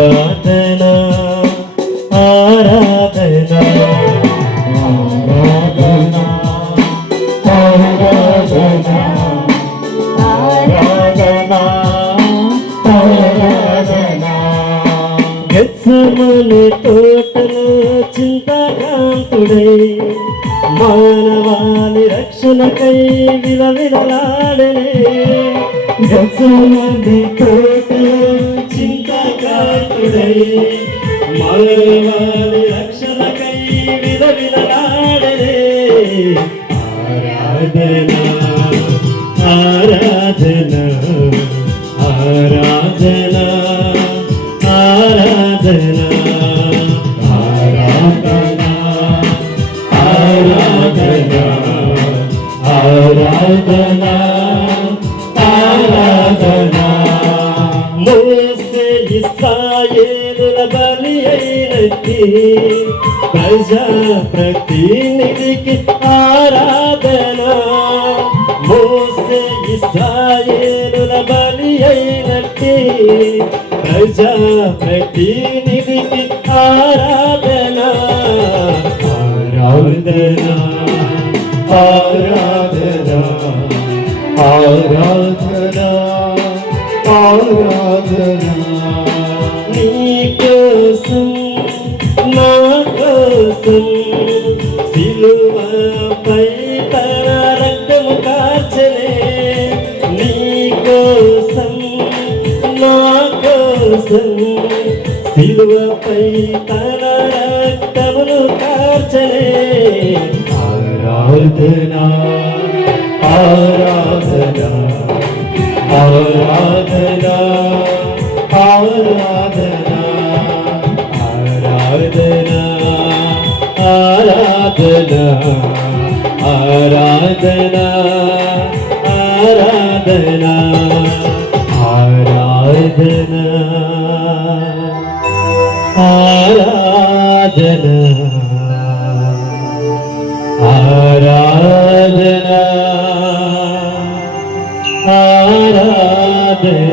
ఆరాధన ఆరాధన ఆరాధన ఆరాధన ఆరాధన. గెత్సెమనే తోటలో చింతాక్రాంతుడై మానవాళి రక్షణకై విలవిలలాడనే. గెత్సెమనే తోటలో చింతాక్రాంతుడై మానవాళి రక్షణకై విలవిలలాడనే. ఆరాధన ఆరాధన ఆరాధన ఆరాధన ఆరాధన ఆరాధన ఆరాధన ఆరాధన. మోసే ఇశ్రాయేలుల బలి అయినట్టి ప్రజా ప్రతినిధికి ఆరాధన. మోసే ఇశ్రాయేలుల బలి అయినట్టి ప్రజా ప్రతినిధికి ఆరాధన. ఆరాధన ఆరాధన ఆరాధన ఆరాధన. నీ కోసం నా కోసం సిలువపై తన రక్తము కార్చెనే. నీ కోసం నా కోసం సిలువపై తన రక్తమును కార్చెనే. ఆరాధన ఆరాధన ఆరాధన ఆరాధన ఆరాధన ఆరాధన ఆరాధన ఆరాధన ఆరాధన ఆరాధన ఆరాధన ఆరాధన.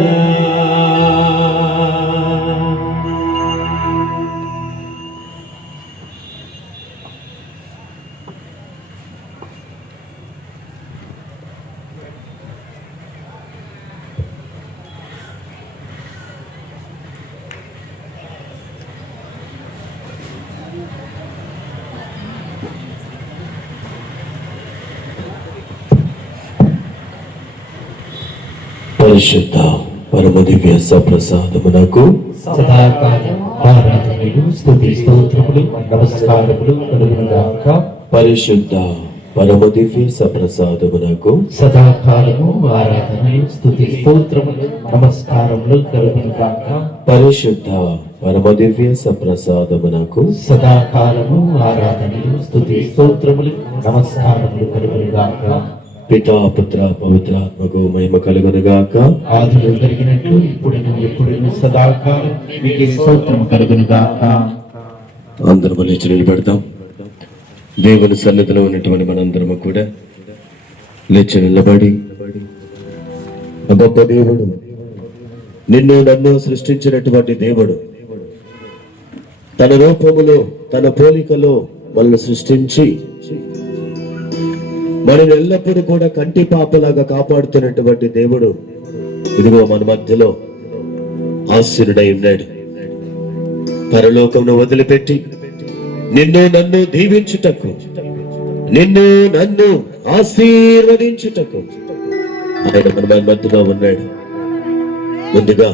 పరిశుద్ధ పరమ దివ్య సప్రసాదమునకు సదాకాలం ఆరాధనలు స్తుతి స్తోత్రములు నమస్కారములు కలుగునుగాక. పరిశుద్ధ పరమ దివ్య సప్రసాదమునకు సదాకాలము ఆరాధనలు స్తుతి స్తోత్రములు నమస్కారములు కలుగునుగాక. పరిశుద్ధ పరమ దివ్య సప్రసాదమునకు సదాకాలము ఆరాధనలు స్తుతి స్తోత్రములు నమస్కారములు కలుగునుగాక. పితా పుత్ర పవిత్రాత్మకు మహిమ కలుగునుగాక. ఆదిలో కలిగినట్టు ఇప్పుడు ఎప్పుడు సదాకాలం మీకు స్తోత్రము కలుగునుగాక. అందరము లేచి నిలబెడతాం. దేవుని సన్నిధిలో ఉన్నటువంటి మనందరము కూడా లేచి నిలబడి, గొప్ప దేవుడు, నిన్ను నన్ను సృష్టించినటువంటి దేవుడు తన రూపములో తన పోలికలో మనల్ని సృష్టించి మనల్ని ఎల్లప్పుడూ కూడా కంటి పాపలాగా కాపాడుతున్నటువంటి దేవుడు ఇదిగో మన మధ్యలో ఆశీనుడై ఉన్నాడు. పరలోకమును వదిలిపెట్టి నిన్ను నన్ను దీవించుటకు, నిన్ను నన్ను ఆశీర్వదించుటకు ఆయన మన మధ్యలో ఉన్నాడు. ముందుగా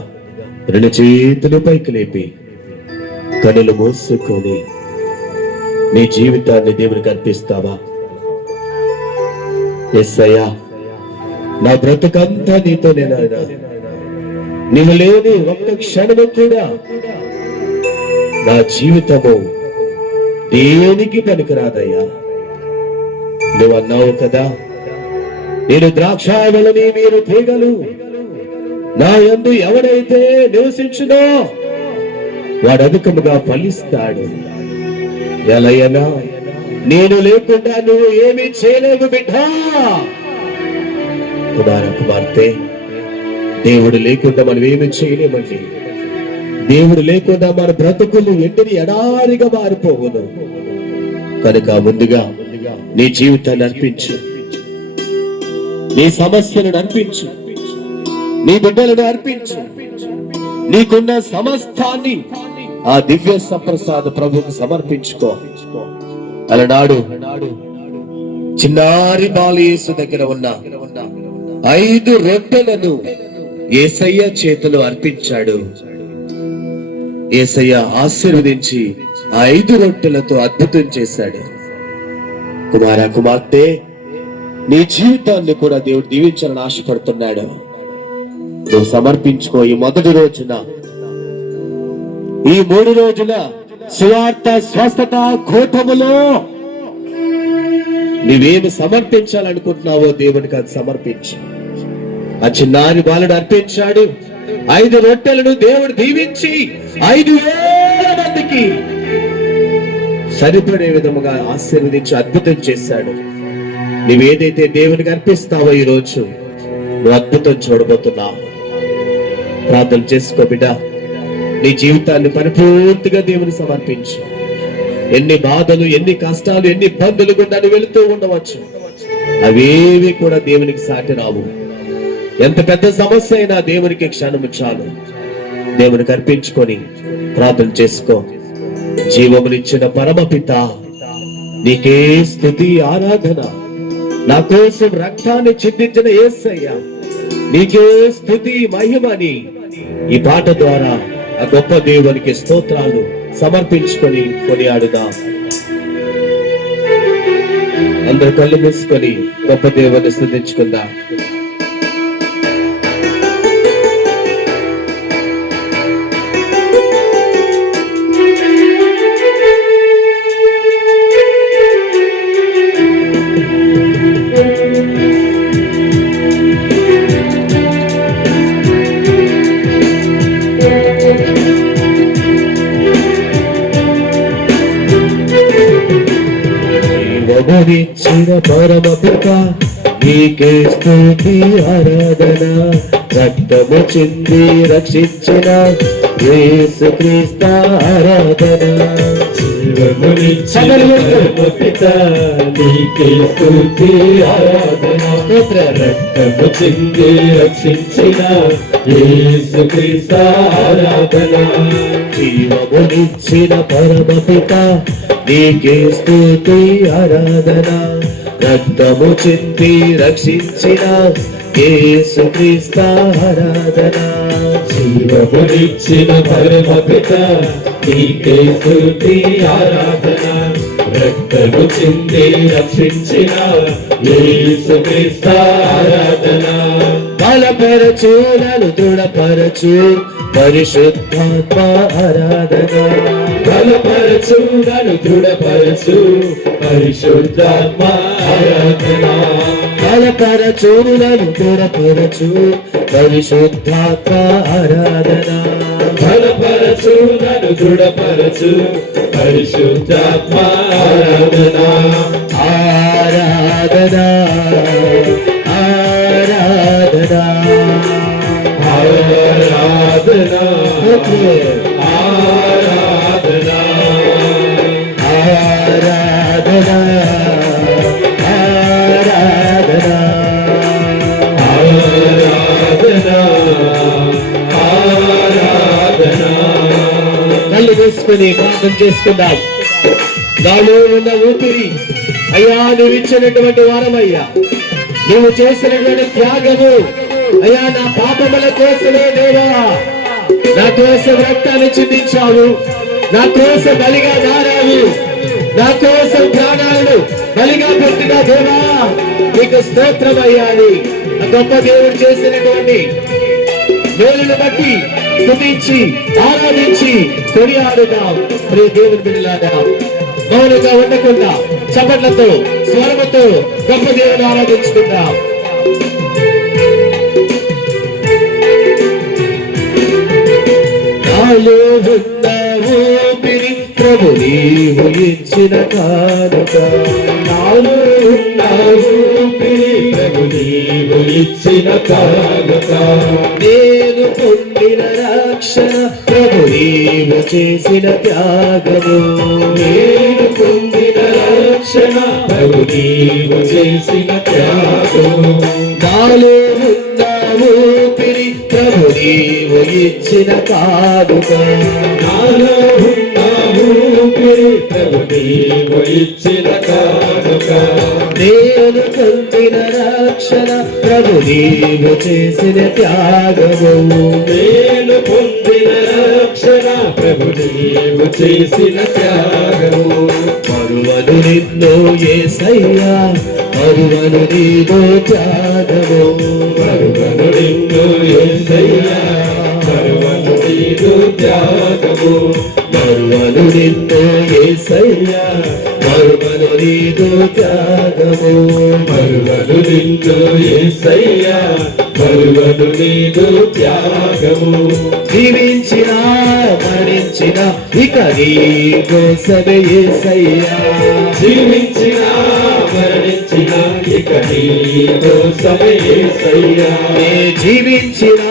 రెండు చేతులు పైకి లేపి కనులు మూసుకొని నీ జీవితాన్ని దేవునికి అర్పిస్తావా? యేసయ్యా, నా బ్రతుకంతా నీతో నేనైనా, నీవు లేని ఒక్క క్షణము కూడా నా జీవితము దేనికి పనికిరాదయ్యా. నువ్వు అన్నావు కదా, నేను ద్రాక్షావళిని మీరు తీగలు, నా యందు ఎవడైతే నివసించునో వాడు అధికముగా ఫలిస్తాడు. ఎలయనా, నేను లేకుండా నువ్వు ఏమీ చేయలేవు బిడ్డా. కుమార కుమార్తె, దేవుడు లేకుండా మనం ఏమి చేయలేమండి. దేవుడు లేకుండా మన బ్రతుకులు ఎండిని ఎడారిగా మారిపోవును. కనుక ముందుగా నీ జీవితాన్ని అర్పించు, నీ సమస్యలను అర్పించు, నీ బిడ్డలను అర్పించు, నీకున్న సమస్తాన్ని ఆ దివ్య సప్రసాద ప్రభువుకు సమర్పించుకో. అలనాడు చిన్నారి బాలయేసు దగ్గర ఉన్న 5 రొట్టెలను యేసయ్య చేతిలో అర్పించాడు. యేసయ్య ఆశీర్వదించి ఆ 5 రొట్టెలతో అద్భుతం చేశాడు. కుమారా, కుమార్తె, నీ జీవితాన్ని కూడా దేవుడు దీవించాలని ఆశపడుతున్నాడు. నువ్వు సమర్పించుకో. ఈ మొదటి రోజున, ఈ 3 రోజుల సువార్త స్వస్థత కూటములో నువ్వేమి సమర్పించాలనుకుంటున్నావో దేవుడికి అది సమర్పించు. ఆ చిన్నారి బాలుడు అర్పించాడు. 5 రొట్టెలను దేవుడు దీవించి 5,000 మందికి సరిపడే విధముగా ఆశీర్వదించి అద్భుతం చేశాడు. నువ్వేదైతే దేవునికి అర్పిస్తావో ఈ రోజు నువ్వు అద్భుతం చూడబోతున్నావు. ప్రార్థన చేసుకో బిడ్డ. నీ జీవితాన్ని పరిపూర్తిగా దేవుని సమర్పించు. ఎన్ని బాధలు, ఎన్ని కష్టాలు, ఎన్ని ఇబ్బందులు గుండా నువ్వు వెళుతూ ఉండవచ్చు, అవేవి కూడా దేవునికి సాటి రావు. ఎంత పెద్ద సమస్య అయినా దేవునికి క్షణము చాలు. దేవునికి అర్పించుకొని ప్రార్థన చేసుకో. జీవమునిచ్చిన పరమపిత, నీకే స్తుతి ఆరాధన. నా కోసం రక్తాన్ని చిందించిన యేసయ్య, నీకే స్తుతి మహిమని ఈ పాట ద్వారా ఆ గొప్ప దేవునికి స్తోత్రాలు సమర్పించుకొని కొనియాడుదాం. అందరూ కళ్ళు మూసుకొని గొప్ప దేవుని స్తుతించుకుందాం. ఇచ్చిన పరమపిత, నీకే స్తుతి ఆరాధన. రక్తము చింది రక్షించిన యేసుక్రీస్తు ఆరాధన. జీవమునిచ్చిన పరమపిత, నీకే స్తుతి ఆరాధన. రక్తము చింది రక్షించిన యేసుక్రీస్తు ఆరాధన. జీవమునిచ్చిన పరమపిత, నీకే స్తుతి ఆరాధన. రక్తము చింది రక్షించిన యేసుక్రీస్తు ఆరాధన. జీవమునిచ్చిన పరమపిత, నీకే స్తుతి ఆరాధన. రక్తము చింది రక్షించిన యేసుక్రీస్తు ఆరాధన. బలపరచు, నన్ను దృఢపరచు పరిశుద్ధాత్మ ఆరాధన. బలపరచు, నన్ను దృఢపరచు పరిశుద్ధాత్మ ఆరాధన. బలపరచు, నన్ను దృఢపరచు పరిశుద్ధాత్మ ఆరాధన. బలపరచు, నన్ను దృఢపరచు పరిశుద్ధాత్మ ఆరాధన. ఆరాధన ఆరాధన ఆరాధన ఆరాధన ఆరాధన ఆరాధన ఆరాధన. కళ్ళు మూసుకొని ప్రార్థన చేసుకుందాం. నాలో ఉన్న ఊపిరి అయ్యా, నువ్వు ఇచ్చినటువంటి వారమయ్యా, నువ్వు చేసినటువంటి త్యాగము అయ్యా, నా పాపముల కోసమే దేవా, నా కోసం రక్తాన్ని చిందించావు, నా కోసం బలిగా మారావు, నా కోసం ప్రాణాలను బలిగా పెట్టిన దేవా, నీకు స్తోత్రం అయ్యాలి. ఆ గొప్ప దేవుడు చేసినటువంటి మేలును బట్టి స్తుతించి ఆరాధించి కొనియాడుదాం. ప్రియ దేవుని బిడ్డలారా, మౌనంగా ఉండకుండా చప్పట్లతో స్వరముతో గొప్ప దేవుని ఆరాధించుకుందాం. నాలో ఉన్న ఊపిరి ప్రభు నీవు ఇచ్చిన కానుక. నాలో ఉన్న ఊపిరి ప్రభు నీవు ఇచ్చిన కానుక. నేను పొందిన రక్షణ ప్రభు నీవు చేసిన త్యాగము. నేను పొందిన రక్షణ ప్రభు నీవు చేసిన త్యాగము. నాలో ఉన్న ఊపిరి ప్రభు నీవు ఇచ్చిన కానుక. నాలో ఉన్న ఊపిరి ప్రభు నీవు ఇచ్చిన కానుక. నేను పొందిన రక్షణ ప్రభు నీవు చేసిన త్యాగము. నేను పొందిన రక్షణ ప్రభు నీవు చేసిన త్యాగము. మరువను నిన్ను యేసయ్యా, మరువను నీవు త్యాగము. మరువను నిన్ను యేసయ్యా, మరువను నీవు త్యాగము. మరువను నిన్ను యేసయ్యా, మరువను నీవు త్యాగము. మరువను నిన్ను యేసయ్యా, మరువను నీవు త్యాగము. జీవించిన మరణించిన ఇక నీ కోసమే యేసయ్యా. జీవించిన మరణించిన ఇక నీ కోసమే యేసయ్యా. నే జీవించిన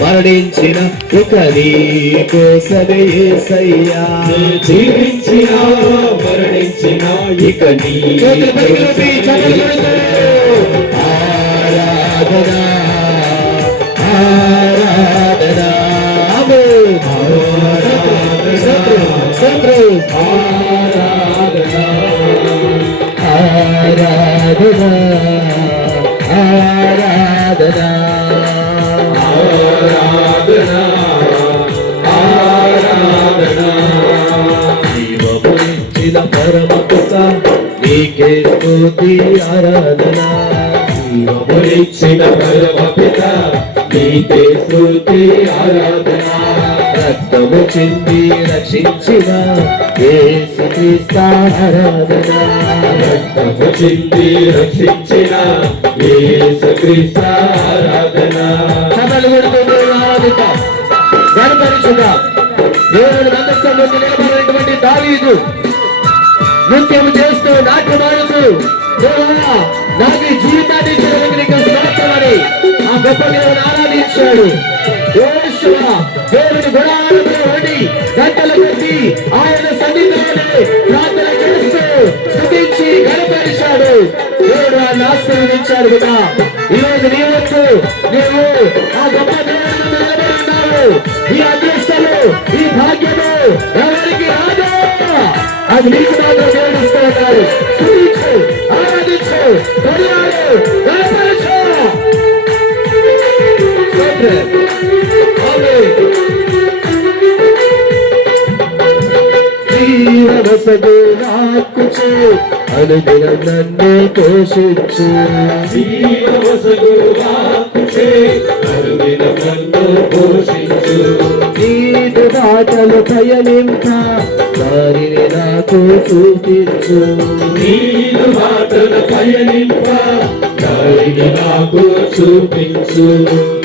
మరణించిన ఇక నీ కోసమే యేసయ్యా. నే జీవించిన మరణించిన ఇక నీ చేతులు పైకి లేపి చప్పట్లు కొడుతూ ఆరాధన ఆరాధన ఆమేన్. స్తోత్రం ఆరాధన ఆరాధన ఆరాధన ఆరాధన ఆరాధన. జీవమునిచ్చిన పరమపిత నీకే స్తుతి ఆరాధన. జీవమునిచ్చిన పరమపిత నీకే స్తుతి ఆరాధన. రక్తము చింది రక్షించిన యేసుక్రీస్తు ఆరాధన. రక్తము చింది రక్షించిన యేసుక్రీస్తు ఆరాధన. చదలు కొడుతూ ఆరాధిద్దాం, గణపరిచుదాం. దేవుని మందస్థంలోకి నిలబడినటువంటి దావీదు నృత్యము చేస్తూ నాట్యమాడుతూ దేవుడా నాకు ఈ జీవితాన్ని ఇచ్చినందుకు నీకు స్తోత్రమని ఆ గొప్ప దేవుని ఆరాధించాడు. దేవుని గుణాలతో ఉండి గంటలు పెట్టి ఆయన సన్నిధిలోనే ప్రార్థన చేస్తూ స్తుతించి గణపరిచాడు. దేవుడు ఆయన ఆశీర్వదించాడు కదా. ఈ రోజు నీ వరకు నీవు ఆ గొప్ప దేవుని ముందు నిలబడి ఉన్నావు. ఈ అదృష్టము ఈ భాగ్యము ఎవరికి రాదు, అది నీకు మాత్రం దేవుడు ఇస్తూ ఉన్నాడు. స్తుతించు, ఆరాధించు, కొనియాడు, గణపరచు. జీవనసగు నాకుచు అనుదినం నన్ను పోషించు. జీవవసగు వాక్కుచే అనుదినం నన్ను పోషించు. నీదు బాటలు పయనింప దారిని నాకు చూపించు. నీదు మాటల పయనింప దారిని నాకు చూపించు.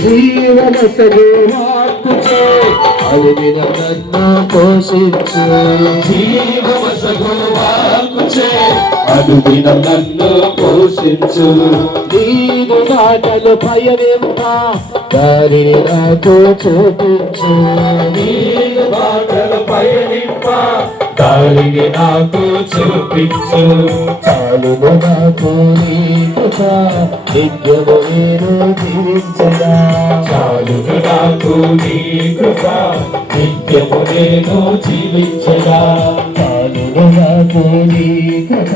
జీవనసగు నాకుచు అనుదినం నన్ను పోషించు. జీవవసగు వాక్కుచే అనుదినం నన్ను పోషించు. నీదు బాటలు పయనింప దారిని నాకు చూపించు. నీదు మాటల పయనింప దారిని నాకు చూపించు. చాలును నాకు నీ కృప నిత్యము నేను జీవించగా. చాలును నాకు నీ కృప నిత్యము నేను జీవించగా. చాలును నాకు నీ కృప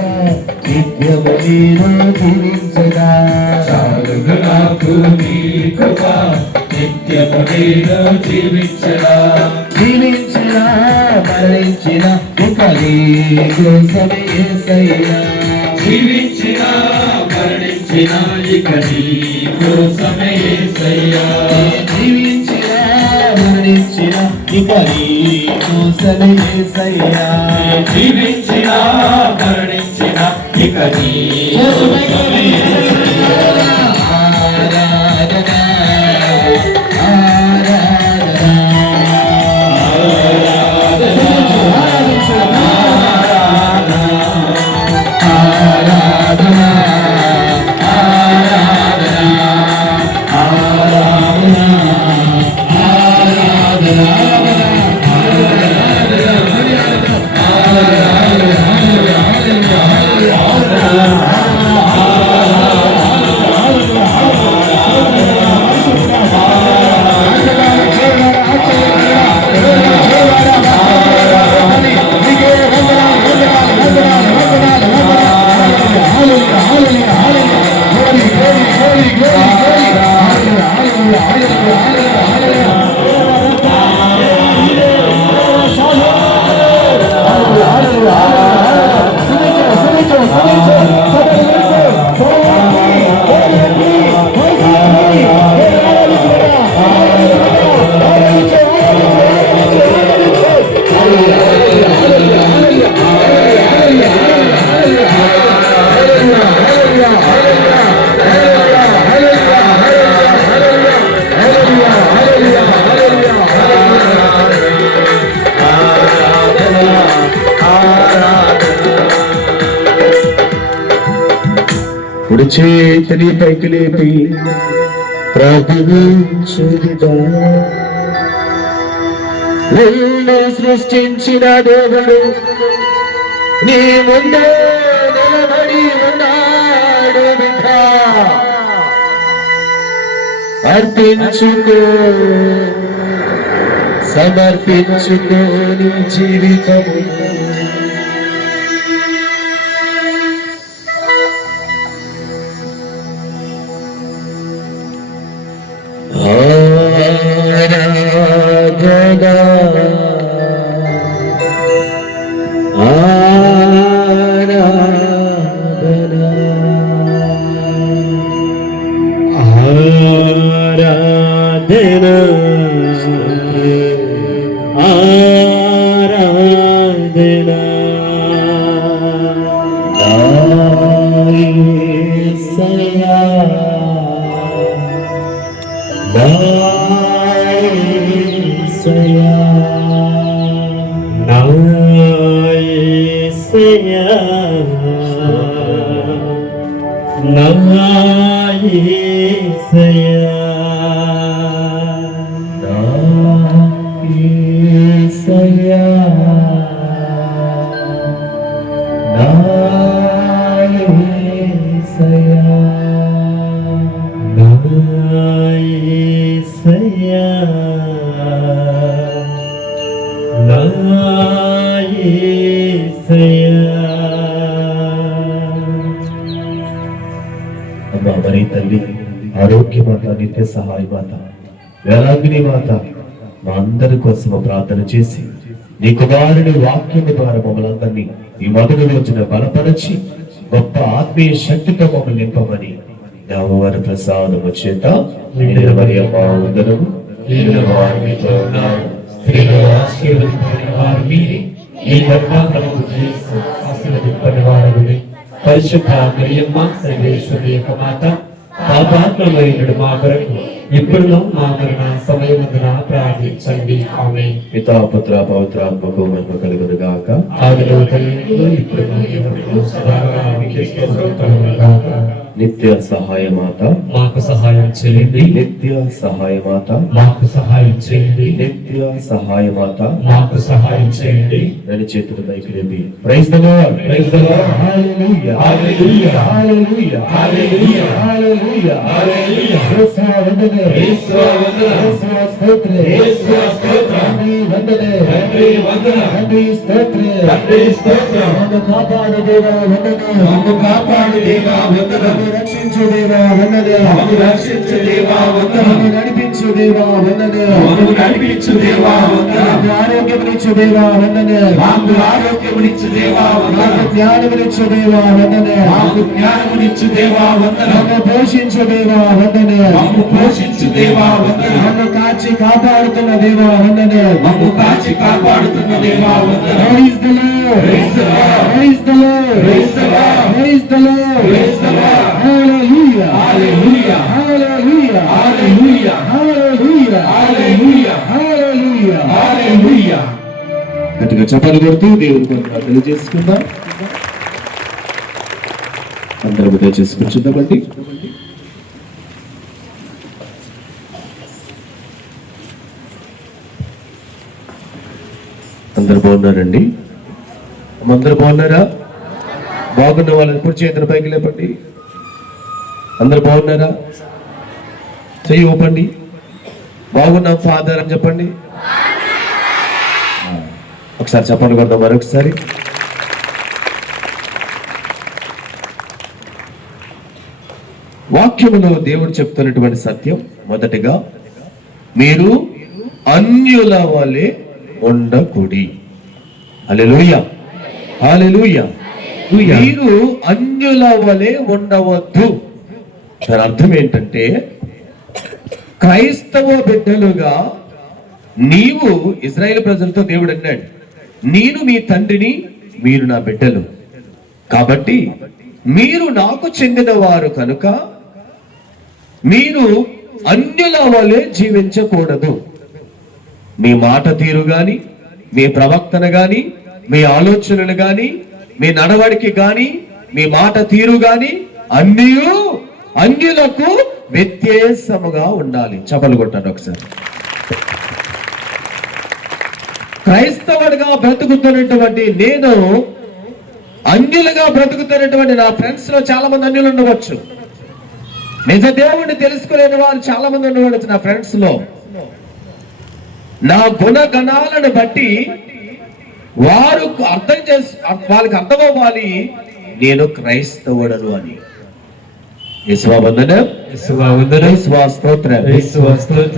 నిత్యము నేను జీవించగా. చాలును నాకు నీ కృప నిత్యము నేను జీవించగా. జీవించిన మరణించిన ఇక నీ కోసమే యేసయ్యా. జీవించిన మరణించిన ఇక నీ కోసమే యేసయ్యా. జీవించిన మరణించిన ఇక నీ కోసమే యేసయ్యా. జీవించిన మరణించిన ఇక నీ కోసమే యేసయ్యా. ఆరాధన ఆరాధన ఆరాధన చేతిని పైకి లేపి ప్రార్థించుదా. నిన్ను సృష్టించిన దేవుడు నీ ముందే నిలబడి ఉన్నాడు బిడ్డ. అర్పించుకో, సమర్పించుకో నీ జీవితము. ఆరాధనా ఆరాధనా ఆరాధనా ఆరాధనా యేసయ్యా యేసయ్యా యేసయ్యా యేసయ్యా యేసయ్యా అమ్మా మరి తల్లి, ఆరోగ్య మాత, నిత్య సహాయ మాత, వేలాంగిని మాత, మా అందరి కోసం ప్రార్థన చేసి నీ కుమారుని వాక్యం ద్వారా మమ్మల్ని అందరినీ ఈ మొదటి రోజున బలపరచి గొప్ప ఆత్మీయ శక్తితో మమ్మల్ని నింపమని వారి ప్రసాదము చేత పరిశుద్ధ మరియమ్మ సర్వేశ్వరి యొక్క మాత, పాపాత్మమైనడు మా కొరకు ఇప్పుడు మా మరణ సమయమున ప్రార్థించండి. ఆమేన్. పితా పుత్ర పవిత్రాత్మకు మహిమ కలుగును గాక. ఆదిలో కలిగినట్లు ఇప్పుడును ఎల్లప్పుడూ సదాకాలం మీకే స్తోత్రం కలుగును గాక. నిత్య సహాయ మాత మాకు సహాయం చేయండి. నిత్య సహాయ మాత మాకు సహాయం చేయండి. నిత్య సహాయ మాత మాకు సహాయం చేయండి. రెండు చేతులు పైకి లేపి praise the Lord, praise the Lord, హల్లెలూయా, హల్లెలూయా, హల్లెలూయా, హల్లెలూయా, హల్లెలూయా, హల్లెలూయా. యేసు వందనే, యేసు వందన, యేసు స్తోత్రం, యేసు స్తోత్రం, తండ్రి వందనే, తండ్రి వందన, తండ్రి స్తోత్రం, తండ్రి స్తోత్రం. మమ్ము కాపాడు దేవా వందనే, మమ్ము కాపాడు దేవా వందన, మమ్ము రక్షించు దేవా వందనే, మమ్ము రక్షించు దేవా వందన, మమ్ము నడిపించు దేవా వందనే, మమ్ము నడిపించు దేవా వందన, మాకు ఆరోగ్యమునిచ్చు దేవా వందనే, మాకు ఆరోగ్యమునిచ్చు దేవా వందన, మాకు జ్ఞానమునిచ్చు దేవా వందనే, మాకు జ్ఞానమునిచ్చు దేవా వందన, మమ్ము పోషించు దేవా వందనే, మమ్ము పోషించు దేవా వందన, మమ్ము కాచి కాపాడుతున్న దేవా వందనే, మమ్ము కాచి కాపాడుతున్న దేవా వందన. Praise the Lord, Praise the Lord, praise the Lord, Praise the Lord, praise the Lord, Praise the Lord. Hallelujah, Hallelujah, Hallelujah, Hallelujah, Hallelujah, Hallelujah, Hallelujah. Hallelujah. గట్టిగా చప్పట్లు కొడుతూ దేవుని కొరకు తెలియజేసుకుందాం. అందరూ దయచేసి కూర్చుందామండి. అందరు బాగున్నారండి? అందరు బాగున్నారా? బాగున్న వాళ్ళని ఇప్పుడు చేతుల పైకి లేపండి. అందరు బాగున్నారా? చెయ్యి ఊపండి. బాగున్నాం ఫాదర్ అని చెప్పండి. ఒకసారి చెప్పండి కొడదాం మరొకసారి. వాక్యములో దేవుడు చెప్తున్నటువంటి సత్యం మొదటిగా, మీరు అన్యుల వలె ఉండకుడి. హల్లెలూయా, హల్లెలూయా. మీరు అన్యుల వలె ఉండవద్దు. దాని అర్థం ఏంటంటే, క్రైస్తవ బిడ్డలుగా నీవు ఇశ్రాయేలు ప్రజలతో దేవుడు అన్నాడు, నేను మీ తండ్రిని, మీరు నా బిడ్డలు, కాబట్టి మీరు నాకు చెందిన వారు కనుక మీరు అన్యుల వలె జీవించకూడదు. మీ మాట తీరు గాని, మీ ప్రవక్తన గాని, మీ ఆలోచనలు గాని, మీ నడవడికి గాని, మీ మాట తీరు గాని అన్నియు అన్యులకు వ్యత్యాసముగా ఉండాలి. చపలు కొట్టాను ఒకసారి. క్రైస్తవుడిగా బ్రతుకుతున్నటువంటి నేను అన్యులుగా బ్రతుకుతున్నటువంటి నా ఫ్రెండ్స్ లో చాలా మంది అన్యులు ఉండవచ్చు. నిజ దేవుణ్ణి తెలుసుకోలేని వారు చాలా మంది ఉండవచ్చు నా ఫ్రెండ్స్ లో. నా గుణగణాలను బట్టి వారు వాళ్ళకి అర్థమవ్వాలి నేను క్రైస్తవుడను అని.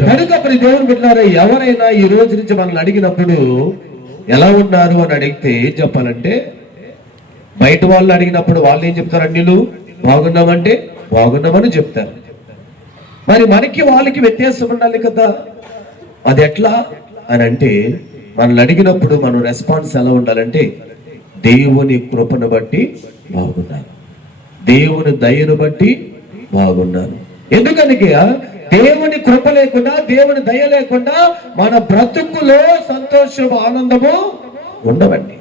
కనుక ప్రతి దేవుని బిడ్డలారా, ఎవరైనా ఈ రోజు నుంచి మనల్ని అడిగినప్పుడు ఎలా ఉన్నారు అని అడిగితే ఏం చెప్పాలంటే, బయట వాళ్ళు అడిగినప్పుడు వాళ్ళు ఏం చెప్తారు? అన్యులు బాగున్నామంటే బాగున్నామని చెప్తారు. మరి మనకి వాళ్ళకి వ్యత్యాసం ఉండాలి కదా. అది ఎట్లా అని అంటే, మనల్ని అడిగినప్పుడు మనం రెస్పాన్స్ ఎలా ఉండాలంటే, దేవుని కృపను బట్టి బాగున్నాను, దేవుని దయను బట్టి బాగున్నాను. ఎందుకనగా దేవుని కృప లేకుండా, దేవుని దయ లేకుండా మన బ్రతుకులో సంతోషం ఆనందము ఉండవండి.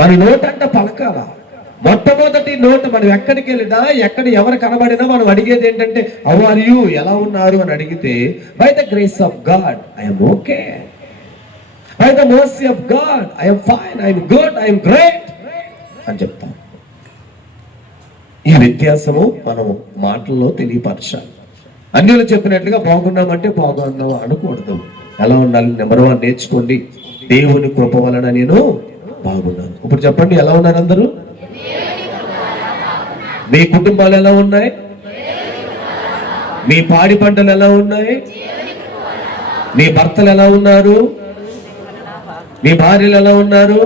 మన నోటంట పలకాల. మొట్టమొదటి నోటు మనం ఎక్కడికి వెళ్ళినా, ఎక్కడ ఎవరు కనబడినా మనం అడిగేది ఏంటంటే, హౌ ఆర్ యు, ఎలా ఉన్నారు అని అడిగితే, by the grace of God I'm okay, by the mercy of God I'm fine, I'm good, I'm great అని చెప్తాం. ఈ వ్యత్యాసము మనం మాటల్లో తెలియపరచాలి. అన్యులు చెప్పినట్లుగా బాగున్నామంటే బాగున్నావు అనకూడదు. ఎలా ఉండాలి? నెంబర్ 1 నేర్చుకోండి, దేవుని కృప వలన నేను బాగున్నాను. ఇప్పుడు చెప్పండి, ఎలా ఉన్నారు అందరూ? మీ కుటుంబాలు ఎలా ఉన్నాయి? మీ పాడి పంటలు ఎలా ఉన్నాయి? మీ భర్తలు ఎలా ఉన్నారు? మీ భార్యలు ఎలా ఉన్నారు?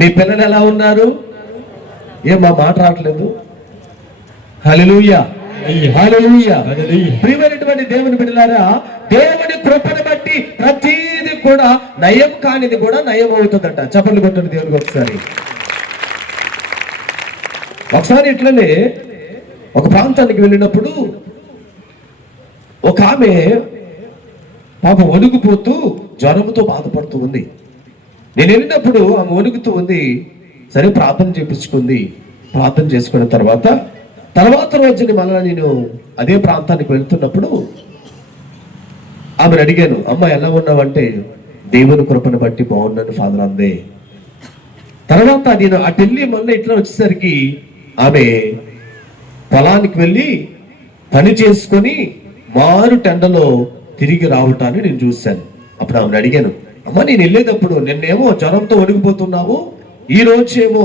మీ పిల్లలు ఎలా ఉన్నారు? ఏం మా మాట రావట్లేదు? హల్లెలూయా, హల్లెలూయా. ప్రియమైనటువంటి దేవుని బిడ్డలారా, దేవుని కృపను బట్టి ప్రతిది కూడా నయం కానిది కూడా నయం అవుతుందట. చప్పట్లు కొట్టండి దేవునికి ఒకసారి. ఒకసారి ఇట్లనే ఒక ప్రాంతానికి వెళ్ళినప్పుడు ఒక ఆమె పాప వణుకుపోతూ జ్వరంతో బాధపడుతూ ఉంది. నేను వెళ్ళినప్పుడు ఆమె వణుకుతూ ఉంది. సరే ప్రార్థన చేపించుకుంది. ప్రార్థన చేసుకున్న తర్వాత రోజుని మళ్ళా నేను అదే ప్రాంతానికి వెళ్తున్నప్పుడు ఆమెను అడిగాను, అమ్మ ఎలా ఉన్నావంటే, దేవుని కృపను బట్టి బాగున్నాను ఫాదర్ అందే. తర్వాత నేను అటు వెళ్ళి మళ్ళీ ఇట్లా వచ్చేసరికి ఆమె పొలానికి వెళ్ళి పని చేసుకొని మారు టెండలో తిరిగి రావటాన్ని నేను చూశాను. అప్పుడు ఆమెను అడిగాను, అమ్మ నేను వెళ్ళేటప్పుడు నిన్నేమో జ్వరంతో వణికిపోతున్నావు, ఈ రోజేమో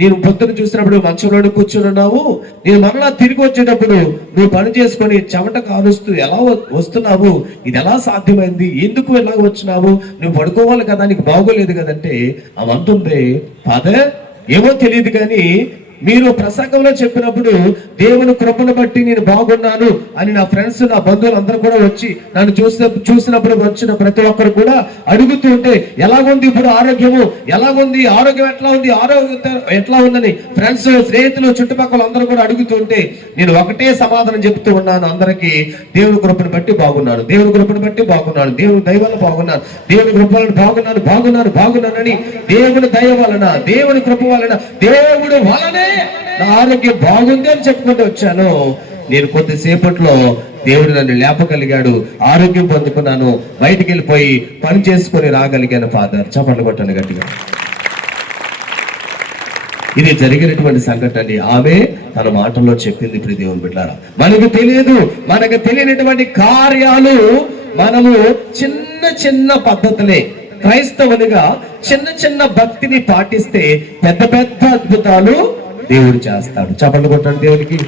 నేను పొద్దున చూసినప్పుడు మంచంలో కూర్చుని ఉన్నావు, నేను మరలా తిరిగి వచ్చేటప్పుడు నువ్వు పని చేసుకొని చెమట కాలుస్తూ ఎలా వస్తున్నావు, ఇది ఎలా సాధ్యమైంది, ఎందుకు ఎలా వచ్చినావు, నువ్వు పడుకోవాలి కదా, నీకు బాగోలేదు కదంటే ఆమె అంటుంది, ఫాదర్ ఏమో తెలియదు కానీ మీరు ప్రసంగంలో చెప్పినప్పుడు దేవుని కృపను బట్టి నేను బాగున్నాను అని నా ఫ్రెండ్స్, నా బంధువులు అందరూ కూడా వచ్చి నన్ను చూసినప్పుడు వచ్చిన ప్రతి ఒక్కరు కూడా అడుగుతూ ఉంటే, ఎలాగుంది ఇప్పుడు ఆరోగ్యము, ఎలాగుంది ఆరోగ్యం, ఎట్లా ఉంది ఆరోగ్యం ఎట్లా ఉందని ఫ్రెండ్స్, స్నేహితులు, చుట్టుపక్కల అందరూ కూడా అడుగుతూ ఉంటే నేను ఒకటే సమాధానం చెప్తూ ఉన్నాను అందరికీ, దేవుని కృపను బట్టి బాగున్నాను, దేవుని కృపను బట్టి బాగున్నాను, దేవుని దయ వల్ల బాగున్నాను, దేవుని కృప వలన బాగున్నానని, దేవుని దయ వలన, దేవుని కృప వలన, దేవుడు వలనే నా ఆరోగ్యం బాగుంది అని చెప్పుకుంటూ వచ్చాను. నేను కొద్దిసేపట్లో దేవుడు నన్ను లేపగలిగాడు, ఆరోగ్యం పొందుకున్నాను, బయటికి వెళ్ళిపోయి పని చేసుకొని రాగలిగాను ఫాదర్. చప్పట్లు కొట్టాను గట్టిగా. ఇది జరిగినటువంటి సంఘటన ఆమె తన మాటల్లో చెప్పింది. ఇప్పుడు దేవుని బిడ్డలారా, మనకు తెలియనటువంటి కార్యాలు మనము చిన్న చిన్న పద్ధతులే, క్రైస్తవునిగా చిన్న భక్తిని పాటిస్తే పెద్ద పెద్ద అద్భుతాలు దేవుడు చేస్తాడు. చప్పట్లు కొట్టండి దేవునికి.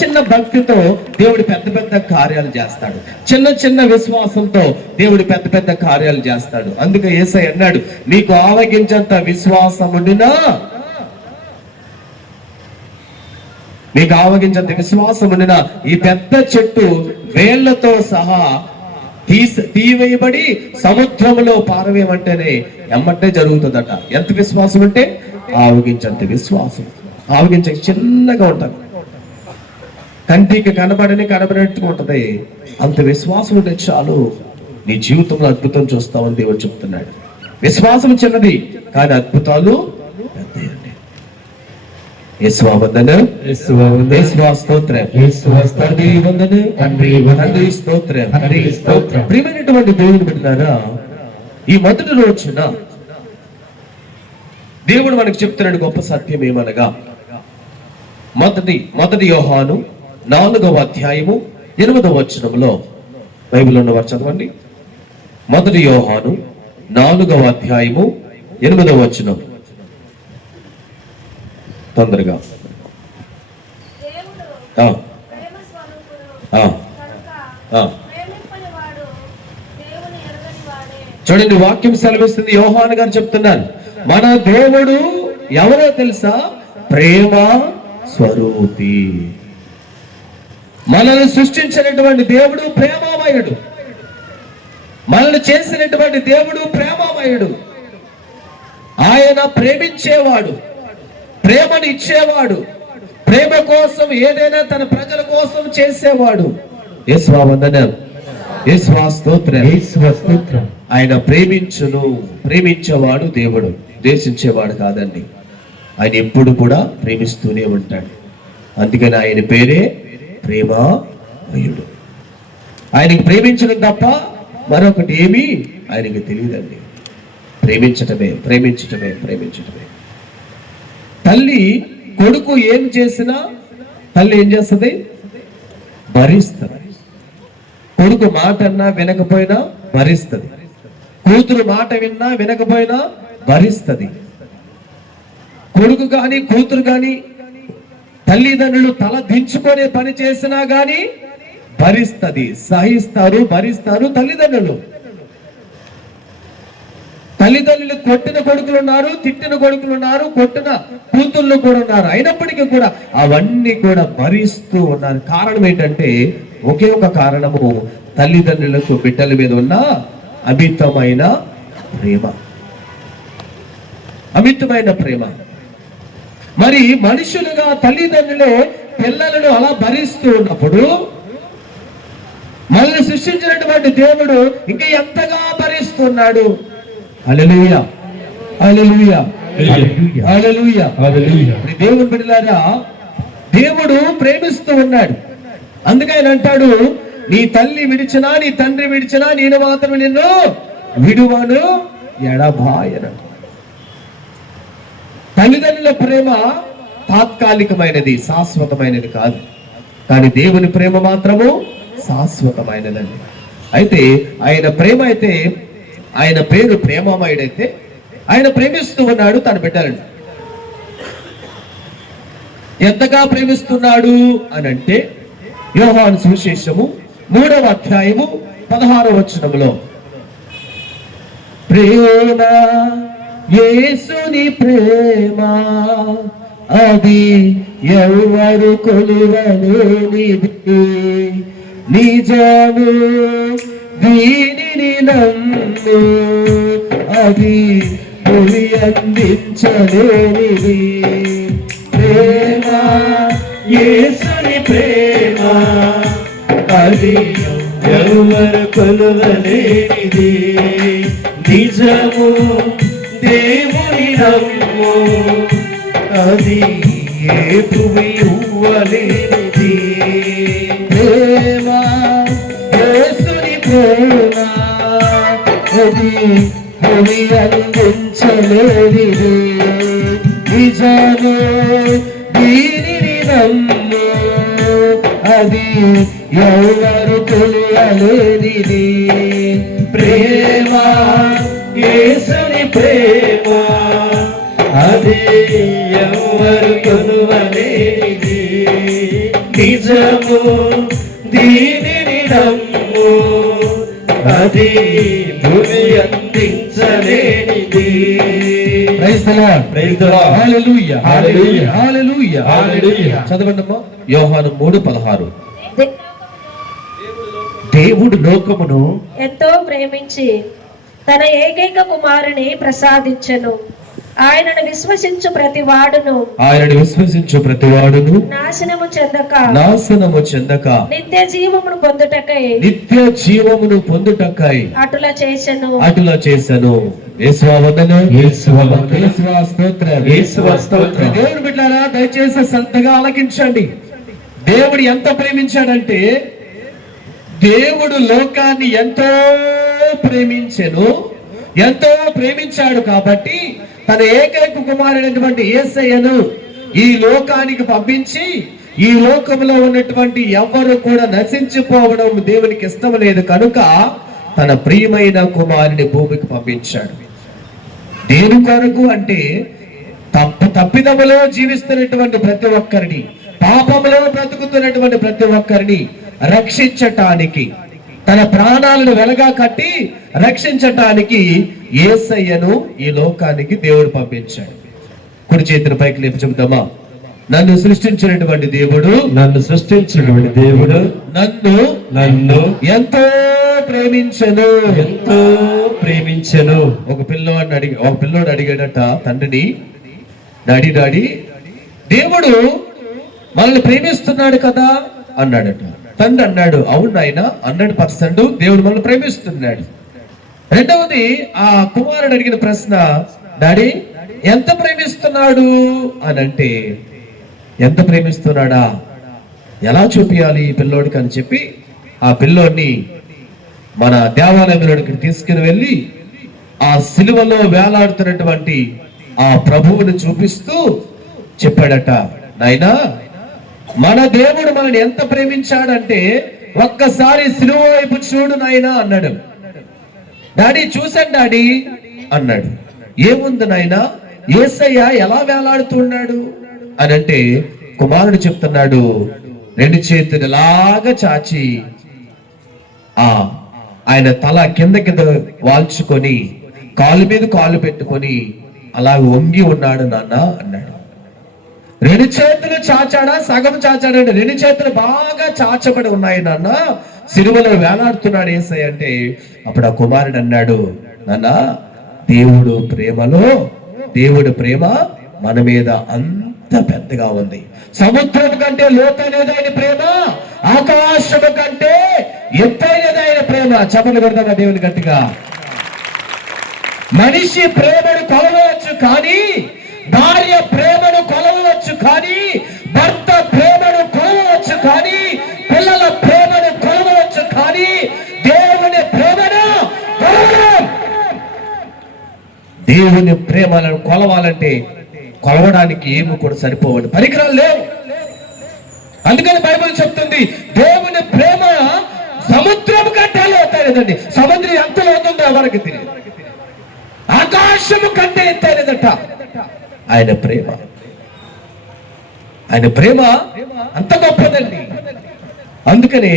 చిన్న భక్తితో దేవుడు పెద్ద కార్యాలు చేస్తాడు. చిన్న విశ్వాసంతో దేవుడు పెద్ద కార్యాలు చేస్తాడు. అందుకే యేసయ్య అన్నాడు, మీకు ఆవగించంత విశ్వాసం ఉండినా, మీకు ఆవగించంత విశ్వాసం ఉండినా ఈ పెద్ద చెట్టు వేళ్లతో సహా తీవేయబడి సముద్రంలో పారవేయమంటేనే ఎమ్మటే జరుగుతుందట. ఎంత విశ్వాసం అంటే ఆవగించంత విశ్వాసం. ఆవగించ చిన్నగా ఉంటుంది, కంటికి కనబడినట్టుగా ఉంటది. అంత విశ్వాసం ఉంటే చాలు, నీ జీవితంలో అద్భుతం చూస్తామని దేవుడు చెప్తున్నాడు. విశ్వాసం చిన్నది కానీ అద్భుతాలు పెద్దయండి. యేసువా వందనం, యేసువా వందనం, యేసువా స్తోత్రం, యేసువా స్తోత్రం, తండ్రి వందనం, తండ్రి వందనం, తండ్రి స్తోత్రం, తండ్రి స్తోత్రం. ప్రియమైనటువంటి దేవుని బిడ్డలారా, ఈ మొదటి రోజున దేవుడు మనకు చెప్తున్నాడు గొప్ప సత్యం ఏమనగా, మొదటి యోహాను 4వ అధ్యాయము 8వ వచనంలో, బైబిల్ ఉన్నవారు చదవండి. మొదటి యోహాను 4వ అధ్యాయము 8వ వచనం, తొందరగా. దేవుడు ఆ, ప్రేమ స్వరూపుడు ఆ, కనుక ఆ. ప్రేమింపనివాడు దేవుని ఎరుగనివాడే. చూడండి, వాక్యం సెలవిస్తుంది, యోహాను గారు చెప్తున్నారు, మన దేవుడు ఎవరో తెలుసా? ప్రేమ స్వరూపి. మనల్ని సృష్టించినటువంటి దేవుడు ప్రేమామయుడు. మనల్ని చేసినటువంటి దేవుడు ప్రేమామయుడు. ఆయన ప్రేమించేవాడు, ప్రేమను ఇచ్చేవాడు, ప్రేమ కోసం ఏదైనా తన ప్రజల కోసం చేసేవాడు. యేసువా వందనం, యేసువా స్తోత్రం, యేసువా స్తోత్రం. ఆయన ప్రేమించేవాడు దేవుడు, ద్వేషించేవాడు కాదండి. ఆయన ఎప్పుడు కూడా ప్రేమిస్తూనే ఉంటాడు. అందుకని ఆయన పేరే ప్రేమామయుడు. ఆయనకి ప్రేమించడం తప్ప మరొకటి ఏమీ ఆయనకి తెలియదండి. ప్రేమించటమే, ప్రేమించటమే, ప్రేమించటమే. తల్లి కొడుకు ఏం చేసినా తల్లి ఏం చేస్తుంది? భరిస్తుంది. కొడుకు మాట అన్నా వినకపోయినా భరిస్తుంది. కూతురు మాట విన్నా వినకపోయినా భరిస్తుంది. కొడుకు కానీ కూతురు కానీ తల్లిదండ్రులు తల దించుకునే పని చేసినా గాని భరిస్తుంది, సహిస్తారు, భరిస్తారు తల్లిదండ్రులు. తల్లిదండ్రులు కొట్టిన కొడుకులు ఉన్నారు, తిట్టిన కొడుకులు ఉన్నారు, కొట్టిన కూతుళ్ళు కూడా ఉన్నారు. అయినప్పటికీ కూడా అవన్నీ కూడా భరిస్తూ ఉన్నారు. కారణం ఏంటంటే ఒకే ఒక కారణము, తల్లిదండ్రులకు బిడ్డల మీద ఉన్న అమితమైన ప్రేమ. అమితమైన ప్రేమ. మరి మనుషులుగా తల్లిదండ్రులే పిల్లలను అలా భరిస్తూ ఉన్నప్పుడు మనల్ని సృష్టించినటువంటి దేవుడు ఇంకా ఎంతగా భరిస్తున్నాడు. హల్లెలూయా, హల్లెలూయా, హల్లెలూయా, హల్లెలూయా. దేవుని బిడ్డలారా, దేవుడు ప్రేమిస్తూ ఉన్నాడు. అందుకని అంటాడు, నీ తల్లి విడిచినా నీ తండ్రి విడిచినా నేను మాత్రం నిన్ను విడువను ఎడబాయను. తల్లిదండ్రుల ప్రేమ తాత్కాలికమైనది, శాశ్వతమైనది కాదు. కానీ దేవుని ప్రేమ మాత్రము శాశ్వతమైనదండి. అయితే ఆయన ప్రేమ అయితే, ఆయన పేరు ప్రేమమయుడైతే ఆయన ప్రేమిస్తూ ఉన్నాడు తన బిడ్డలను. ఎంతగా ప్రేమిస్తున్నాడు అని అంటే, యోహాను సువిశేషము 3వ అధ్యాయము 16వ వచనంలో, ప్రేమ యేసుని ప్రేమ అది ఎవరు కొలువలేనిది, నిజము దీనిని నమ్ము అది పులి అందించలేనిది. ప్రేమ యేసుని ప్రేమ అది ఎవరు కొలువలేనిది, నిజము దేవుని నమ్ము అది ఏ భూమి ఇవ్వలేనిది. ప్రేమ యేసుని ప్రేమ అది భూమి అందించలేనిది, నిజము దీనిని నమ్ము అది ఎవరు తెలియలేనిది. ప్రేమ యేసుని ప్రేమ అది ఎవరు కొలువలేనిది, నిజము దీనిని నమ్ము అది భూమి అందించలేనిది. Praise the Lord, praise the Lord, హల్లెలూయా, హల్లెలూయా, హల్లెలూయా, హల్లెలూయా. చదవండమ్మా, యోహాను 3:16. దేవుడు లోకమును ఎంతో ప్రేమించి తన ఏకైక కుమారుని ప్రసాదించెను. ఆయనను విశ్వసించు ప్రతివాడును నాశనము చెందక నిత్య జీవమును పొందుటకై అటుల చేసెను. యేసువా వందనం, యేసువా వందనం, యేసువా స్తోత్రం, యేసువా స్తోత్రం. దేవుని బిడ్డలారా దయచేసి శ్రద్ధగా ఆలకించండి. దేవుడు ఎంత ప్రేమించాడంటే, దేవుడు లోకాన్ని ఎంతో ప్రేమించెను, ఎంతో ప్రేమించాడు కాబట్టి తన ఏకైక కుమారుడైనటువంటి యేసయ్యను ఈ లోకానికి పంపించి, ఈ లోకంలో ఉన్నటువంటి ఎవరు కూడా నశించిపోవడం దేవునికి ఇష్టం లేదు కనుక తన ప్రియమైన కుమారుని భూమికి పంపించాడు. దేని కొరకు అంటే తప్పిదములో జీవిస్తున్నటువంటి ప్రతి ఒక్కరిని, పాపములో బ్రతుకుతున్నటువంటి ప్రతి ఒక్కరిని రక్షించటానికి, తన ప్రాణాలను వెలగా కట్టి రక్షించటానికి యేసయ్యను ఈ లోకానికి దేవుడు పంపించాడు. కుడి చేతిని పైకి లేపి చెబుతామా, నన్ను సృష్టించినటువంటి దేవుడు, నన్ను సృష్టించినటువంటి దేవుడు నన్ను ఎంతో ప్రేమించెను, ఎంతో ప్రేమించెను. ఒక పిల్లోడు అడిగాడట తండ్రిని, డాడీ దేవుడు మనల్ని ప్రేమిస్తున్నాడు కదా అన్నాడట. తండ్రి అన్నాడు, అవును నాయన 100% దేవుడు మనల్ని ప్రేమిస్తున్నాడు. రెండవది ఆ కుమారుడు అడిగిన ప్రశ్న, డాడీ ఎంత ప్రేమిస్తున్నాడు అని అంటే, ఎంత ప్రేమిస్తున్నాడా, ఎలా చూపియాలి ఈ పిల్లోడికి అని చెప్పి ఆ పిల్లోడిని మన దేవాలయంలోకి తీసుకుని వెళ్ళి ఆ సిలువలో వేలాడుతున్నటువంటి ఆ ప్రభువుని చూపిస్తూ చెప్పాడట, నాయనా మన దేవుడు మనల్ని ఎంత ప్రేమించాడంటే ఒక్కసారి సిలువ వైపు చూడు నాయనా అన్నాడు. డాడీ చూశాను డాడీ అన్నాడు. ఏముంది నాయనా, యేసయ్య ఎలా వేలాడుతున్నాడు అని అంటే కుమారుడు చెప్తున్నాడు, 2 చేతులు లాగా చాచి ఆయన తల కింద వాల్చుకొని కాలు మీద కాలు పెట్టుకొని అలా వంగి ఉన్నాడు నాన్న అన్నాడు. 2 చేతులు చాచాడా, సగం చాచాడంటే 2 చేతులు బాగా చాచబడి ఉన్నాయి నాన్న, సిలువలో వేలాడుతున్నాడు యేసయ్య అంటే అప్పుడు ఆ కుమారుడు అన్నాడు, నాన్న దేవుడు ప్రేమ మన మీద అంత పెద్దగా ఉంది. సముద్రం కంటే లోతైనది ఆయన ప్రేమ, ఆకాశము కంటే ఎత్తైనది ఆయన ప్రేమ. చపలు కొడతాగా దేవుని గట్టిగా. మనిషి ప్రేమను కొలవచ్చు కానీ, భార్య ప్రేమను కొలవచ్చు కానీ, భర్త ప్రేమను కొలవచ్చు కానీ, పిల్లల ప్రేమను కొలవచ్చు కానీ, దేవుని ప్రేమను కొలవలేం. దేవుని ప్రేమలను కొలవాలంటే కొలవడానికి ఏమి కూడా సరిపోవండి, పరికరాలు లేవు. అందుకని బైబిల్ చెప్తుంది, దేవుని ప్రేమ సముద్రం కంటే లోతైనదండి. సముద్రం ఎంత లోతుందో ఎవరికి తెలియదు, ఆకాశము కంటే ఎత్తైనదట ఆయన ప్రేమ అంత గొప్పదండి. అందుకని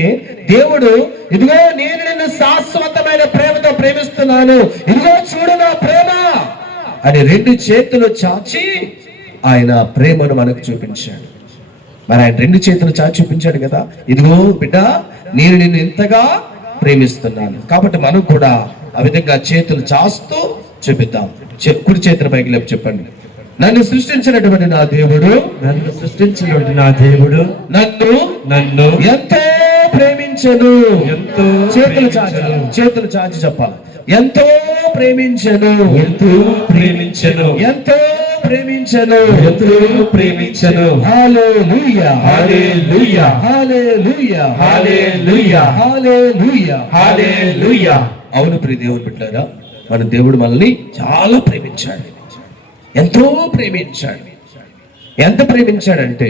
దేవుడు, ఇదిగో నేను నిన్ను శాశ్వతమైన ప్రేమతో ప్రేమిస్తున్నాను, ఇదిగో చూడు నా ప్రేమ అని 2 చేతులు చాచి ఆయన ప్రేమను మనకు చూపించాడు. మరి ఆయన 2 చేతులు చాచి చూపించాడు కదా, ఇదిగో బిడ్డ నేను నిన్ను ఇంతగా ప్రేమిస్తున్నాను. కాబట్టి మనం కూడా ఆ విధంగా చేతులు చాస్తూ చూపిద్దాం. కుడి చేతుల పైకి లేపు చెప్పండి, నన్ను సృష్టించినటువంటి నా దేవుడు నన్ను ఎంతో ప్రేమించెను. చేతులు చాచి చెప్పాలి, ఎంతో ప్రేమించెను, హల్లెలూయా హల్లెలూయా హల్లెలూయా హల్లెలూయా హల్లెలూయా హల్లెలూయా. అవును ప్రియ దేవుని బిడ్డలారా, మన దేవుడు మనల్ని చాలా ప్రేమించాడు, ఎంతో ప్రేమించాడు. ఎంత ప్రేమించాడంటే,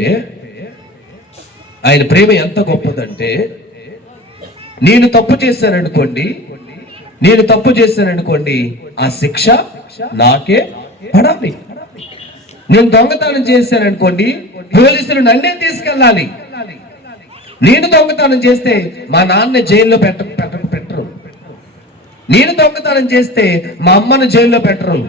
ఆయన ప్రేమ ఎంత గొప్పదంటే, నేను తప్పు చేశాననుకోండి ఆ శిక్ష నాకే పడాలి. నేను దొంగతనం చేశాననుకోండి పోలీసులు నన్నే తీసుకెళ్ళాలి. నేను దొంగతనం చేస్తే మా నాన్న జైల్లో పెట్టరు. నేను దొంగతనం చేస్తే మా అమ్మను జైల్లో పెట్టరు.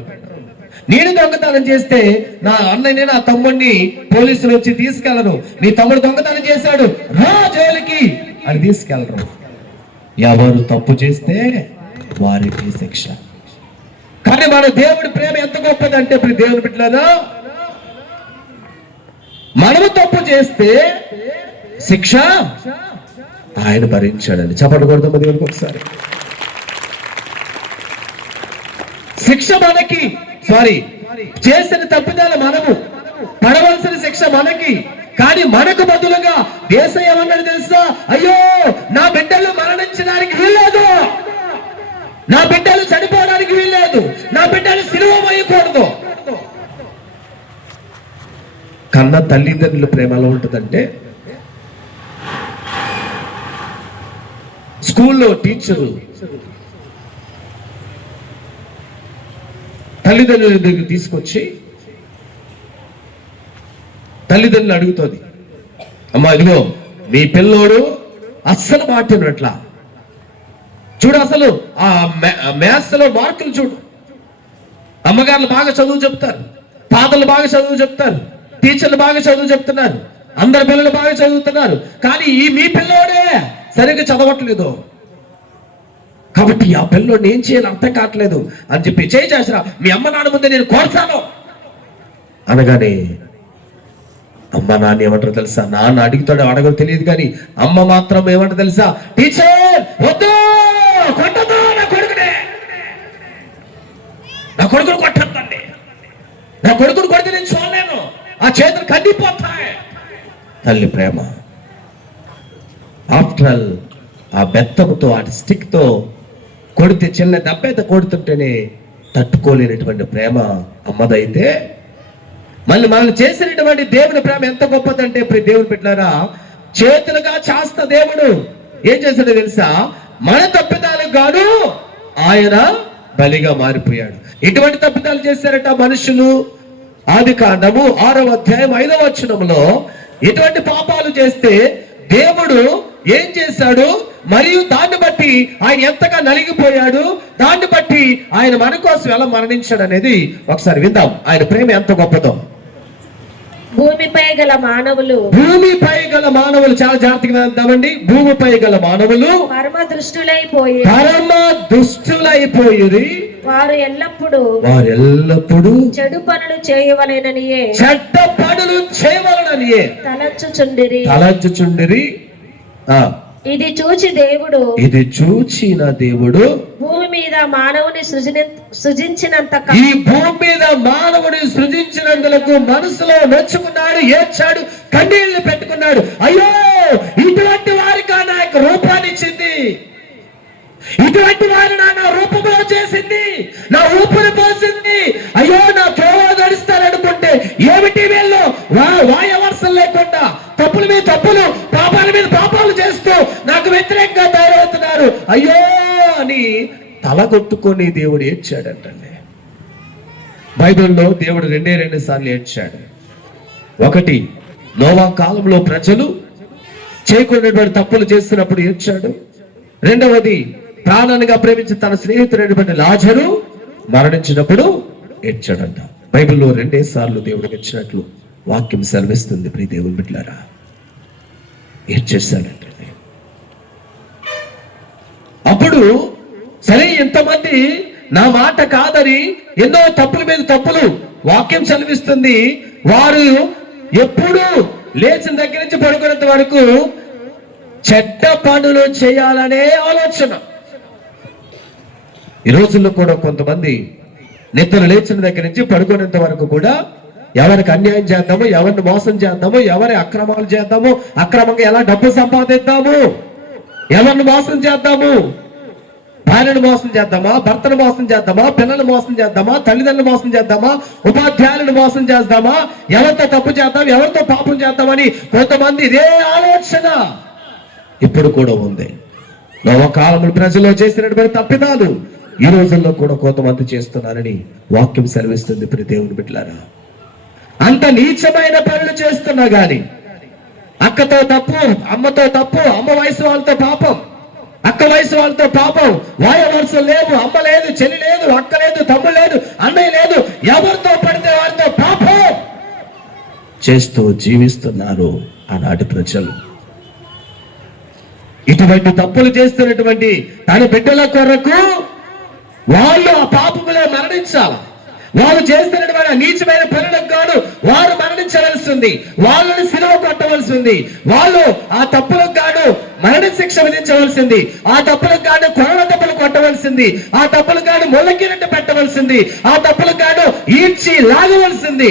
నేను దొంగతనం చేస్తే నా అన్నయ్యని నా తమ్ముడిని పోలీసులు వచ్చి తీసుకెళ్ళరు. నీ తమ్ముడు దొంగతనం చేశాడు రా జైలుకి అని తీసుకెళ్ళరు. ఎవరు తప్పు చేస్తే వారికి శిక్ష. కానీ మన దేవుడి ప్రేమ ఎంత గొప్పదంటే దేవుని బిడ్డలారా, మనము తప్పు చేస్తే శిక్ష ఆయన భరించాడని చెప్పకూడదు దేవునికి ఒకసారి. శిక్ష మనకి, చేసిన తప్పిదాలు మనము, పడవలసిన శిక్ష మనకి. కానీ మనకు బదులుగా దేశం ఏమన్నాడు తెలుసా? అయ్యో, నా బిడ్డలు మరణించడానికి వీల్లేదు, నా బిడ్డలు చనిపోవడానికి వీల్లేదు, నా బిడ్డలు సిలువ వేయకూడదు. కన్న తల్లిదండ్రుల ప్రేమ ఎలా ఉంటుందంటే, స్కూల్లో టీచరు తల్లిదండ్రుల దగ్గర తీసుకొచ్చి తల్లిదండ్రులు అడుగుతుంది, అమ్మా ఇదిగో మీ పిల్లోడు అస్సలు మాట్లాడినట్లా చూడు, అసలు ఆ మ్యాథ్స్ లో మార్కులు చూడు. అమ్మగారులు బాగా చదువు చెప్తారు, తాతలు బాగా చదువు చెప్తారు, టీచర్లు బాగా చదువు చెప్తున్నారు, అందరి పిల్లలు బాగా చదువుతున్నారు, కానీ మీ పిల్లోడే సరిగ్గా చదవట్లేదు. కాబట్టి ఆ పిల్లోడిని ఏం చేయాలి అర్థం కావట్లేదు అని చెప్పి చేసిరా, మీ అమ్మ నాన్న ముందే నేను కోరుతాను అనగానే అమ్మ నాన్న ఏమంటారు తెలుసా? నాన్న అడుగుతాడు అడగో తెలియదు, కానీ అమ్మ మాత్రం ఏమంటారు తెలుసా? టీచర్ వద్దు, కొట్టదు, నా కొడుకునే, నా కొడుకును కొట్టద్దండి, నా కొడుకును కొడితే నేను చూడలేను, ఆ చేతులు కందిపోతాయి. తల్లి ప్రేమ. ఆఫ్టర్ ఆల్ ఆ బెత్తంతో, ఆ స్టిక్ తో కొడితే, చిన్న దెబ్బైతే కొడుతుంటేనే తట్టుకోలేనటువంటి ప్రేమ అమ్మదైతే, మళ్ళీ మనల్ని చేసినటువంటి దేవుని ప్రేమ ఎంత గొప్పదంటే, దేవుని పెట్టారా, చేతులుగా చేస్తా దేవుడు ఏం చేశాడో తెలుసా? మన తప్పిదాలకు గాను ఆయన బలిగా మారిపోయాడు. ఎటువంటి తప్పిదాలు చేశారట మనుషులు? ఆదికాండము 6వ అధ్యాయం 5వ వచనంలో ఎటువంటి పాపాలు చేస్తే దేవుడు ఏం చేశాడు, మరియు దాన్ని బట్టి ఆయన ఎంతగా నలిగిపోయాడు, దాన్ని బట్టి ఆయన మన కోసం ఎలా మరణించాడు అనేది ఒకసారి విందాం. ఆయన ప్రేమ ఎంత గొప్పదో. భూమిపై గల మానవులు చాలా జాగ్రత్తగా విందామండి. భూమిపై గల మానవులు పరమ దుష్టులైపోయి వారు ఎల్లప్పుడూ చెడు పనులు చేయవలెననియే తలంచుచుండిరి. ఇది చూచిన దేవుడు భూమి మీద మానవుని సృజించినందులకు మనసులో నొచ్చుకున్నాడు, ఏడ్చాడు, కన్నీళ్లు పెట్టుకున్నాడు. అయ్యో, ఇటువంటి వారికి నా యొక్క రూపాన్ని ఇచ్చింది, ఇటువంటి వారు నా రూపంలో చేసింది, నా ఊపిరి పోసింది. అయ్యో, నా త్రోవ నడుస్తారనుకుంటే ఏమిటి వీళ్ళు వాయవర్షం లేకుండా తప్పుల మీద తప్పులు, పాపాల మీద పాపాలు చేస్తూ నాకు వ్యతిరేకంగా తయారవుతున్నారు. అయ్యో అని తల కొట్టుకొని దేవుడు ఏడ్చాడంటండి. బైబిల్లో దేవుడు 2 సార్లు ఏడ్చాడు. ఒకటి, నోవా కాలంలో ప్రజలు చేయకూడనటువంటి తప్పులు చేస్తున్నప్పుడు ఏడ్చాడు. రెండవది, ప్రాణానిగా ప్రేమించి తన స్నేహితుడైనటువంటి లాజరు మరణించినప్పుడు ఏడ్చాడంట. బైబిల్లో 2 సార్లు దేవుడికి ఇచ్చినట్లు వాక్యం సెలవిస్తుంది. ప్రియ దేవుని బిడ్డలారా, ఏడ్చేశాడంటే అప్పుడు సరే, ఎంతమంది నా మాట కాదని ఎన్నో తప్పుల మీద తప్పులు వాక్యం సెలవిస్తుంది. వారు ఎప్పుడు లేచిన దగ్గర నుంచి పడుకునేంత వరకు చెడ్డ పనులు చేయాలనే ఆలోచన. ఈ రోజుల్లో కూడా కొంతమంది నిద్ర లేచిన దగ్గర నుంచి పడుకునేంత వరకు కూడా ఎవరికి అన్యాయం చేద్దాము, ఎవరిని మోసం చేద్దాము, ఎవరి అక్రమాలు చేద్దాము, అక్రమంగా ఎలా డబ్బు సంపాదిద్దాము, ఎవరిని మోసం చేద్దాము, భార్యను మోసం చేద్దామా, భర్తను మోసం చేద్దామా, పిల్లలు మోసం చేద్దామా, తల్లిదండ్రులు మోసం చేద్దామా, ఉపాధ్యాయులను మోసం చేద్దామా, ఎవరితో తప్పు చేద్దాం, ఎవరితో పాపం చేద్దామని కొంతమంది ఇదే ఆలోచన ఇప్పుడు కూడా ఉంది. నవకాలములు ప్రజల్లో చేసినటువంటి తప్పిదాలు ఈ రోజుల్లో కూడా కొంతమంది చేస్తున్నారని వాక్యం సెలవిస్తుంది. ప్రతి దేవుని బిడ్డలారా, అంత నీచమైన పనులు చేస్తున్నా గాని, అక్కతో తప్పు, అమ్మతో తప్పు, అమ్మ వయసు వాళ్ళతో పాపం, అక్క వయసు వాళ్ళతో పాపం, వాయ వరుసలు లేవు, అమ్మ లేదు, చెల్లి లేదు, అక్క లేదు, తమ్ముడు లేదు, అన్నయ్య లేదు, ఎవరితో పడితే వారితో పాపం చేస్తూ జీవిస్తున్నారు ఆనాటి ప్రజలు. ఇటువంటి తప్పులు చేస్తున్నటువంటి తన బిడ్డల కొరకు వాళ్ళు ఆ పాపములో మరణించాలి. వారు చేస్తున్నటువంటి నీచమైన పనులకు గాను వారు మరణించవలసింది, వాళ్ళని సిలువ కొట్టవలసింది, వాళ్ళు ఆ తప్పులకు గాను మరణ శిక్ష విధించవలసింది, ఆ తప్పులకు గాను కొరవ దెబ్బలు కొట్టవలసింది. పెట్టవలసింది, ఆ తప్పులు కాడు మొలకినట్టు పెట్టవలసింది, ఆ తప్పులు కాడు ఈడ్చి లాగవలసింది.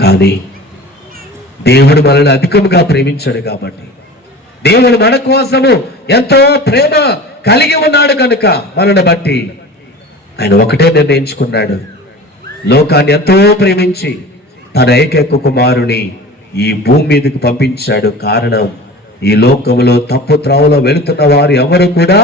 కానీ దేవుడు మనల్ని అధికంగా ప్రేమించాడు కాబట్టి, దేవుడు మన కోసము ఎంతో ప్రేమ కలిగి ఉన్నాడు కనుక మనల్ని బట్టి ఆయన ఒకటే నిర్ణయించుకున్నాడు, లోకాన్ని ఎంతో ప్రేమించి తన ఏకైక కుమారుని ఈ భూమి మీదకి పంపించాడు. కారణం, ఈ లోకంలో తప్పు త్రావులో వెళుతున్న వారు ఎవరు కూడా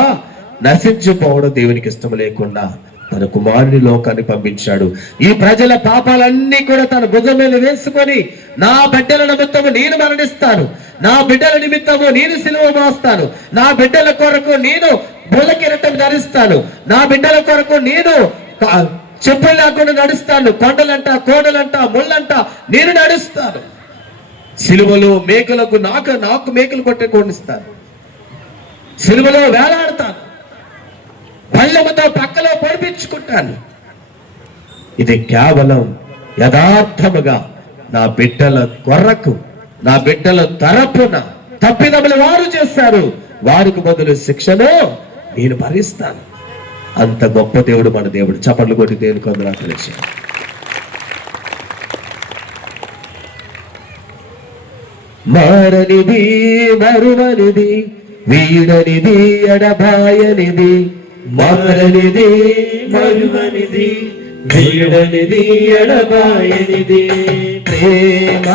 నశించిపోవడం దేవునికి ఇష్టం లేకుండా తన కుమారుని లోకాన్ని పంపించాడు. ఈ ప్రజల పాపాలన్నీ కూడా తన భుజం మీద వేసుకొని, నా బిడ్డల నిమిత్తము నేను మరణిస్తాను, నా బిడ్డల నిమిత్తము నేను సిలువ మోస్తాను, నా బిడ్డల కొరకు నేను బుల్లకిరటం ధరిస్తాను, నా బిడ్డల కొరకు నేను చెప్పులు లేకుండా నడుస్తాను, కొండలంట కోడలంట ముళ్ళంట నేను నడుస్తాను, సిలువలో మేకలకు నాకు మేకలు కొట్టే కొనిస్తాను, సిలువలో వేలాడతాను, పళ్ళెముతో పక్కలో పొడిపించుకుంటాను. ఇది కేవలం యథార్థముగా నా బిడ్డల కొరకు, నా బిడ్డల తరపున తప్పిదములు వారు చేశారు, వారికి బదులు శిక్షను నేను భరిస్తాను. అంత గొప్ప దేవుడు మన దేవుడు. చప్పట్లు కొట్టి దేవుని కొందరు తెలిసి మారనిది మరువనిది వీడనిది ఎడబాయనిది, మారనిది మరువనిది వీడనిది ఎడబాయనిది, ప్రేమ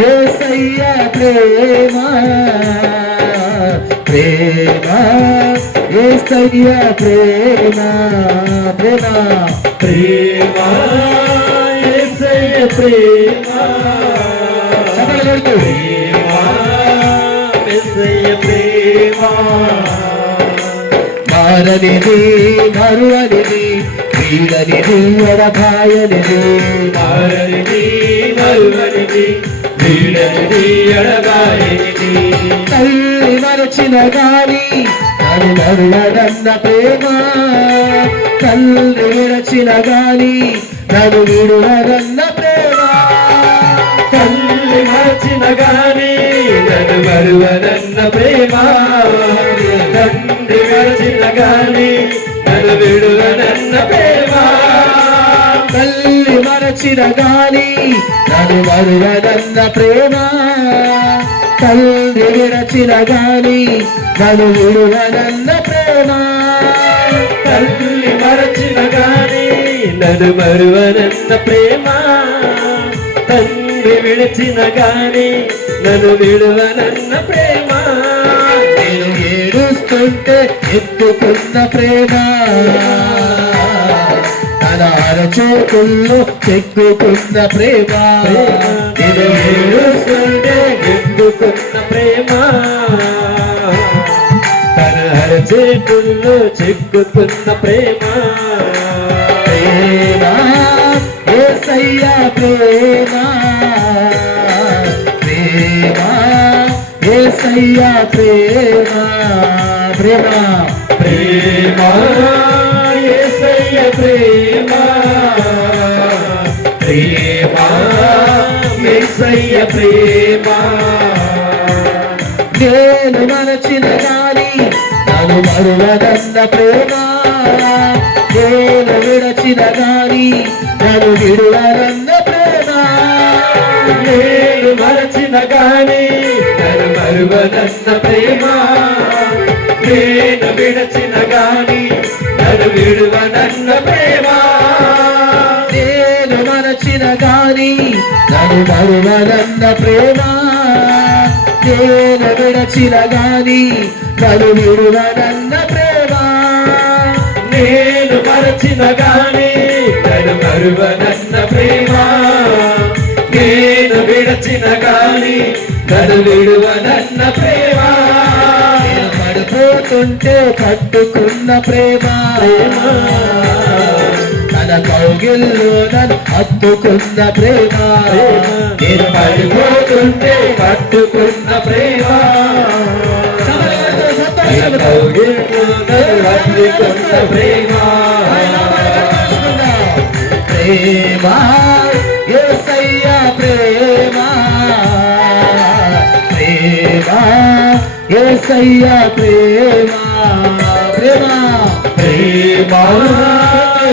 యేసయ్య ప్రేమ, ప్రేమ యేసయ్య ప్రేమ, ప్రేమ ప్రేమ యేసయ్య ప్రేమ, ప్రేమ యేసయ్య ప్రేమ, మారనిది మరువనిది వీడనిది ఎడబాయనిది, మారనిది మరువనిది వీడనిది ఎడబాయనిది, తల్లి మరచిన గాని నన్ను మరువదన్న ప్రేమ, తల్లి విరచిన గాని నన్ను విడువదన్న ప్రేమ, తల్లి మరచిన గాని నన్ను మరువనన్న ప్రేమ, తండ్రి మరచిన గాని నన్ను విడువనన్న ప్రేమ, తల్లి మరచిన గాని నన్ను మరువదన్న ప్రేమ, తల్లి విరచిన గాని నన్ను విడువదన్న ప్రేమ, తల్లి మరచిన గాని నన్ను మరువనన్న ప్రేమ, తండ్రి విడిచిన గాని నన్ను విడువనన్న ప్రేమ, నేను ఏడుస్తుంటే ఎత్తుకున్న ప్రేమ, తన అరచోకుల్లో చెక్కుకున్న ప్రేమ, నేను ఏడుస్తుంటే ఎత్తుకున్న ప్రేమ, తన అరచేతుల్లో చెక్కుతున్న ప్రేమ, ప్రేమ యేసయ్య ప్రేమ, ప్రేమ యేసయ్య ప్రేమ, ప్రేమ ప్రేమ యేసయ్య ప్రేమ, ప్రేమ యేసయ్య ప్రేమ, నేను మరచిన గాని నన్ను మరువదన్న ప్రేమ, నేను విడచిన గాని నన్ను విడువదన్న ప్రేమ, నేను మరచిన గాని నన్ను మరువదన్న ప్రేమ, నేను విడచిన గాని నన్ను విడువనన్న ప్రేమ, నేను మరచిన గాని నన్ను మరువదన్న ప్రేమ, నేను విడచిన గాని నన్ను విడువదన్న ప్రేమ, నేను మరచిన గాని నన్ను మరువనన్న ప్రేమ, నేను విడచిన గాని నన్ను విడువనన్న ప్రేమ, నేను పడిపోతుంటే పట్టుకున్న ప్రేమ, తన కౌగిల్లో నన్ను హత్తుకున్న ప్రేమ, నేను పడిపోతుంటే పట్టుకున్న ప్రేమ, కౌగిల్లో నన్ను హత్తుకున్న ప్రేమ, ప్రేమ యేసయ్య ప్రేమ, ప్రేమ యేసయ్య ప్రేమ ప్రేమ ప్రేమ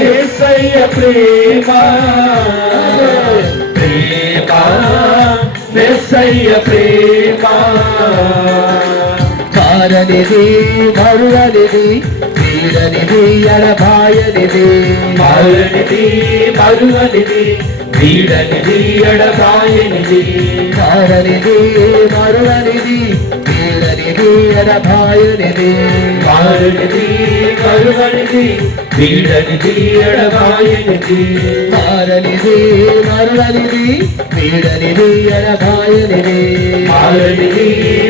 యేసయ్య ప్రేమ ప్రేమ యేసయ్య ప్రేమ మారనిది మరువనిది వీడనిది ఎడబాయనిది మారనిది మరువనిది వీడనిది ఎడబాయనిది మారనిది మరువనిది వీడనిది ఎడబాయనిది మారనిది మరువనిది వీడనిది ఎడబాయనిది మారనిది మరువనిది వీడనిది ఎడబాయనిది మారనిది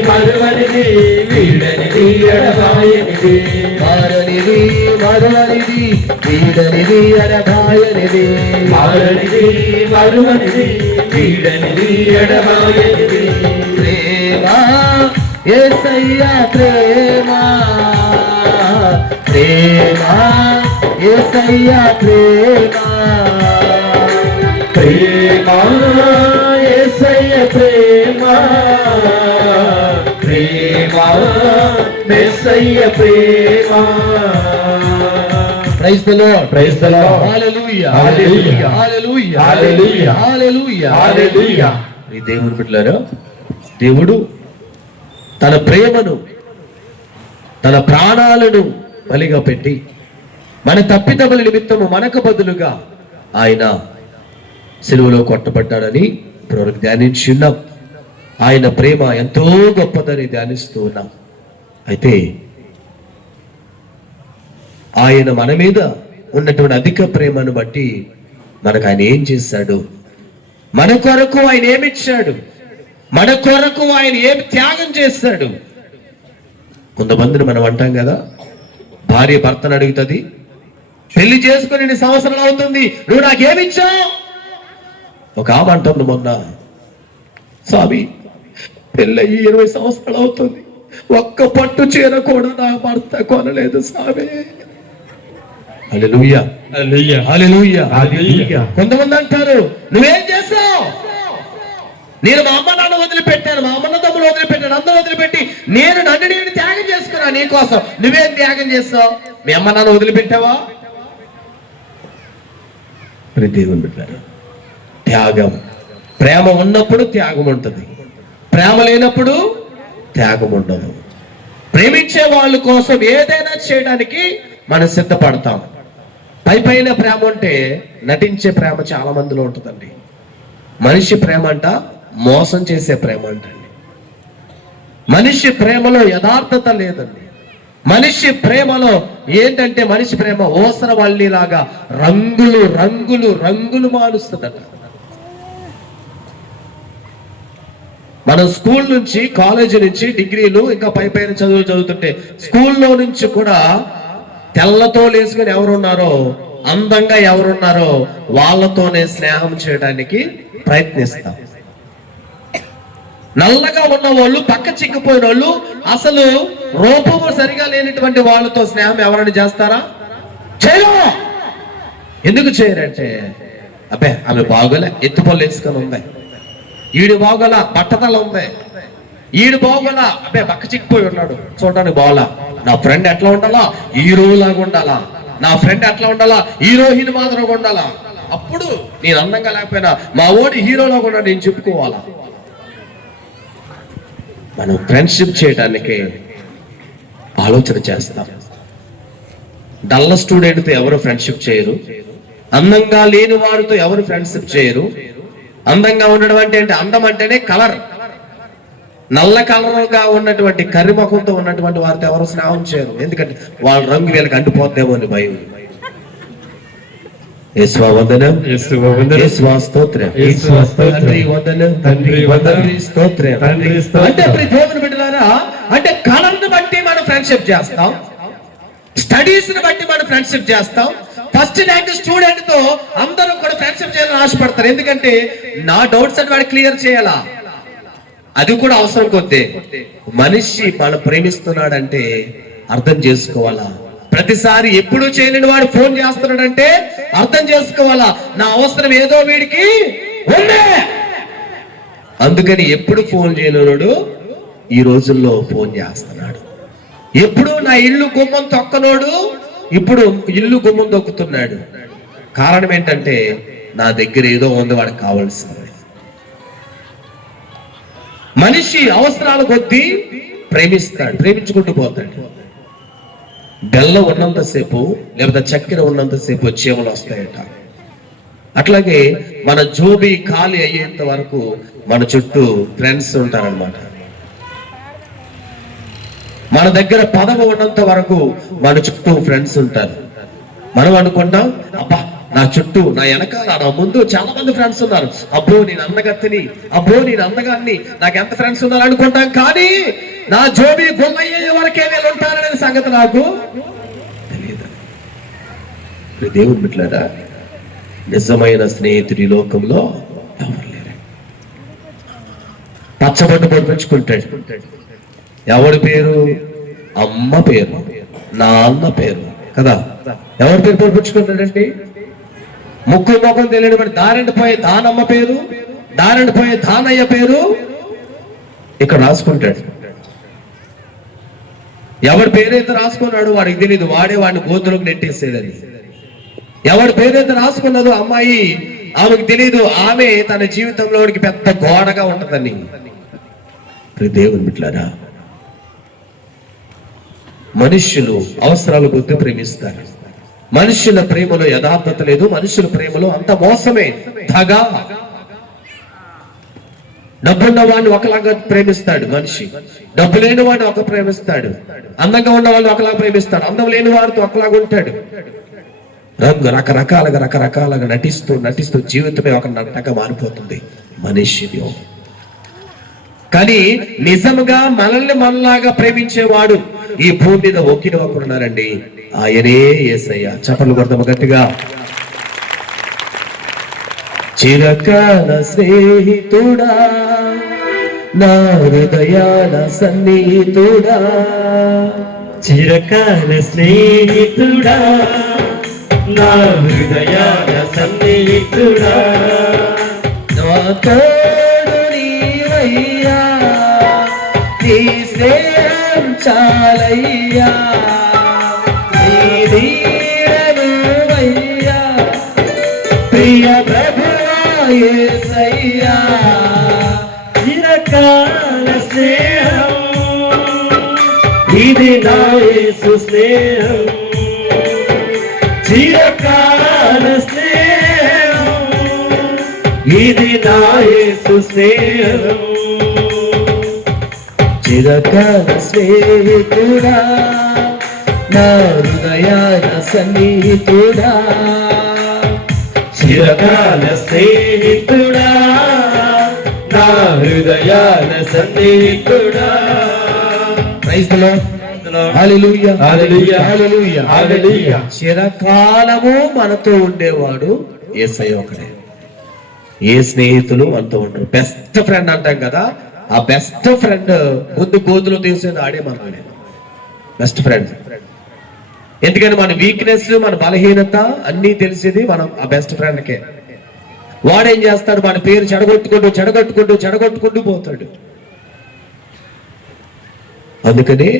మరువనిది వీడనిది ఎడబాయనిది మారనిది మరువనిది వీడనిది ఎడబాయనిది మారనిది మరువనిది వీడనిది ఎడబాయనిది ప్రేమ యేసయ్య ప్రేమ ప్రేమ యేసయ్య ప్రేమ ప్రేమ యేసయ్య ప్రేమ ప్రేమ యేసయ్య ప్రేమ praise the Lord praise the Lord హల్లెలూయా హల్లెలూయా హల్లెలూయా హల్లెలూయా హల్లెలూయా హల్లెలూయా ఈ దేవుని బిడ్డలారా దేవుడు తన ప్రేమను తన ప్రాణాలను బలిగా పెట్టి మన తప్పిదముల నిమిత్తము మనకు బదులుగా ఆయన సిలువలో కొట్టబడ్డాడని ఇప్పుడు ధ్యానించి ఉన్నాం. ఆయన ప్రేమ ఎంతో గొప్పదని ధ్యానిస్తూ ఉన్నాం. అయితే ఆయన మన మీద ఉన్నటువంటి అధిక ప్రేమను బట్టి మనకు ఆయన ఏం చేశాడు, మన కొరకు ఆయన ఏమిచ్చాడు, మన కొరకు ఆయన ఏమి త్యాగం చేశాడు. కొంతమందిని మనం అంటాం కదా, భార్య భర్తను అడుగుతుంది, పెళ్లి చేసుకుని 2 సంవత్సరాలు అవుతుంది, నువ్వు నాకేమిచ్చావు? ఒక ఆమె అంటుంది, మొన్న స్వామి పెళ్ళయి 20 సంవత్సరాలు అవుతుంది, ఒక్క పట్టు చీర కూడా నా భర్త కొనలేదు స్వామి. హల్లెలూయా హల్లెలూయా హల్లెలూయా హల్లెలూయా. కొంతమంది అంటారు, నువ్వేం చేస్తావు? నేను మా అమ్మ నాన్న వదిలిపెట్టాను, మా అమ్మ తమ్ముడు వదిలిపెట్టాను, అందరూ వదిలిపెట్టి నన్ను నేను త్యాగం చేసుకున్నా నీ కోసం. నువ్వేం త్యాగం చేస్తావు? మీ అమ్మ నాన్న వదిలిపెట్టావా? దేవుని బిడ్డలారా, త్యాగం, ప్రేమ ఉన్నప్పుడు త్యాగం ఉంటుంది, ప్రేమ లేనప్పుడు త్యాగం ఉండదు. ప్రేమించే వాళ్ళ కోసం ఏదైనా చేయడానికి మనం సిద్ధపడతాం. పైన ప్రేమ అంటే నటించే ప్రేమ చాలా మందిలో ఉంటుందండి. మనిషి ప్రేమ అంట మోసం చేసే ప్రేమ అంటండి. మనిషి ప్రేమలో యథార్థత లేదండి. మనిషి ప్రేమలో ఏంటంటే, మనిషి ప్రేమ ఓసర వల్లిలాగా రంగులు రంగులు రంగులు మారుస్తుందట. మనం స్కూల్ నుంచి, కాలేజీ నుంచి, డిగ్రీలు, ఇంకా పైన చదువులు చదువుతుంటే స్కూల్లో నుంచి కూడా తెల్లతో లేసుకుని ఎవరున్నారో, అందంగా ఎవరున్నారో వాళ్ళతోనే స్నేహం చేయడానికి ప్రయత్నిస్తాం. నల్లగా ఉన్న వాళ్ళు, పక్క చిక్కిపోయిన వాళ్ళు, అసలు రూపము సరిగా లేనటువంటి వాళ్ళతో స్నేహం ఎవరైనా చేస్తారా? చేయరు. ఎందుకు చేయరంటే, అబ్బే ఆమె బాగోలే, ఎత్తుపళ్ళు వేసుకొని ఉంది, ఈడు బాగోలా, బట్టతల ఉంది, ఈడు బాగోలా, అబ్బే పక్క చిక్కిపోయి ఉన్నాడు, చూడడానికి బాగోలా. నా ఫ్రెండ్ ఎట్లా ఉండాలా? హీరో లాగా ఉండాలా. నా ఫ్రెండ్ ఎట్లా ఉండాలా? హీరోయిన్ మాదిరిగా ఉండాలా. అప్పుడు నేను అందంగా లేకపోయినా మా ఓడి హీరోలాగా ఉన్నాడు నేను చెప్పుకోవాలా. మనం ఫ్రెండ్షిప్ చేయడానికి ఆలోచన చేస్తాం. డల్ల స్టూడెంట్తో ఎవరు ఫ్రెండ్షిప్ చేయరు, అందంగా లేని వారితో ఎవరు ఫ్రెండ్షిప్ చేయరు. అందంగా ఉండడం అంటే ఏంటి? అందం అంటేనే కలర్. నల్ల కలర్గా ఉన్నటువంటి కర్రిముఖంతో ఉన్నటువంటి వారితో ఎవరు స్నేహం చేయరు, ఎందుకంటే వాళ్ళ రంగు వీళ్ళకి అంటిపోద్దేమో అని భయం. యేసువా వందనం, యేసువా స్తోత్రం, తండ్రి వందనం, తండ్రి స్తోత్రం. అంటే దేవుని బిడ్డలారా, అంటే కలర్ని బట్టి మనం ఫ్రెండ్షిప్ చేస్తాం, స్టడీస్ ని బట్టి మనం ఫ్రెండ్షిప్ చేస్తాం. ఫస్ట్ ర్యాంక్ స్టూడెంట్ తో అందరూ కూడా ఫ్రెండ్షిప్ చేయాలని ఆశపడతారు, ఎందుకంటే నా డౌట్స్ అని వాడు క్లియర్ చేయాలా. అది కూడా అవసరం కొద్ది. మనిషి మనం ప్రేమిస్తున్నాడంటే అర్థం చేసుకోవాలా. ప్రతిసారి ఎప్పుడు చేయలేని వాడు ఫోన్ చేస్తున్నాడంటే అర్థం చేసుకోవాలా, నా అవసరం ఏదో వీడికి ఉందే. అందుకని ఎప్పుడు ఫోన్ చేయలేడు ఈ రోజుల్లో ఫోన్ చేస్తున్నాడు. ఎప్పుడు నా ఇల్లు గుమ్మం తొక్కనోడు ఇప్పుడు ఇల్లు గుమ్మం తొక్కుతున్నాడు. కారణం ఏంటంటే నా దగ్గర ఏదో ఉంది వాడికి కావాల్సింది. మనిషి అవసరాల కొద్దీ ప్రేమిస్తాడు, ప్రేమించుకుంటూ పోతాడు. బెల్లం ఉన్నంతసేపు లేకపోతే చక్కెర ఉన్నంతసేపు చీమలు వస్తాయట. అట్లాగే మన జోబీ ఖాళీ అయ్యేంత వరకు మన చుట్టూ ఫ్రెండ్స్ ఉంటారనమాట. మన దగ్గర పదవి ఉన్నంత వరకు మన చుట్టూ ఫ్రెండ్స్ ఉంటారు. మనం అనుకుంటాం, అబ్బా నా చుట్టూ నా వెనకాల నా ముందు చాలా మంది ఫ్రెండ్స్ ఉన్నారు, అబ్బో నేను అందగత్తిని, అబ్బో నేను అందగాన్ని, నాకు ఎంత ఫ్రెండ్స్ ఉన్నారు అనుకుంటాం. కానీ నా జోబీ గుమ్మయ్యే వరకే వీళ్ళు ఉంటారనే సంగతి నాకు తెలియదు. దేవుని బిడ్డలారా, నిజమైన స్నేహితుడి లోకంలో ఎవరు లేరు. పచ్చబొట్టు పొడిపించుకుంటాడు. ఎవడి పేరు? అమ్మ పేరు, నాన్న పేరు కదా. ఎవరి పేరు పొడిపించుకుంటాడండి? ముక్కు ముఖం తెలియని వాడు దారెండిపోయే దానమ్మ పేరు, దారెండిపోయే దానయ్య పేరు ఇక్కడ రాసుకుంటాడు. ఎవరి పేరైతే రాసుకున్నాడు వాడికి తెలియదు, వాడే వాడిని గోతులకు నెట్టేసేదని. ఎవరి పేరైతే రాసుకున్నదో అమ్మాయి, ఆమెకు తెలియదు ఆమె తన జీవితంలో పెద్ద గోడగా ఉంటుందని. దేవుని బిడ్డలారా, మనుష్యులు అవసరాలు కొద్ది ప్రేమిస్తారు. మనుషుల ప్రేమలో యథార్థత లేదు. మనుషుల ప్రేమలో అంత మోసమే, దగా. డబ్బున్న వాడిని ఒకలాగా ప్రేమిస్తాడు మనిషి, డబ్బు లేని వాడిని ఒక ప్రేమిస్తాడు. అందంగా ఉన్న వాడిని ఒకలాగా ప్రేమిస్తాడు, అందం లేని వారితో ఒకలాగా ఉంటాడు. రకరకాలుగా నటిస్తూ జీవితమే ఒక నటగా మారిపోతుంది మనిషిని. కానీ నిజంగా మనల్ని మనలాగా ప్రేమించేవాడు ఈ భూమి మీద ఒకే ఒకడు ఉన్నారండి, ఆయనే యేసయ్య. చప్పట్లు కొడదాము గట్టిగా. చిరకాల స్నేహితుడా, నా హృదయాల సన్నిహితుడా, చిరకాల స్నేహితుడా, నా హృదయాల సన్నిహితుడా, నా తోడు నీవయ్యా, నీ స్నేహం చాలయ్యా, నీ నీడనువయ్యా, ప్రియ ప్రభువా యేసయ్యా. చిరకాల స్నేహం ఇది నా యేసు స్నేహం, చిరకాల స్నేహం ఇది నా యేసు స్నేహం. చిరకాల స్నేహితుడా, నా హృదయాల సన్నిహితుడా, చిరకాల స్నేహితుడా, నా హృదయాల సన్నిహితుడా. Praise the Lord. హల్లెలూయా, హల్లెలూయా, హల్లెలూయా, హల్లెలూయా. చిరకాలము మనతో ఉండేవాడు యేసయ్య ఒకడే. ఏ స్నేహితులు మనతో ఉండరు. బెస్ట్ ఫ్రెండ్ అంటాం కదా, ఆ బెస్ట్ ఫ్రెండ్ ముందు గోతులు తీసేది ఆడే మనమే బెస్ట్ ఫ్రెండ్. ఎందుకని మన వీక్నెస్, మన బలహీనత అన్నీ తెలిసేది మనం ఆ బెస్ట్ ఫ్రెండ్కే. వాడేం చేస్తాడు? మన పేరు చెడగొట్టుకుంటూ పోతాడు. అందుకని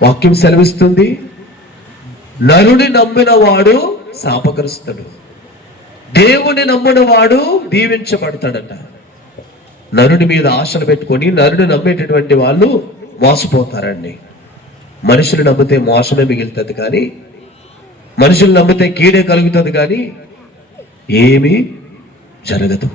వాక్యం సెలవిస్తుంది, నరుని నమ్మిన వాడు శాపగ్రస్తుడు, దేవుని నమ్మిన వాడు దీవించబడతాడట. నరుని మీద ఆశలు పెట్టుకొని నరుని నమ్మేటటువంటి వాళ్ళు మోసపోతారండి. మనుషులు నమ్మితే మోసమే మిగులుతుంది, కానీ మనుషులు నమ్మితే కీడే కలుగుతుంది, కానీ ఏమీ జరగదు.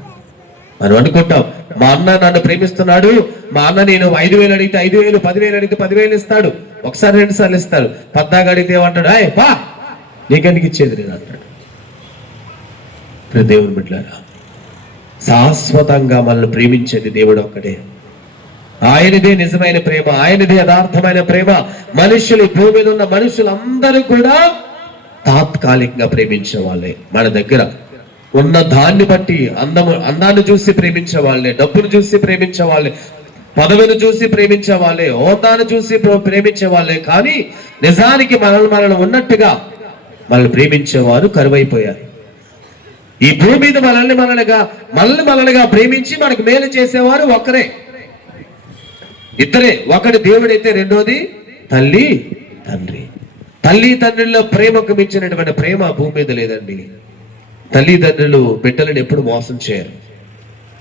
మనం అనుకుంటాం, మా అన్న నన్ను ప్రేమిస్తున్నాడు, మా అన్న నేను 5,000 అడిగితే 5,000, 10,000 అడిగితే 10,000 ఇస్తాడు, ఒకసారి 2 సార్లు ఇస్తాడు. 14 అడిగితే ఏమంటాడు? అయ్య పా, నీకెందుకు ఇచ్చేది నేను అంటాడు. దేవుని బిడ్డలారా, శాశ్వతంగా మనల్ని ప్రేమించేది దేవుడు ఒక్కడే. ఆయనదే నిజమైన ప్రేమ, ఆయనదే యథార్థమైన ప్రేమ. మనుషులు, భూమి మీద ఉన్న మనుషులందరూ కూడా తాత్కాలికంగా ప్రేమించే వాళ్ళే. మన దగ్గర ఉన్న దాన్ని బట్టి అందాన్ని చూసి ప్రేమించే వాళ్ళే, డబ్బును చూసి ప్రేమించే వాళ్ళే, పదవిని చూసి ప్రేమించే వాళ్ళే, హోదాను చూసి ప్రేమించే వాళ్ళే. కానీ నిజానికి మనల్ని ఉన్నట్టుగా మనల్ని ప్రేమించేవారు కరువైపోయారు. ఈ భూమి మీద మనల్ని మనలుగా ప్రేమించి మనకు మేలు చేసేవారు ఒక్కరే. ఇద్దరే, ఒకటి దేవుడైతే రెండోది తల్లి తండ్రి. తల్లి తండ్రుల ప్రేమకు మించినటువంటి ప్రేమ భూమి మీద లేదండి. తల్లిదండ్రులు బిడ్డలను ఎప్పుడు మోసం చేయరు.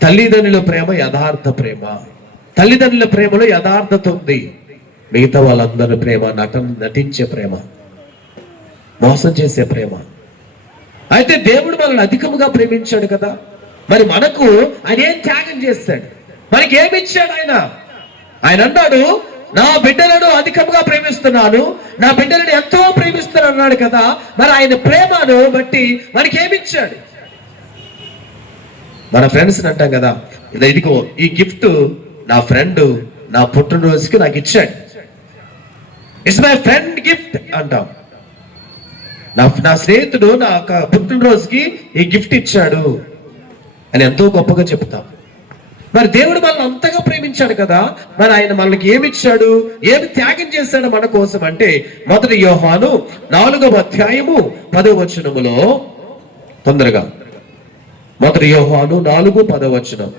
తల్లిదండ్రుల ప్రేమ యథార్థ ప్రేమ. తల్లిదండ్రుల ప్రేమలో యథార్థత ఉంది. మిగతా వాళ్ళందరి ప్రేమ నటించే ప్రేమ, మోసం చేసే ప్రేమ. అయితే దేవుడు మనల్ని అధికముగా ప్రేమించాడు కదా, మరి మనకు ఆయన ఏం త్యాగం చేస్తాడు? మనకి ఏమి ఇచ్చాడు ఆయన? ఆయన అన్నాడు, నా బిడ్డలను అధికంగా ప్రేమిస్తున్నాను, నా బిడ్డలను ఎంతో ప్రేమిస్తున్నాను అన్నాడు కదా. మరి ఆయన ప్రేమను బట్టి మనకి ఏమిచ్చాడు? మన ఫ్రెండ్స్ అంటాం కదా, ఇదిగో ఈ గిఫ్ట్ నా ఫ్రెండ్ నా పుట్టినరోజుకి నాకు ఇచ్చాడు, ఇట్స్ మై ఫ్రెండ్ గిఫ్ట్ అంటాం. నా స్నేహితుడు నా పుట్టినరోజుకి ఈ గిఫ్ట్ ఇచ్చాడు అని ఎంతో గొప్పగా చెప్తాం. మరి దేవుడు మనల్ని అంతగా ప్రేమించాడు కదా, మరి ఆయన మనకి ఏమి ఇచ్చాడు, ఏమి త్యాగం చేశాడు మన కోసం అంటే, 1 యోహాను 4వ అధ్యాయము 10వ వచనములో, తొందరగా 1 యోహాను 4:10 వచనం.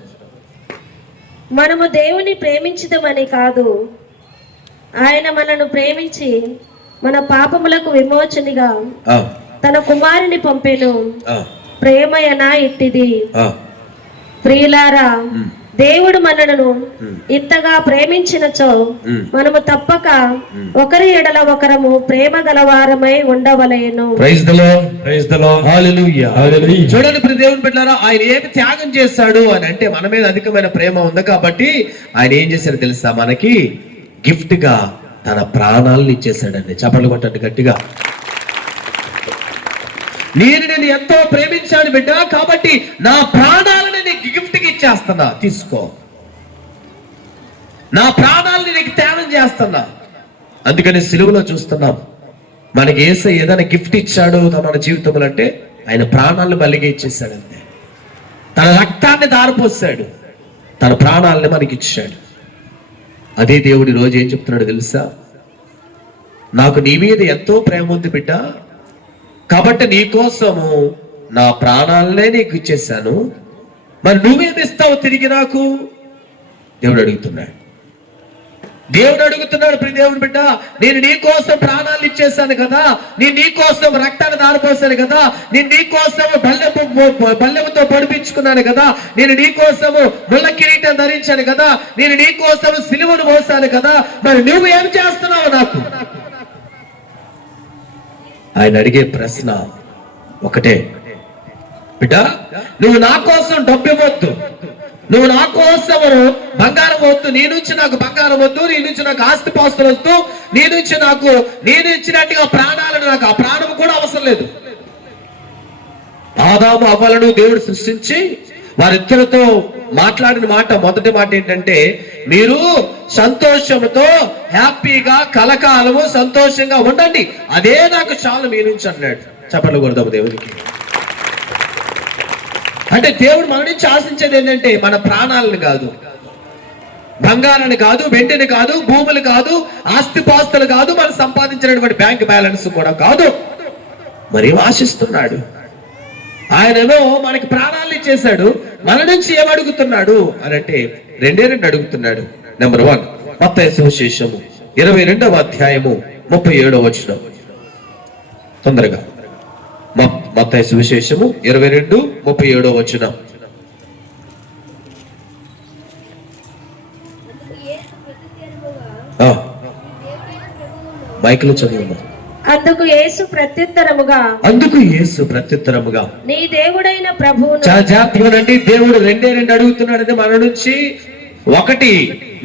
మనము దేవుని ప్రేమించుదామని కాదు, ఆయన మనను ప్రేమించి మన పాపములకు విమోచనిగా తన కుమారుని పంపెను. ప్రేమయనా ఇట్టిది, ప్రియులారా, దేవుడు మనలను ఇంతగా ప్రేమించినచో మనము తప్పక ఒకరి ఎడల ఒకరము ప్రేమ గలవారమై ఉండవలెను. Praise the Lord, praise the Lord, హల్లెలూయా, హల్లెలూయా. చూడండి ప్రియ దేవుని బిడ్డలారా, ఆయన ఏమి త్యాగం చేశాడు అని అంటే, మన మీద అధికమైన ప్రేమ ఉంది కాబట్టి ఆయన ఏం చేశాడు తెలుసా? మనకి గిఫ్ట్ గా తన ప్రాణాలను ఇచ్చేసాడండి. చప్పట్లు కొట్టండి గట్టిగా. నేను ఎంతో ప్రేమించాను బిడ్డ, కాబట్టి నా ప్రాణాలను నీకు గిఫ్ట్ కి ఇచ్చేస్తున్నా, తీసుకో. నా ప్రాణాలని నీకు త్యాగం చేస్తున్నా. అందుకని సిలువలో చూస్తున్నాం, మనకి యేసయ్య ఏదైనా గిఫ్ట్ ఇచ్చాడు మన జీవితంలో అంటే, ఆయన ప్రాణాలను బలిగా ఇచ్చేసాడంతే. తన రక్తాన్ని దారిపోసాడు, తన ప్రాణాలని మనకి ఇచ్చాడు. అదే దేవుడి రోజు ఏం చెప్తున్నాడు తెలుసా? నాకు నీ మీద ఎంతో ప్రేమ ఉంది బిడ్డ, కాబట్టి నీ కోసము నా ప్రాణాలనే నీకు ఇచ్చేసాను, మరి నువ్వేమి ఇస్తావు తిరిగి నాకు? దేవుడు అడుగుతున్నాడు. దేవుడు అడుగుతున్నాడు, ప్రియ దేవుని బిడ్డ, నేను నీ కోసం ప్రాణాలు ఇచ్చేసాను కదా, నేను నీ కోసం రక్తాన్ని దారిపోసాను కదా, నేను నీ కోసం బల్లెముతో పొడిపించుకున్నాను కదా, నేను నీ కోసము ముళ్ళ కిరీటం ధరించాను కదా, నేను నీ కోసం సిలువను మోసాను కదా, మరి నువ్వు ఏం చేస్తున్నావు నాకు? ఆయన అడిగే ప్రశ్న ఒకటే, బిడ్డ, నువ్వు నా కోసం డబ్బు ఇవ్వద్దు, నువ్వు నా కోసం బంగారం వద్దు, నీ నుంచి నాకు బంగారం వద్దు, నీ నుంచి నాకు ఆస్తి పాస్తులు వద్దు, నీ నుంచి నాకు నేను ఇచ్చినట్టుగా ప్రాణాలను, నాకు ఆ ప్రాణం కూడా అవసరం లేదు. ఆదాము అవ్వలను దేవుడు సృష్టించి వారిద్దరితో మాట్లాడిన మాట, మొదటి మాట ఏంటంటే, మీరు సంతోషంతో హ్యాపీగా కలకాలము సంతోషంగా ఉండండి, అదే నాకు చాలు మీ నుంచి అన్నాడు. చప్పట్లు కొడదాము దేవునికి. అంటే దేవుడు మన నుంచి ఆశించేది ఏంటంటే, మన ప్రాణాలను కాదు, బంగారాన్ని కాదు, వెండిని కాదు, భూములు కాదు, ఆస్తిపాస్తులు కాదు, మనం సంపాదించినటువంటి బ్యాంక్ బ్యాలెన్స్ కూడా కాదు. మరి ఆశిస్తున్నాడు ఆయనలో మనకి ప్రాణాలు ఇచ్చేశాడు. మన నుంచి ఏమడుగుతున్నాడు అని అంటే, 2 అడుగుతున్నాడు. నెంబర్ 1, మత్తయి సువిశేషము 22వ అధ్యాయము 37వ వచనం. తొందరగా మత్తయి సువిశేషము 22:37 వచనం. మైకులో చదువు. అందుకు యేసు ప్రత్యుత్తరముగా నీ దేవుడైన ప్రభువును. చాలా జాగ్రత్తగా ఉండండి. దేవుడు 2 అడుగుతున్నాడు మన నుంచి. 1,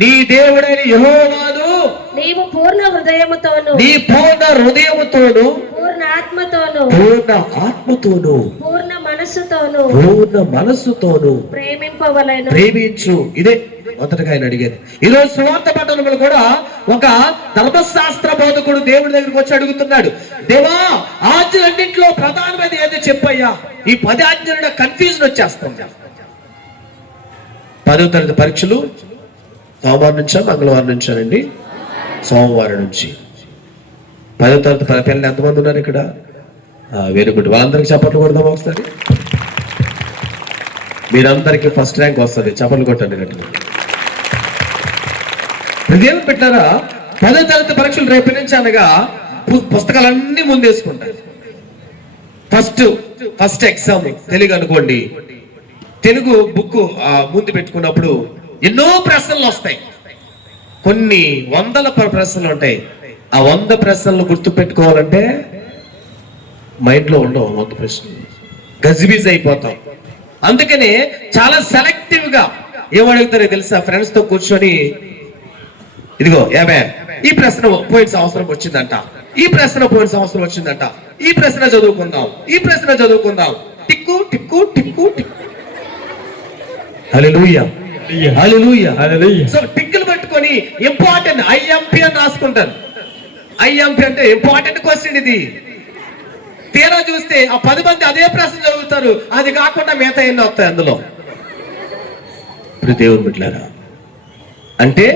నీ దేవుడైన యెహోవాను నీవు పూర్ణ హృదయముతోను, నీ పూర్ణ హృదయముతోను, పూర్ణ ఆత్మతోను, పూర్ణ మనస్సుతోను ప్రేమింపవలెను. ప్రేమించు. ఇదే మొదటగా ఆయన అడిగేది. ఈరోజు సువార్త పట్టణంలో కూడా ఒక ధర్మశాస్త్ర బోధకుడు దేవుడి దగ్గరికి వచ్చి అడుగుతున్నాడు, దేవా, ఆజ్ఞలన్నింటిలో ప్రధానమైనది ఏదో చెప్పయ్యా, ఈ 10 ఆజ్ఞల కన్ఫ్యూజన్ వచ్చేస్తుంది. 10వ తరగతి పరీక్షలు సోమవారం నుంచా మంగళవారం నుంచానండి? సోమవారం నుంచి. 10వ తరగతి పిల్లలు ఎంతమంది ఉన్నారు ఇక్కడ? Very good. వాళ్ళందరికీ చప్పట్లు కొడదాం ఒకసారి. మీరందరికీ ఫస్ట్ ర్యాంక్ వస్తుంది. చప్పట్లు కొట్టండి గట్టిగా. దేవుని పెట్టారా 10వ తరగతి పరీక్షలు రేపటి నుంచి అనగా పుస్తకాలన్నీ ముందేసుకుంటారు. ఫస్ట్ ఎగ్జామ్ తెలుగు అనుకోండి, తెలుగు బుక్ ముందు పెట్టుకున్నప్పుడు ఎన్నో ప్రశ్నలు వస్తాయి, కొన్ని వందల ప్రశ్నలు ఉంటాయి. ఆ 100 ప్రశ్నలు గుర్తు పెట్టుకోవాలంటే మైండ్ లో ఉండవు 100 ప్రశ్నలు, గజిబిజ్ అయిపోతాం. అందుకనే చాలా సెలెక్టివ్ గా ఏమడుగుతారో తెలుసా, ఫ్రెండ్స్ తో కూర్చొని ఇదిగో ఏమే ఈ ప్రశ్న పోయిన సంవత్సరం వచ్చిందంట, ఈ ప్రశ్న పోయిన సంవత్సరం వచ్చిందంట, ఈ ప్రశ్న చదువుకుందాం, ఈ ప్రశ్న చదువుకుందాం, టిక్కు టిక్కు టిక్కు టిక్కు. హల్లెలూయా హల్లెలూయా హల్లెలూయా. సో టిక్కులు పెట్టుకొని ఇంపార్టెంట్ ఐఎంపీ అని రాసుకుంటారు. ఐఎంపీ అంటే ఇంపార్టెంట్ క్వశ్చన్ ఇది. తీరా చూస్తే ఆ 10 మంది అదే ప్రశ్న చదువుతారు, అది కాకుండా మిగతా ఎన్నో వస్తాయి అందులో. దేవుని బిడ్డలారా, అంటే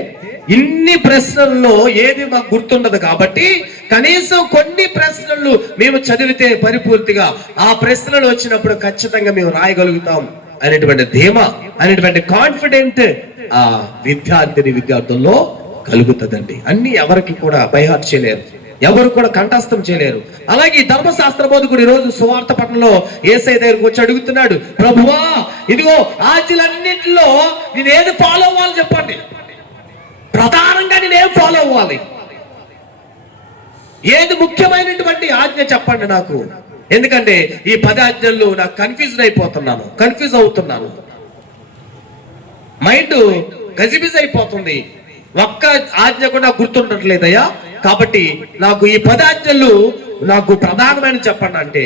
ఇన్ని ప్రశ్నల్లో ఏది మాకు గుర్తుండదు కాబట్టి కనీసం కొన్ని ప్రశ్నలు మేము చదివితే పరిపూర్తిగా ఆ ప్రశ్నలు వచ్చినప్పుడు ఖచ్చితంగా మేము రాయగలుగుతాం అనేటువంటి ధీమా, అనేటువంటి కాన్ఫిడెంట్ ఆ విద్యార్థుల్లో కలుగుతుందండి. అన్ని ఎవరికి కూడా బైహార్ట్ చేయలేరు, ఎవరు కూడా కంఠస్థం చేయలేరు. అలాగే ధర్మశాస్త్ర బోధకుడు ఈ రోజు సువార్త పట్టణంలో యేసయ్య దగ్గరకు వచ్చి అడుగుతున్నాడు, ప్రభువా ఇదిగో ఆజ్ఞలన్నింటిలో నేను ఏది ఫాలో అవ్వాలి చెప్పండి, ప్రధానంగా నేనేం ఫాలో అవ్వాలి, ఏది ముఖ్యమైనటువంటి ఆజ్ఞ చెప్పండి నాకు. ఎందుకంటే ఈ 10 ఆజ్ఞల్లో నాకు కన్ఫ్యూజ్ అవుతున్నాను, మైండ్ గజిబిజ్ అయిపోతుంది, ఒక్క ఆజ్ఞ కూడా గుర్తుండట్లేదయ్యా, కాబట్టి నాకు ఈ 10 ఆజ్ఞలు నాకు ప్రధానమైన చెప్పండి అంటే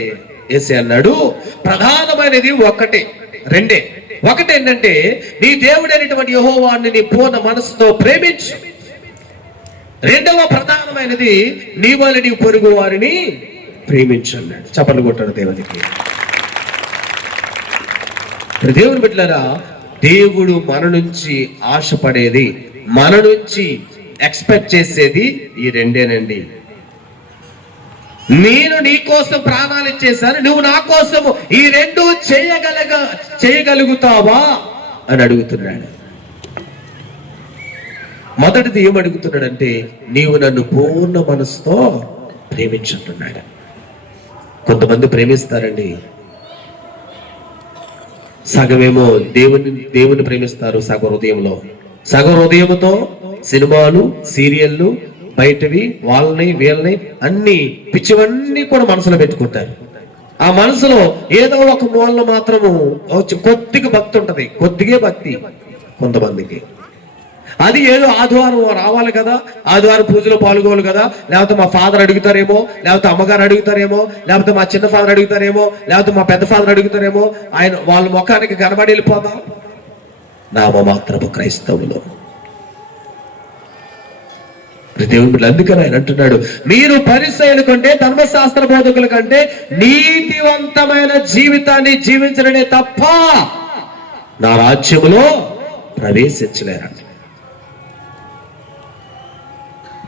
యేసయ్య అన్నాడు, ప్రధానమైనది రెండే. ఒకటి ఏంటంటే నీ దేవుడైనటువంటి యెహోవాను నీ పూర్ణ మనసుతో ప్రేమించు. రెండవ ప్రధానమైనది నీ వలె నీ పొరుగు వారిని ప్రేమించు అన్నాడు. చప్పట్లు కొట్టాడు దేవునికి. దేవుని బిడ్డలారా, దేవుడు మన నుంచి ఆశపడేది, మన నుంచి ఎక్స్పెక్ట్ చేసేది ఈ రెండేనండి. నేను నీ కోసం ప్రాణాలు ఇచ్చేసాను, నువ్వు నా కోసం ఈ రెండు చేయగలుగుతావా అని అడుగుతున్నాడు. మొదటిది ఏమడుగుతున్నాడంటే నీవు నన్ను పూర్ణ మనసుతో ప్రేమించుంటున్నాడు. కొంతమంది ప్రేమిస్తారండి, సగమేమో దేవుని ప్రేమిస్తారు, సగం హృదయంతో సినిమాలు, సీరియళ్ళు, బయటవి, వాళ్ళని వీళ్ళని అన్ని పిచ్చివన్నీ కూడా మనసులో పెట్టుకుంటారు. ఆ మనసులో ఏదో ఒక మూలలో మాత్రము కొద్దిగా భక్తి ఉంటది, కొద్దిగే భక్తి కొంతమందికి. అది ఏదో ఆదివారం రావాలి కదా, ఆదివారం పూజలో పాల్గొవాలి కదా, లేకపోతే మా ఫాదర్ అడుగుతారేమో, లేకపోతే అమ్మగారు అడుగుతారేమో, లేకపోతే మా చిన్న ఫాదర్ అడుగుతారేమో, లేకపోతే మా పెద్ద ఫాదర్ అడుగుతారేమో, వాళ్ళ ముఖానికి కనబడి వెళ్ళిపోదాం. నామమాత్రపు క్రైస్తవులు దేవుడు. అందుకని ఆయన అంటున్నాడు, మీరు పరిసయ్యుల కంటే ధర్మశాస్త్ర బోధకుల కంటే నీతివంతమైన జీవితాన్ని జీవించడమే తప్ప నా రాజ్యములో ప్రవేశించలేరండి.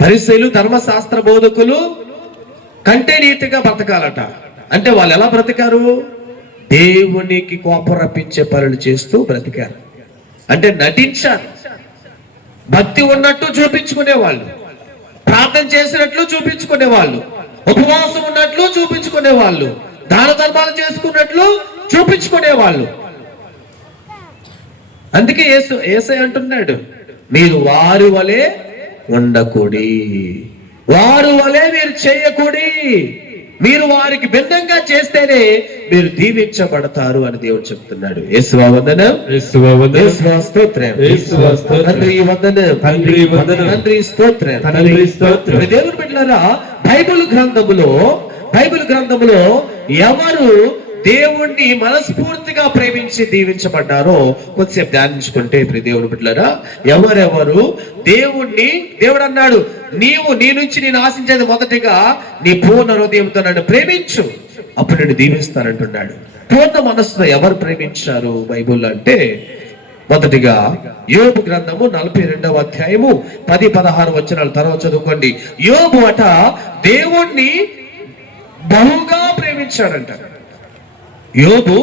పరిసయ్యులు ధర్మశాస్త్ర బోధకులు కంటే నీతిగా బ్రతకాలట. అంటే వాళ్ళు ఎలా బ్రతికారు? దేవునికి కోపం రప్పించే పనులు చేస్తూ బ్రతికారు. అంటే నటించారు, భక్తి ఉన్నట్టు చూపించుకునేవాళ్ళు, ప్రార్థన చేసినట్లు చూపించుకునేవాళ్ళు, ఉపవాసం ఉన్నట్లు చూపించుకునేవాళ్ళు, దాన ధర్మాలు చేసుకున్నట్లు చూపించుకునేవాళ్ళు. అందుకే యేసయ్య అంటున్నాడు, మీరు వారి వలె ఉండకూడి, వారి వలె మీరు చేయకూడి, మీరు వారికి భిన్నంగా చేస్తేనే మీరు దీవించబడతారు అని దేవుడు చెప్తున్నాడు. యేసువా వందనం, యేసువా స్తోత్రం, తండ్రి వందనం, తండ్రి స్తోత్రం. దేవుని బిడ్డలారా, బైబిల్ గ్రంథములో ఎవరు దేవుణ్ణి మనస్ఫూర్తిగా ప్రేమించి దీవించబడ్డారో కొద్దిసేపు ధ్యానించుకుంటే దేవుని బిడ్డలారా, ఎవరెవరు దేవుడు అన్నాడు, నీ నుంచి నేను ఆశించేది మొదటిగా నీ పూర్ణ హృదయంతో నన్ను ప్రేమించు, అప్పుడు నేను దీవిస్తానంటున్నాడు. పూర్ణ మనస్సుతో ఎవరు ప్రేమించారు బైబుల్ అంటే? మొదటిగా యోబు గ్రంథము 42వ అధ్యాయము 10-16 వచనాల తర్వాత చదువుకోండి. యోబు అట దేవుణ్ణి బహుగా ప్రేమించాడంట. యోబు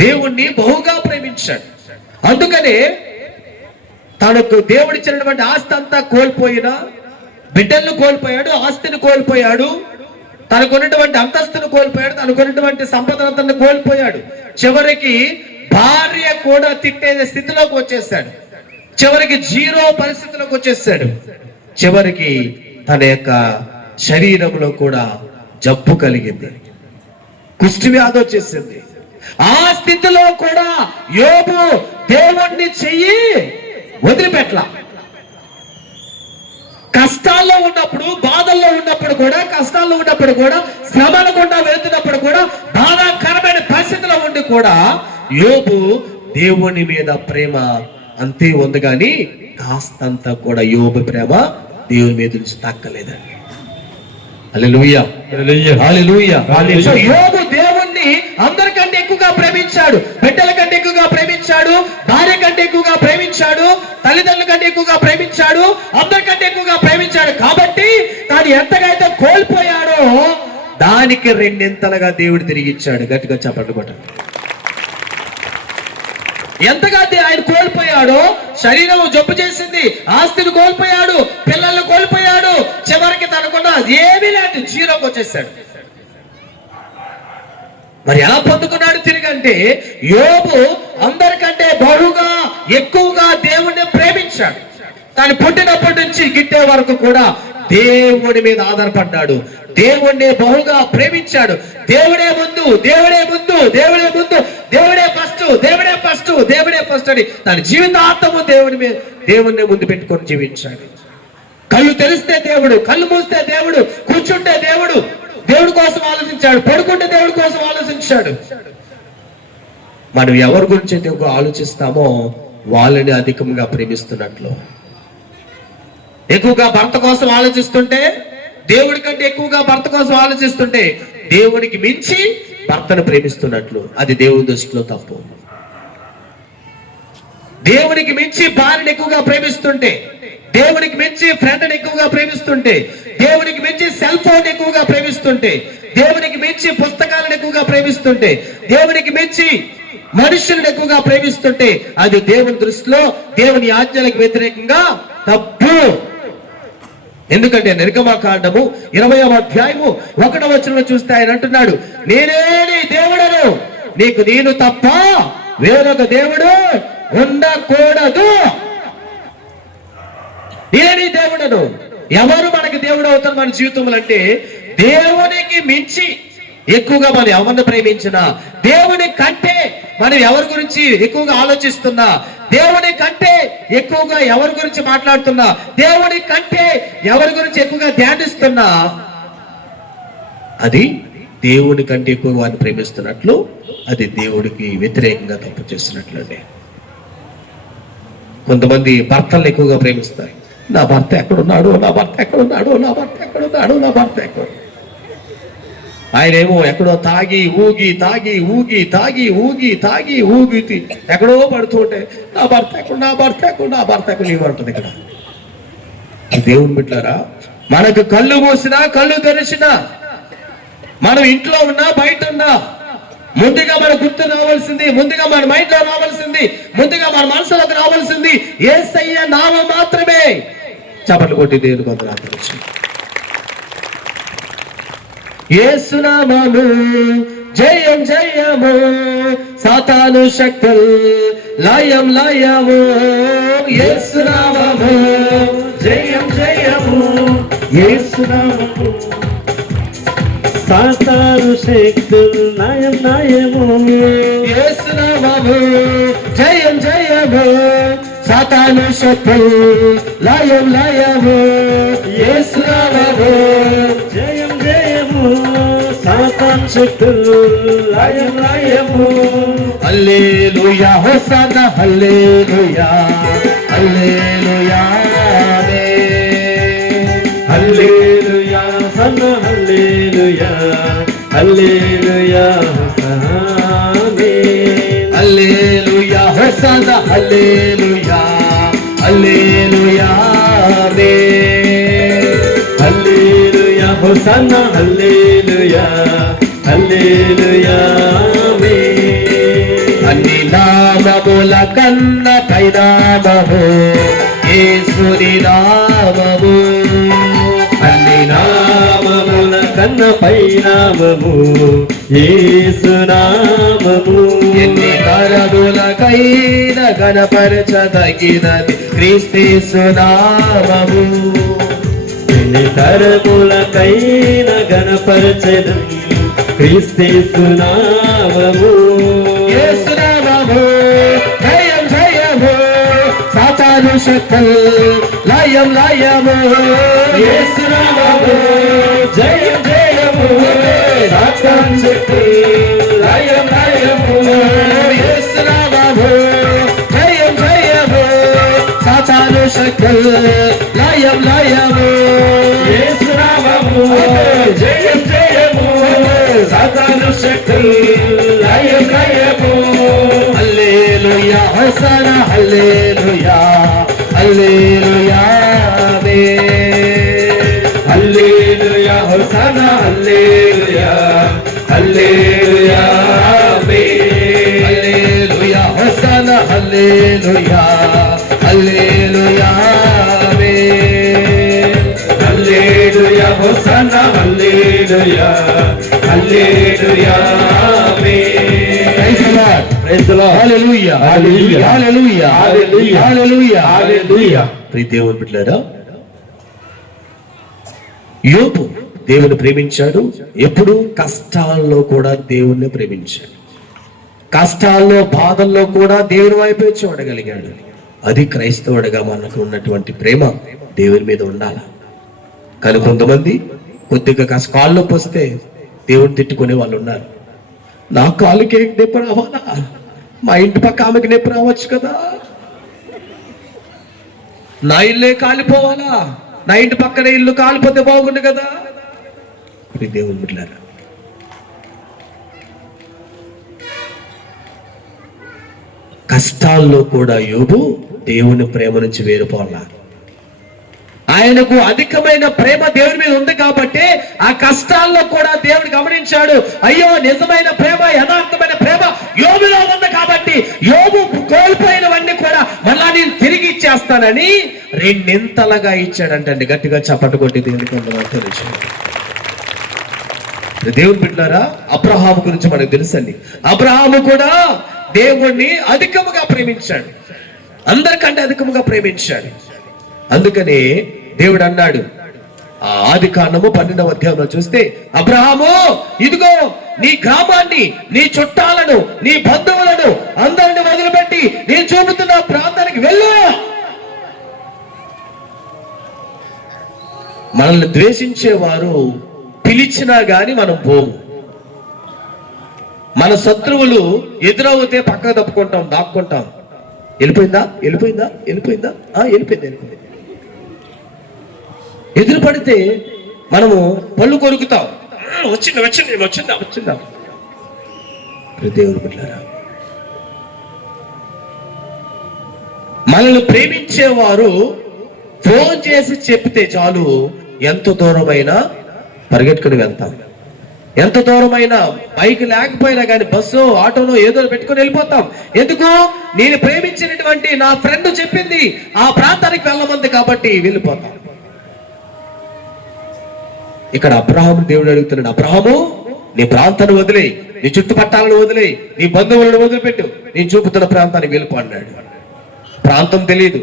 దేవుణ్ణి బహుగా ప్రేమించాడు. అందుకనే తనకు దేవుడిచ్చినటువంటి ఆస్తి అంతా కోల్పోయినా, బిడ్డలను కోల్పోయాడు, ఆస్తిని కోల్పోయాడు, తనకున్నటువంటి అంతస్తును కోల్పోయాడు, తనకున్నటువంటి సంపదనంతా కోల్పోయాడు. చివరికి భార్య కూడా తిట్టే స్థితిలోకి వచ్చేసాడు. చివరికి జీరో పరిస్థితిలోకి వచ్చేసాడు. చివరికి తన యొక్క శరీరంలో కూడా జబ్బు కలిగింది, కుష్టి వ్యాధి వచ్చేసింది. ఆ స్థితిలో కూడా యోబు దేవుణ్ణి చెయ్యి వదిలిపెట్ల. కష్టాల్లో ఉన్నప్పుడు, బాధల్లో ఉన్నప్పుడు కూడా, కష్టాల్లో ఉన్నప్పుడు కూడా, శ్రమను గుండా వెళ్తున్నప్పుడు కూడా, బాధాకరమైన పరిస్థితిలో ఉండి కూడా యోబు దేవుని మీద ప్రేమ అంతే ఉంది, కానీ కాస్తంతా కూడా యోబు ప్రేమ దేవుని మీద నుంచి తక్కలేదండి. హల్లెలూయా, హల్లెలూయా. సో యోబు దేవుణ్ణి అందరికంటే ఎక్కువగా ప్రేమించాడు, బిడ్డల కంటే ఎక్కువగా ప్రేమించాడు, భార్య కంటే ఎక్కువగా ప్రేమించాడు, తల్లిదండ్రుల కంటే ఎక్కువగా ప్రేమించాడు, అందరికంటే ఎక్కువగా ప్రేమించాడు. కాబట్టి తాను ఎంతగా అయితే కోల్పోయాడో దానికి రెండింతలుగా దేవుడు తిరిగి ఇచ్చాడు. గట్టిగా చెప్పండి కొట్టండి. ఎంతగా ఆయన కోల్పోయాడో, శరీరం జబ్బు చేసింది, ఆస్తిని కోల్పోయాడు, పిల్లల్ని కోల్పోయాడు, చివరికి తనకున్న ఏమీ లేదు, జీరోకి వచ్చేసాడు. మరి ఎలా పొందుకున్నాడు తిరిగి అంటే, యోబు అందరికంటే బహుగా ఎక్కువగా దేవుణ్ణి ప్రేమించాడు. తాను పుట్టినప్పటి నుంచి గిట్టే వరకు కూడా దేవుడి మీద ఆధారపడ్డాడు, దేవుణ్ణి బహుగా ప్రేమించాడు. దేవుడే ముందు, దేవుడే ముందు, దేవుడే ముందు, దేవుడే ఫస్ట్, దేవుడే ఫస్ట్, దేవుడే ఫస్ట్ అని తన జీవితాంతము దేవుణ్ణి ముందు పెట్టుకొని జీవించాడు. కళ్ళు తెరిస్తే దేవుడు, కళ్ళు మూస్తే దేవుడు, కూర్చుంటే దేవుడు, దేవుడి కోసం ఆలోచించాడు, పడుకుంటే దేవుడి కోసం ఆలోచించాడు. మనం ఎవరి గురించి అయితే ఆలోచిస్తామో వాళ్ళని అధికంగా ప్రేమిస్తున్నట్లు. ఎక్కువగా భర్త కోసం ఆలోచిస్తుంటే, దేవుడి కంటే ఎక్కువగా భర్త కోసం ఆలోచిస్తుంటే దేవునికి మించి భర్తను ప్రేమిస్తున్నట్లు. అది దేవుని దృష్టిలో తప్పు. దేవునికి మించి భార్యను ఎక్కువగా ప్రేమిస్తుంటే, దేవునికి మించి ఫ్రెండ్ని ఎక్కువగా ప్రేమిస్తుంటే, దేవునికి మించి సెల్ ఫోన్ ఎక్కువగా ప్రేమిస్తుంటే, దేవునికి మించి పుస్తకాలను ఎక్కువగా ప్రేమిస్తుంటే, దేవునికి మించి మనుషులను ఎక్కువగా ప్రేమిస్తుంటే అది దేవుని దృష్టిలో దేవుని ఆజ్ఞలకు వ్యతిరేకంగా తప్పు. ఎందుకంటే నిర్గమకాండము 20వ అధ్యాయము 1వ వచనంలో చూస్తే ఆయన అంటున్నాడు, నేనే నీ దేవుడను, నీకు నేను తప్ప వేరొక దేవుడు ఉండకూడదు. నేనే నీ దేవుడను. ఎవరు మనకి దేవుడు అవుతారు మన జీవితంలో అంటే, దేవునికి మించి ఎక్కువగా మనం ఎవరిని ప్రేమించినా, దేవుని కంటే మనం ఎవరి గురించి ఎక్కువగా ఆలోచిస్తున్నా, దేవుని కంటే ఎక్కువగా ఎవరి గురించి మాట్లాడుతున్నా, దేవుని కంటే ఎవరి గురించి ఎక్కువగా ధ్యానిస్తున్నా, అది దేవుని కంటే ఎక్కువ వారిని ప్రేమిస్తున్నట్లు, అది దేవుడికి వ్యతిరేకంగా తప్పు చేస్తున్నట్లండి. కొంతమంది భర్తలను ఎక్కువగా ప్రేమిస్తారు. నా భర్త ఎక్కడున్నాడు, నా భర్త ఎక్కడున్నాడు, నా భర్త ఎక్కడున్నాడు, నా భర్త ఎక్కడ. ఆయనేమో ఎక్కడో తాగి ఊగి తాగి ఊగి తాగి ఊగి తాగి ఊగి ఎక్కడో పడుతూ ఉంటే నా భర్త ఎక్కడ, నా భర్త ఎక్కడ, నా భర్త ఎక్కడ ఇవ్వంటుంది. ఇక్కడ దేవుని బిడ్డలారా, మనకు కళ్ళు మూసినా కళ్ళు తెరిచినా, మనం ఇంట్లో ఉన్నా బయట ఉన్నా, ముందుగా మన గుర్తు రావాల్సింది, ముందుగా మన మైండ్ లో రావాల్సింది, ముందుగా మన మనసులోకి రావాల్సింది యేసయ్య నామం మాత్రమే. చప్పట్లు కొట్టి దేవుని కొందరు యేసు నామము జయం జయము, సాతాను శక్తులు లయం లయము. యేసు నామము జయం జయము, యేసు నామము సాతాను శక్తులు నయం నయము. యేసు నామము జయం జయము, సాతాను శక్తులు లయం లయము. యేసు నామము జయం జయము, సాతాను శక్తులు లయం లయము. హల్లెలూయా హోసన్నా హల్లెలూయా హల్లెలూయా హల్లెలూయా సన్న హల్లెలూయా హల్లెలూయా ఆమేన్. హల్లెలూయా హోసన్నా హల్లెలూయా హల్లెలూయా హల్లెలూయా హోసన్నా హల్లెలూయా హల్లెలూయా ఆమేన్. అన్ని నామముల కన్న పైనామము యేసుని నామము. అన్ని నామముల కన్న పైనామము యేసు నామము. ఎన్ని తరములకైన గణపరచదగినది క్రీస్తు నామము. ఎన్ని తరములకైన గణపరచెదము క్రీస్తు నామము. యేసు నామము జయం జయము సాతాను శక్తులు లయం లయము. యేసు నామము జయం జయము సాతాను శక్తులు లయం లయము. యేసు నామము జయం జయము సాతాను శక్తులు లయం లయము. యేసు నామము జయం జయము సాతాను శక్తులు లయం లయము. హల్లెలూయా హోసన్నా హల్లెలూయా హల్లెలూయా ఆమేన్. హల్లెలూయా హోసన్నా హల్లెలూయా హల్లెలూయా ఆమేన్. హల్లెలూయా హోసన్నా హల్లెలూయా హల్లెలూయా ఆమేన్. హల్లెలూయా హోసన్నా హల్లెలూయా హల్లెలూయా ఆమేన్. Praise the Lord. Praise the Lord. హల్లెలూయా హల్లెలూయా. హల్లెలూయా హల్లెలూయా. హల్లెలూయా. హల్లెలూయా. ప్రియ దేవుని బిడ్డలారా, యోబు దేవుని ప్రేమించాడు. ఎప్పుడు కష్టాల్లో కూడా దేవుణ్ణి ప్రేమించాడు. కష్టాల్లో బాధల్లో కూడా దేవుని వైపే చూడగలిగాడు. అది క్రైస్తవుడిగా మనకు ఉన్నటువంటి ప్రేమ దేవుని మీద ఉండాలి. కానీ కొంతమంది కొద్దిగా కాళ్ళు పోస్తే దేవుని తిట్టుకునే వాళ్ళు ఉన్నారు. నా కాలుకి నొప్పి రావాలా, మా ఇంటి పక్క ఆమెకి నొప్పి రావచ్చు కదా, నా ఇల్లే కాలిపోవాలా, నా ఇంటి పక్కన ఇల్లు కాలిపోతే బాగుండు కదా. ఇది దేవుని బిడ్డలారా, కష్టాల్లో కూడా యోబు దేవుని ప్రేమ నుంచి వేరుపోవాలా. ఆయనకు అధికమైన ప్రేమ దేవుని మీద ఉంది కాబట్టి ఆ కష్టాల్లో కూడా దేవుడు గమనించాడు. అయ్యో, నిజమైన ప్రేమ, యథార్థమైన ప్రేమ యోబులో ఉంది కాబట్టి యోబు కోల్పోయినవన్నీ కూడా మళ్ళా నేను తిరిగి ఇచ్చేస్తానని రెండింతలుగా ఇచ్చాడంటండి. గట్టిగా చప్పట్లు కొట్టి దేవునికి తెలుసు. దేవుని బిడ్డలారా, అబ్రహాము గురించి మనకు తెలుసండి. అబ్రహాము కూడా దేవుణ్ణి అధికముగా ప్రేమించాడు, అందరికంటే అధికముగా ప్రేమించాడు. అందుకనే దేవుడు అన్నాడు, ఆ ఆదికాండము 12వ అధ్యాయంలో చూస్తే, అబ్రహాము, ఇదిగో నీ గ్రామాన్ని, నీ చుట్టాలను, నీ బంధువులను అందరిని వదిలిపెట్టి నేను చూపుతున్న ప్రాంతానికి వెళ్ళు. మనల్ని ద్వేషించేవారు పిలిచినా గాని మనం పోము. మన శత్రువులు ఎదురవుతే పక్కకు తప్పుకుంటాం, దాక్కుంటాం. వెళ్ళిపోయిందా వెళ్ళిపోయిందా వెళ్ళిపోయిందా వెళ్ళిపోయింది వెళ్ళిపోయింది. ఎదురు పడితే మనము పళ్ళు కొరుకుతాం. వచ్చిందా వచ్చింది వచ్చిందా వచ్చిందా. దేవుని బిడ్డలారా, మనల్ని ప్రేమించేవారు ఫోన్ చేసి చెప్తే చాలు, ఎంత దూరమైనా పరిగెట్టుకుని వెళ్తాం. ఎంత దూరమైనా బైక్ లేకపోయినా కానీ బస్సు ఆటోనో ఏదో పెట్టుకుని వెళ్ళిపోతాం. ఎందుకు? నేను ప్రేమించినటువంటి నా ఫ్రెండ్ చెప్పింది ఆ ప్రాంతానికి వెళ్ళమంది కాబట్టి వెళ్ళిపోతాం. ఇక్కడ అబ్రహాము దేవుడు అడుగుతున్నాడు, అబ్రహాము, నీ ప్రాంతాన్ని వదిలే, నీ చుట్టుపట్టాలను వదిలే, నీ బంధువులను వదిలిపెట్టు, నేను చూపుతున్న ప్రాంతానికి వెళ్ళిపో అన్నాడు. ప్రాంతం తెలియదు,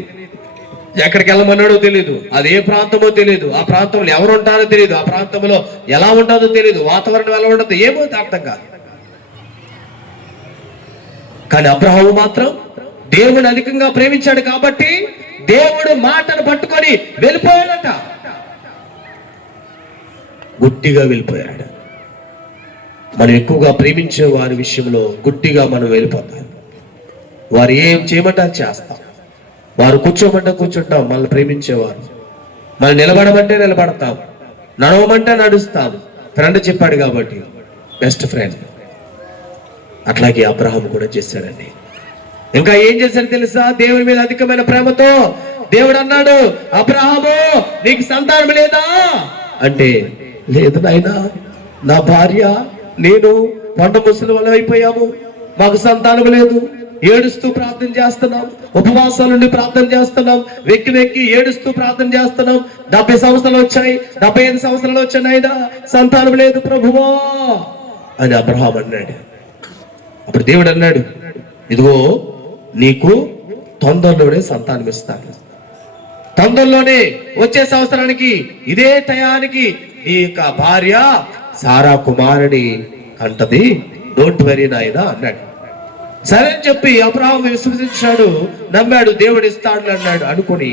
ఎక్కడికి వెళ్ళమన్నాడో తెలియదు, అదే ప్రాంతమో తెలియదు, ఆ ప్రాంతంలో ఎవరు ఉంటారో తెలియదు, ఆ ప్రాంతంలో ఎలా ఉంటుందో తెలియదు, వాతావరణం ఎలా ఉంటుందో ఏమో అర్థం కాదు. కానీ అబ్రహాము మాత్రం దేవుని అధికంగా ప్రేమించాడు కాబట్టి దేవుడు మాటను పట్టుకొని వెళ్ళిపోయాడట. గుడ్డిగా వెళ్ళిపోయాడు. మనం ఎక్కువగా ప్రేమించే వారి విషయంలో గుడ్డిగా మనం వెళ్ళిపోతాం. వారు ఏం చేయమంటే చేస్తాం, వారు కూర్చోమంటే కూర్చుంటాం. మనల్ని ప్రేమించేవారు మనం నిలబడమంటే నిలబడతాం, నడవమంటే నడుస్తాం. ఫ్రెండ్ చెప్పాడు కాబట్టి బెస్ట్ ఫ్రెండ్. అట్లాగే అబ్రహాము కూడా చేశాడండి. ఇంకా ఏం చేశాడు తెలుసా? దేవుని మీద అధికమైన ప్రేమతో దేవుడు అన్నాడు, అబ్రహాము, నీకు సంతానం లేదా అంటే, లేదు నాయనా, నా భార్య నేను కొండ ముసలి వల్ల అయిపోయాము, మాకు సంతానం లేదు. ఏడుస్తూ ప్రార్థన చేస్తున్నాం, ఉపవాసాల నుండి ప్రార్థన చేస్తున్నాం, వెక్కి వెక్కి ఏడుస్తూ ప్రార్థన చేస్తున్నాం. 70 సంవత్సరాలు వచ్చాయి, 75 సంవత్సరాలు వచ్చాయి, అయినా సంతానం లేదు ప్రభువా అని అబ్రహాం అన్నాడు. అప్పుడు దేవుడు అన్నాడు, ఇదిగో నీకు తొందరలోనే సంతానం ఇస్తాను, తొందరలోనే వచ్చే సంవత్సరానికి ఇదే టయానికి నీ యొక్క భార్య సారా కుమారుని కంటది, డోంట్ వెరీ నాయనా అన్నాడు. సరే అని చెప్పి అబ్రహాం విశ్వసించాడు, నమ్మాడు, దేవుడు ఇస్తాడు అన్నాడు అనుకుని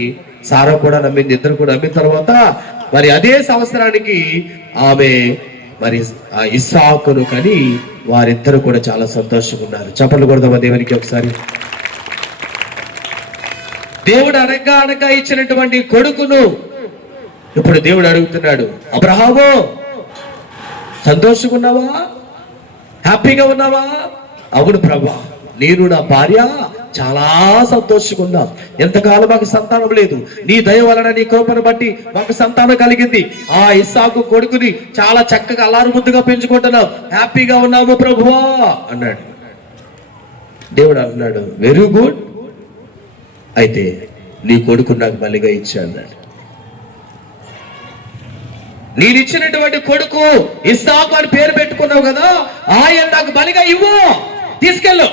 సారా కూడా నమ్మింది. ఇద్దరు కూడా నమ్మిన తర్వాత మరి అదే సంవత్సరానికి ఆమె మరి ఆ ఇస్సాకును కని వారిద్దరు కూడా చాలా సంతోషంగా ఉన్నారు. చప్పట్లు కొడదామా దేవునికి ఒకసారి. దేవుడు అనగా ఇచ్చినటువంటి కొడుకును ఇప్పుడు దేవుడు అడుగుతున్నాడు, అబ్రహాము సంతోషంగా ఉన్నావా, హ్యాపీగా ఉన్నావా? అవును ప్రభా, నేను నా భార్య చాలా సంతోషంగా ఉన్నాం. ఎంతకాలం మాకు సంతానం లేదు, నీ దయ వలన నీ కృపను బట్టి మాకు సంతానం కలిగింది. ఆ ఇస్సాకు కొడుకుని చాలా చక్కగా అల్లారు ముద్దుగా పెంచుకుంటున్నాం, హ్యాపీగా ఉన్నాము ప్రభువా అన్నాడు. దేవుడు అన్నాడు, వెరీ గుడ్, అయితే నీ కొడుకు నాకు బలిగా ఇచ్చా అన్నాడు. నేనిచ్చినటువంటి కొడుకు ఇస్సాకు అని పేరు పెట్టుకున్నావు కదా, ఆయన నాకు బలిగా ఇవ్వు, తీసుకెళ్ళు,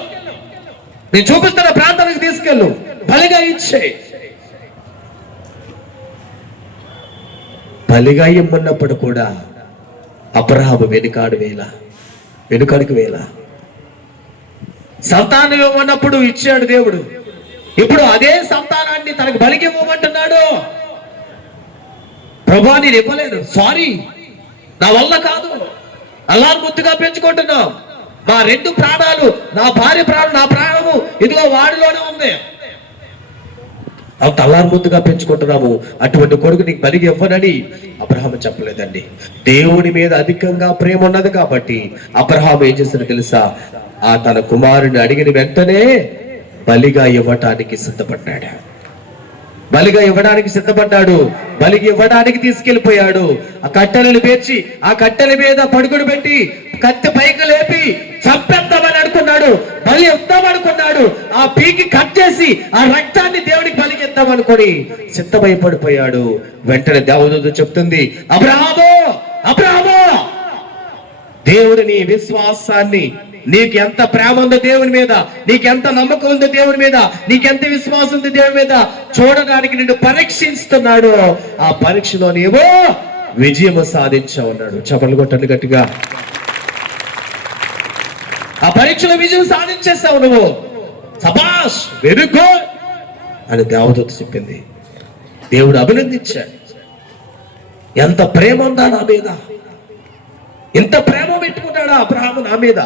నేను చూపిస్తున్న ప్రాంతానికి తీసుకెళ్ళు, బలిగా ఇచ్చే. బలిగా ఇమ్మన్నప్పుడు కూడా అబ్రహాము వెనుకాడుకు వేళ సంతానం ఇవ్వమన్నప్పుడు ఇచ్చాడు దేవుడు. ఇప్పుడు అదే సంతానాన్ని తనకు బలికి ఇవ్వమంటున్నాడు. ప్రభా నేను ఇవ్వలేదు, సారీ, నా వల్ల కాదు, అలా ముద్దుగా పెంచుకుంటున్నాం, మా 2 ప్రాణాలు, నా భార్య ప్రాణం, నా ప్రాణము ఇదిగో వాడిలోనే ఉంది, అంత అల్లారు ముద్దుగా పెంచుకుంటున్నాము, అటువంటి కొడుకు నీకు బలికి ఇవ్వనని అబ్రహాము చెప్పలేదండి. దేవుని మీద అధికంగా ప్రేమ ఉన్నది కాబట్టి అబ్రహాము ఏం చేశాడు తెలుసా, ఆ తన కుమారుని అడిగిన వెంటనే బలిగా ఇవ్వటానికి సిద్ధపడ్డాడు. బలికి ఇవ్వడానికి తీసుకెళ్లిపోయాడు. ఆ కట్టెలను పేర్చి ఆ కట్టెల మీద పడుకుని పెట్టి కత్తి పైకి లేపి చంపేద్దామని అనుకున్నాడు, బలి ఇద్దామనుకున్నాడు. ఆ పీకి కట్ చేసి ఆ రక్తాన్ని దేవునికి బలికి ఇద్దామనుకొని సిద్ధమైపడిపోయాడు. వెంటనే దేవదూత చెప్తుంది, అబ్రహాము అబ్రహాము, దేవుడు నీ విశ్వాసాన్ని, నీకు ఎంత ప్రేమ ఉందో దేవుని మీద, నీకెంత నమ్మకం ఉందో దేవుని మీద, నీకెంత విశ్వాసం ఉంది దేవుని మీద చూడడానికి నిన్ను పరీక్షిస్తున్నాడు. ఆ పరీక్షలో నీవు విజయం సాధించావు అన్నాడు. చప్పట్లు కొట్టండి గట్టిగా. ఆ పరీక్షలో విజయం సాధించేస్తావు నువ్వు, సబాష్, వెరీ గుడ్ అని దేవదూత చెప్పింది. దేవుడు అభినందించాడు. ఎంత ప్రేమ ఉందా నా మీద, ఎంత ప్రేమ పెట్టుకున్నాడా అబ్రహాము నా మీద.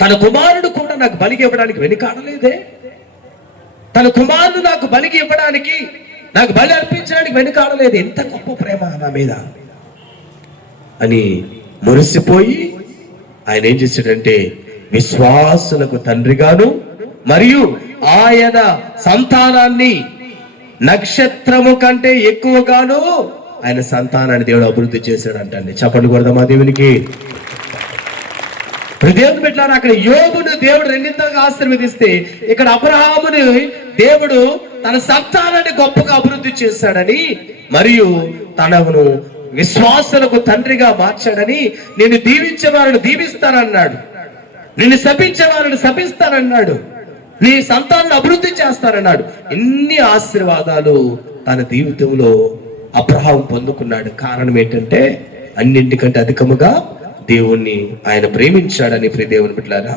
తన కుమారుడు కూడా నాకు బలికి ఇవ్వడానికి వెనుకాడలేదే, తన కుమారుడు నాకు బలికి ఇవ్వడానికి, నాకు బలి అర్పించడానికి వెనుకాడలేదు. ఎంత గొప్ప ప్రేమ నా మీద అని మురిసిపోయి ఆయన ఏం చేశాడంటే, విశ్వాసులకు తండ్రిగాను మరియు ఆయన సంతానాన్ని నక్షత్రము కంటే ఎక్కువగాను ఆయన సంతానాన్ని దేవుడు అభివృద్ధి చేశాడంటండి. చప్పట్లు కొడదామా దేవునికి. దేవుడు పెట్టారు. అక్కడ యోబును దేవుడు రెండింతగా ఆశీర్వదిస్తే, ఇక్కడ అబ్రహాముని దేవుడు తన సంతానాన్ని గొప్పగా అభివృద్ధి చేశాడని మరియు తనను విశ్వాసులకు తండ్రిగా మార్చాడని, నేను దీవించే వారిని దీవిస్తానన్నాడు, నిన్ను శపించే వారిని శపిస్తానన్నాడు, నీ సంతానాన్ని అభివృద్ధి చేస్తానన్నాడు. ఇన్ని ఆశీర్వాదాలు తన జీవితంలో అబ్రహాము పొందుకున్నాడు. కారణం ఏంటంటే, అన్నింటికంటే అధికముగా దేవుణ్ణి ఆయన ప్రేమించాడని. ప్రియ దేవుని బిడ్డలారా,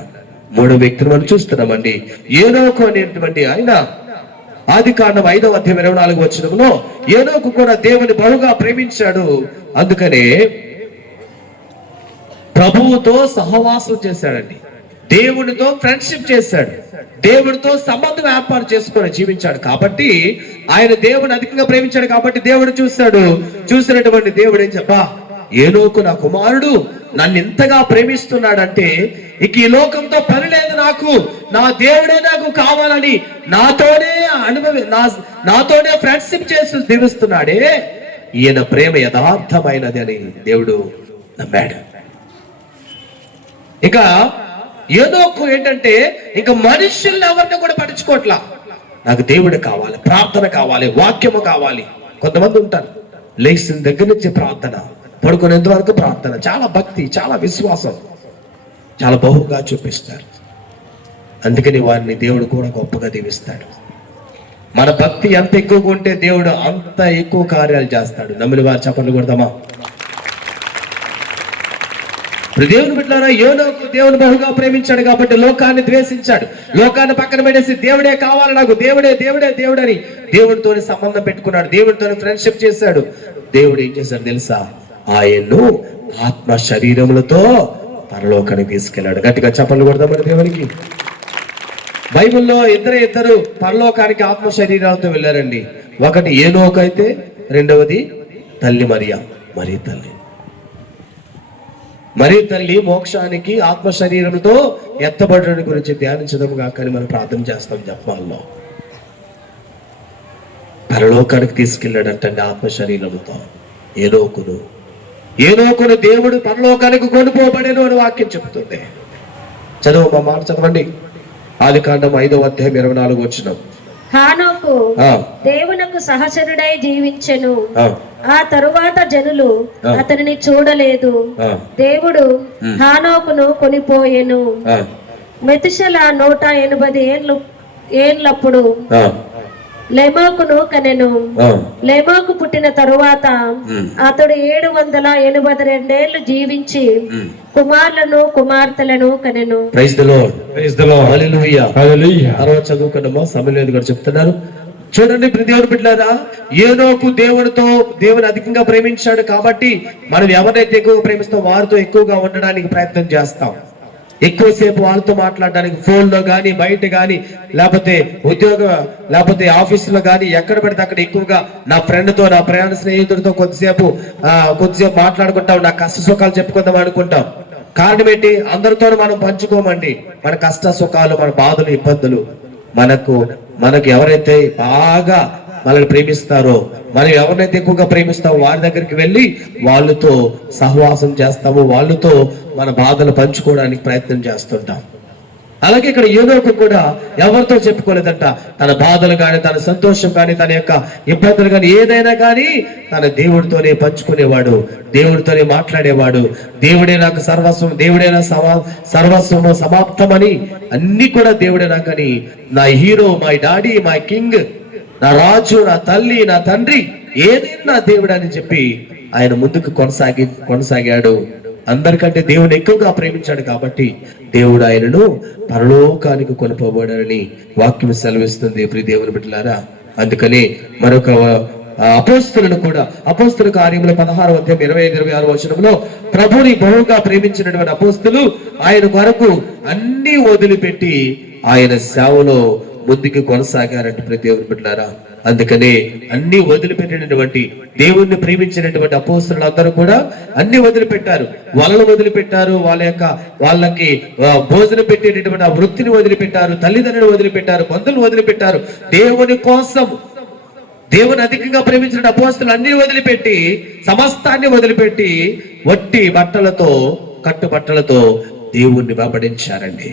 3వ వ్యక్తిని మనం చూస్తున్నామండి. ఏనోకు అనేటువంటి ఆయన ఆదికాండం 5వ అధ్యాయం 24వ వచనంలో ఏనోకు కూడా దేవుని బహుగా ప్రేమించాడు. అందుకనే ప్రభువుతో సహవాసం చేశాడండి, దేవునితో ఫ్రెండ్షిప్ చేశాడు, దేవుడితో సంబంధం ఏర్పాటు చేసుకొని జీవించాడు. కాబట్టి ఆయన దేవుని అధికంగా ప్రేమించాడు. కాబట్టి దేవుడు చూసినటువంటి దేవుడు ఏం చెప్పా, ఏనోకు నా కుమారుడు నన్ను ఎంతగా ప్రేమిస్తున్నాడంటే ఇక ఈ లోకంతో పని లేదు నాకు, నా దేవుడే నాకు కావాలని నాతోనే ఫ్రెండ్షిప్ చేసి దీవిస్తున్నాడే, ఈయన ప్రేమ యథార్థమైనది అని దేవుడు నమ్మాడు. ఇక ఏనోకు ఏంటంటే ఇంకా మనుషుల్ని ఎవరిని కూడా పట్టించుకోవట్లా. నాకు దేవుడు కావాలి, ప్రార్థన కావాలి, వాక్యము కావాలి. కొంతమంది ఉంటారు లేచిన దగ్గర నుంచి ప్రార్థన, పడుకునేంత వరకు ప్రార్థన, చాలా భక్తి, చాలా విశ్వాసం, చాలా బహుగా చూపిస్తారు. అందుకని వారిని దేవుడు కూడా గొప్పగా దీవిస్తాడు. మన భక్తి ఎంత ఎక్కువగా ఉంటే దేవుడు అంత ఎక్కువ కార్యాలు చేస్తాడు. నమ్మిన వారు చప్పట్లు కొడదామా? దేవుని బిడ్డలారా, యోనోకు దేవుని బహుగా ప్రేమించాడు కాబట్టి లోకాన్ని ద్వేషించాడు. లోకాన్ని పక్కన పెట్టేసి దేవుడే కావాలి నాకు, దేవుడే దేవుడే దేవుడు అని దేవుడితోని సంబంధం పెట్టుకున్నాడు, దేవుడితోని ఫ్రెండ్షిప్ చేశాడు. దేవుడు ఏం చేశాడు తెలుసా? ఆయన్ను ఆత్మ శరీరములతో పరలోకానికి తీసుకెళ్ళాడు. గట్టిగా చప్పట్లు కొడదామని దేవునికి. బైబిల్లో ఇద్దరు పరలోకానికి ఆత్మ శరీరాలతో వెళ్ళారండి. ఒకటి ఏనోకు అయితే, రెండవది తల్లి మరి తల్లి మోక్షానికి ఆత్మ శరీరంతో ఎత్తబడడం గురించి ధ్యానించడం కాకని మనం ప్రార్థన చేస్తాం జపాల్లో. పరలోకానికి తీసుకెళ్ళాడంటండి ఆత్మ శరీరంతో ఏనోకును దేవుడు పరలోకానికి కొనుపోబడేను అని వాక్యం చెప్తుంది. చదువు మా మాట చదవండి. ఆదికాండం 5వ అధ్యాయం 24 వచనం. హానోకు దేవునకు సహచరుడై జీవించెను. ఆ తరువాత జనులు అతనిని చూడలేదు. దేవుడు హానోకును కొనిపోయెను. మెతుషెల 180 ఏండ్లప్పుడు లెమోకును కనెను. లెమోకు పుట్టిన తరువాత అతడు 782 ఏళ్లు జీవించి కుమారులను కుమార్తెలను కనెను. Praise the Lord, praise the Lord, హల్లెలూయా, హల్లెలూయా. తర్వాత చదువుకున్నామా? సమయలేని గారు చెప్తున్నారు. చూడండి దేవుని బిడ్డలారా, ఏనోకు దేవుని అధికంగా ప్రేమించాడు కాబట్టి మనం ఎవరైతే ఎక్కువగా ప్రేమిస్తాం వారితో ఎక్కువగా ఉండడానికి ప్రయత్నం చేస్తాం. ఎక్కువసేపు వాళ్ళతో మాట్లాడడానికి ఫోన్లో కానీ, బయట కానీ, లేకపోతే లేకపోతే ఆఫీసులో కానీ, ఎక్కడ పడితే అక్కడ ఎక్కువగా నా ఫ్రెండ్తో, నా ప్రయాణ స్నేహితుడితో కొద్దిసేపు మాట్లాడుకుంటాం, నా కష్ట సుఖాలు చెప్పుకుందాం అనుకుంటాం. కారణం ఏంటి? అందరితో మనం పంచుకోమండి మన కష్ట సుఖాలు, మన బాధలు, ఇబ్బందులు. మనకు ఎవరైతే బాగా మనల్ని ప్రేమిస్తారో, మనం ఎవరినైతే ఎక్కువగా ప్రేమిస్తామో వారి దగ్గరికి వెళ్ళి వాళ్ళతో సహవాసం చేస్తాము, వాళ్ళతో మన బాధలు పంచుకోవడానికి ప్రయత్నం చేస్తుంటాం. అలాగే ఇక్కడ ఏనోకు కూడా ఎవరితో చెప్పుకోలేదంట. తన బాధలు కానీ, తన సంతోషం కానీ, తన యొక్క ఇబ్బందులు కానీ, ఏదైనా కానీ తన దేవుడితోనే పంచుకునేవాడు, దేవుడితోనే మాట్లాడేవాడు. దేవుడే నాకు సర్వస్వం, దేవుడే నా సర్వస్వము సమాప్తమని, అన్ని కూడా దేవుడే నాకని, నా hero, my daddy, my king, నా రాజు, నా తల్లి, నా తండ్రి, ఏదైనా నా దేవుడు అని చెప్పి ఆయన ముందుకు కొనసాగాడు. అందరికంటే దేవుని ఎక్కువగా ప్రేమించాడు కాబట్టి దేవుడు ఆయనను పరలోకానికి కొనుపోబడాడని వాక్యం సెలవిస్తుంది. ప్రియ దేవుని బిడ్డలారా, అందుకని మరొక అపోస్తలులు కూడా అపోస్తల కార్యములు 16వ అధ్యాయం 25-26 వచనంలో ప్రభుని బహుగా ప్రేమించినటువంటి అపోస్తలు ఆయన కొరకు అన్ని వదిలిపెట్టి ఆయన సేవలో ముందుకు కొనసాగారంట. ప్రతి దేవుని బిడ్డలారా, అందుకనే అన్ని వదిలిపెట్టినటువంటి దేవుణ్ణి ప్రేమించినటువంటి అపోస్తలులు అందరూ కూడా అన్ని వదిలిపెట్టారు. వలలు వదిలిపెట్టారు, వాళ్ళకి భోజనం పెట్టేటటువంటి ఆ వృత్తిని వదిలిపెట్టారు, తల్లిదండ్రులు వదిలిపెట్టారు, బంధువులు వదిలిపెట్టారు. దేవుని కోసం, దేవుని అధికంగా ప్రేమించిన అపోస్తలులు అన్ని వదిలిపెట్టి, సమస్తాన్ని వదిలిపెట్టి వట్టి బట్టలతో, కట్టుబట్టలతో దేవుణ్ణి వెంబడించారండి.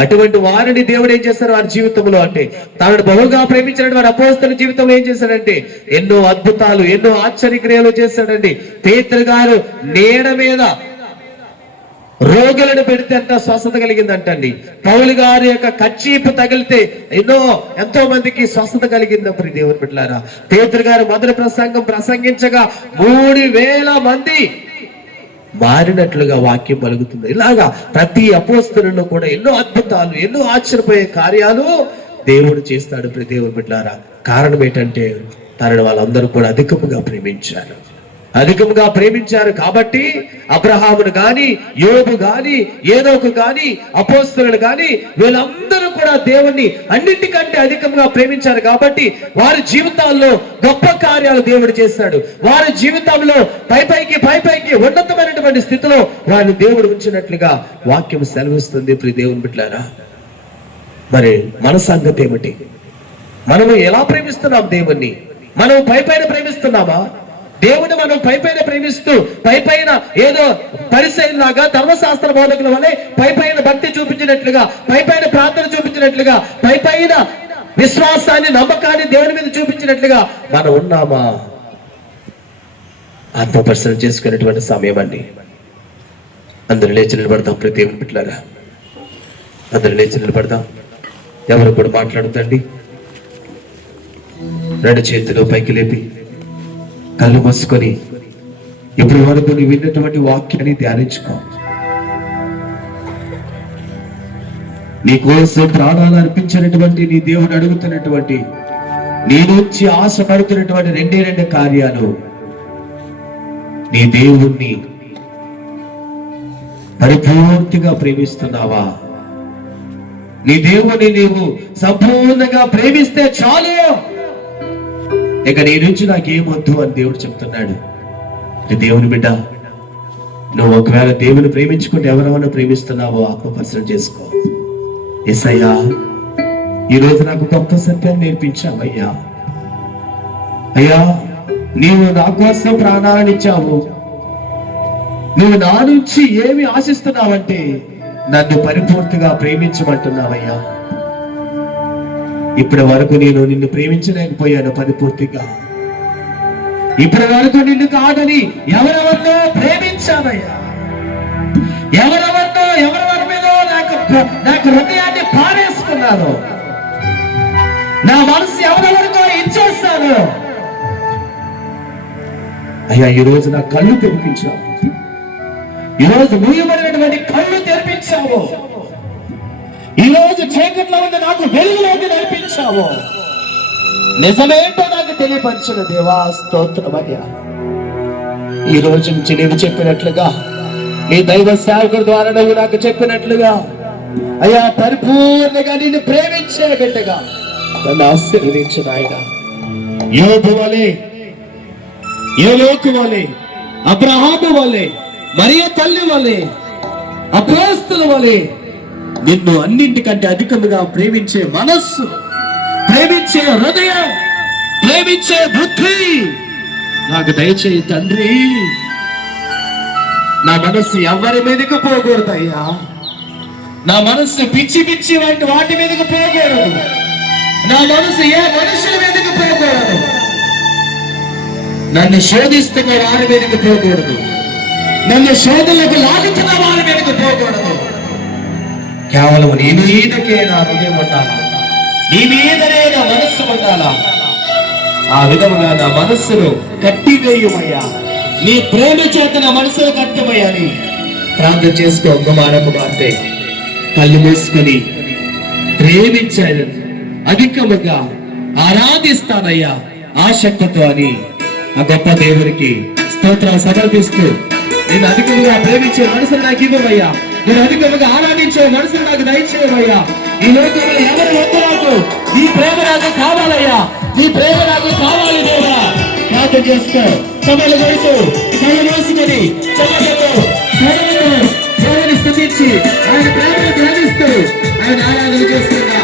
అటువంటి వారిని దేవుడు ఏం చేస్తారు వారి జీవితంలో అంటే, తనను బహుగా ప్రేమించిన వారి అపోస్తలుల జీవితంలో ఏం చేశాడంటే ఎన్నో అద్భుతాలు, ఎన్నో ఆశ్చర్యక్రియలు చేశాడండి. పేతురు గారు నీడ మీద రోగులను పెడితే ఎంత స్వస్థత కలిగిందంటండి. పౌలు గారి యొక్క కచ్చీపు తగిలితే ఎంతో మందికి స్వస్థత కలిగిందప్పుడు దేవుని బిడ్డలారా. పేతురు గారు మొదటి ప్రసంగించగా 3000 మంది మారినట్లుగా వాక్యం పలుకుతుంది. ఇలాగా ప్రతి అపోస్తలులో కూడా ఎన్నో అద్భుతాలు, ఎన్నో ఆశ్చర్యపోయే కార్యాలు దేవుడు చేస్తాడు. ప్రతి దేవుని బిడ్డలారా, కారణం ఏంటంటే తనని వాళ్ళందరూ కూడా అధికముగా ప్రేమించారు కాబట్టి అబ్రహామును గాని, యోబు గాని, ఏనోకు గాని, అపోస్తలులు గాని వీళ్ళందరూ కూడా దేవుణ్ణి అన్నింటికంటే అధికంగా ప్రేమించారు కాబట్టి వారి జీవితాల్లో గొప్ప కార్యాలు దేవుడు చేశాడు. వారి జీవితంలో పైపైకి ఉన్నతమైనటువంటి స్థితిలో వారిని దేవుడు ఉంచినట్లుగా వాక్యం సెలవిస్తుంది. ప్రియ దేవుని బిడ్డలారా, మరి మన సంగతి ఏమిటి? మనము ఎలా ప్రేమిస్తున్నాం దేవుణ్ణి? మనం పైపైన ప్రేమిస్తున్నామా? దేవుని మనం పైపైన ప్రేమిస్తూ పైపైన ఏదో పరిసయ్యులాగా ధర్మశాస్త్ర బోధకుల వలె పైపైన భక్తి చూపించినట్లుగా, పైపైన ప్రార్థన చూపించినట్లుగా, పైపైన విశ్వాసాన్ని నమ్మకాన్ని దేవుని మీద చూపించినట్లుగా మనం ఉన్నామా? ఆత్మపరిశీలన చేసుకునేటువంటి సమయం అండి. అందరూ లేచి నిలబడదాం. ప్రతి దేవుని బిడ్డలారా అందరూ లేచి నిలబడదాం. ఎవరు కూడా మాట్లాడుతండి. రెండు చేతులు పైకి లేపి కళ్ళు మూసుకొని ఇప్పుడు వరకు నీ విన్నటువంటి వాక్యాన్ని ధ్యానించుకో. నీ కోసం ప్రాణాలు అర్పించినటువంటి నీ దేవుడు అడుగుతున్నటువంటి, నీ నుంచి ఆశ పడుతున్నటువంటి రెండు కార్యాలు. నీ దేవుణ్ణి పరిపూర్తిగా ప్రేమిస్తున్నావా? నీ దేవుని నీవు సంపూర్ణంగా ప్రేమిస్తే చాలు, ఇక నీ నుంచి నాకేమొద్దు అని దేవుడు చెప్తున్నాడు. దేవుని బిడ్డ, నువ్వు ఒకవేళ దేవుని ప్రేమించుకుంటే ఎవరెవరిని ప్రేమిస్తున్నావో ఆత్మపరిశీలన చేసుకో. యేసయ్యా, ఈరోజు నాకు గొప్ప సత్యాన్ని నేర్పించావయ్యా. అయ్యా, నీవు నా కోసం ప్రాణాలను ఇచ్చావు. నువ్వు నా నుంచి ఏమి ఆశిస్తున్నావంటే నన్ను పరిపూర్తిగా ప్రేమించమంటున్నావయ్యా. ఇప్పటి వరకు నేను నిన్ను ప్రేమించలేకపోయాను పరిపూర్తిగా. ఇప్పటి వరకు నిన్ను కాదని ఎవరెవరినో ప్రేమించానయ్యా. ఎవరెవరి మీద నాకు హృదయాన్ని పారేసుకున్నాను. నా మనసు ఎవరెవరికో ఇచ్చేస్తాను. అయ్యా, ఈరోజు నా కళ్ళు తెరిపించావు. ఈరోజు మూయబడినటువంటి కళ్ళు తెరిపించావు. ఈరోజు చీకట్లో ఉంది నాకు వెలుగులోకి నడిపించావు. నిజమేంటో నాకు తెలియపరిచిన దేవా, స్తోత్రమయ్యా. ఈ రోజు నుంచి నేను చెప్పినట్లుగా, నీ దైవ సేవకుడి ద్వారా నువ్వు నాకు చెప్పినట్లుగా అయ్యా, పరిపూర్ణంగా నిన్ను ప్రేమించే బిడ్డగా నన్ను ఆశీర్వదించు నాయన. యోబు వలె, ఏలోకు వలె, అబ్రహాము వలె, మరియ తల్లి వలె, అపోస్తలుల వలె నిన్ను అన్నింటికంటే అధికంగా ప్రేమించే మనస్సు, ప్రేమించే హృదయం, ప్రేమించే బుద్ధి నాకు దయచేయి తండ్రి. నా మనస్సు ఎవరి మీదకి పోకూడదయ్యా. నా మనస్సు పిచ్చి పిచ్చి వంటి వాటి మీదకి పోకూడదు. నా మనసు ఏ మనుషుల మీదకి పోకూడదు. నన్ను శోధిస్తున్న వారి మీదకి పోకూడదు. నన్ను శోధనలకు లాగుతున్న వారి మీదకి పోకూడదు. కేవలం నీ మీదకే నా హృదయం ఉండాలా, నీ మీదనే నా మనస్సు ఉండాలా. ఆ విధముగా నా మనస్సును కట్టివేయుమయ్యా. నీ ప్రేమ చేత నా మనసును కట్టమయ్యాని ప్రార్థన చేసుకో. కుమారపు వార్తే కళ్ళు మూసుకొని ప్రేమించాను, అధికముగా ఆరాధిస్తానయ్యా ఆసక్తితో అని ఆ గొప్ప దేవునికి స్తోత్రాలు సమర్పిస్తూ, నేను అధికముగా ప్రేమించే మనసును నాకు ఇవ్వమయ్యా. నేను అధికముగా ఆరాధించే మనసును నాకు దయచేయమయ్యా. ఈ లోకంలో ఎవరు వద్దు, నాకు నీ ప్రేమ నాకు కావాలయ్యా. నీ ప్రేమ నాకు కావాలి దేవా. ప్రార్థన చేసుకో. సమలు కొడుతూ కళ్ళు మూసుకొని చమలతో దేవుని స్తుతించి ఆయన ప్రేమను గ్రహిస్తూ ఆయన ఆరాధన చేస్తున్నా.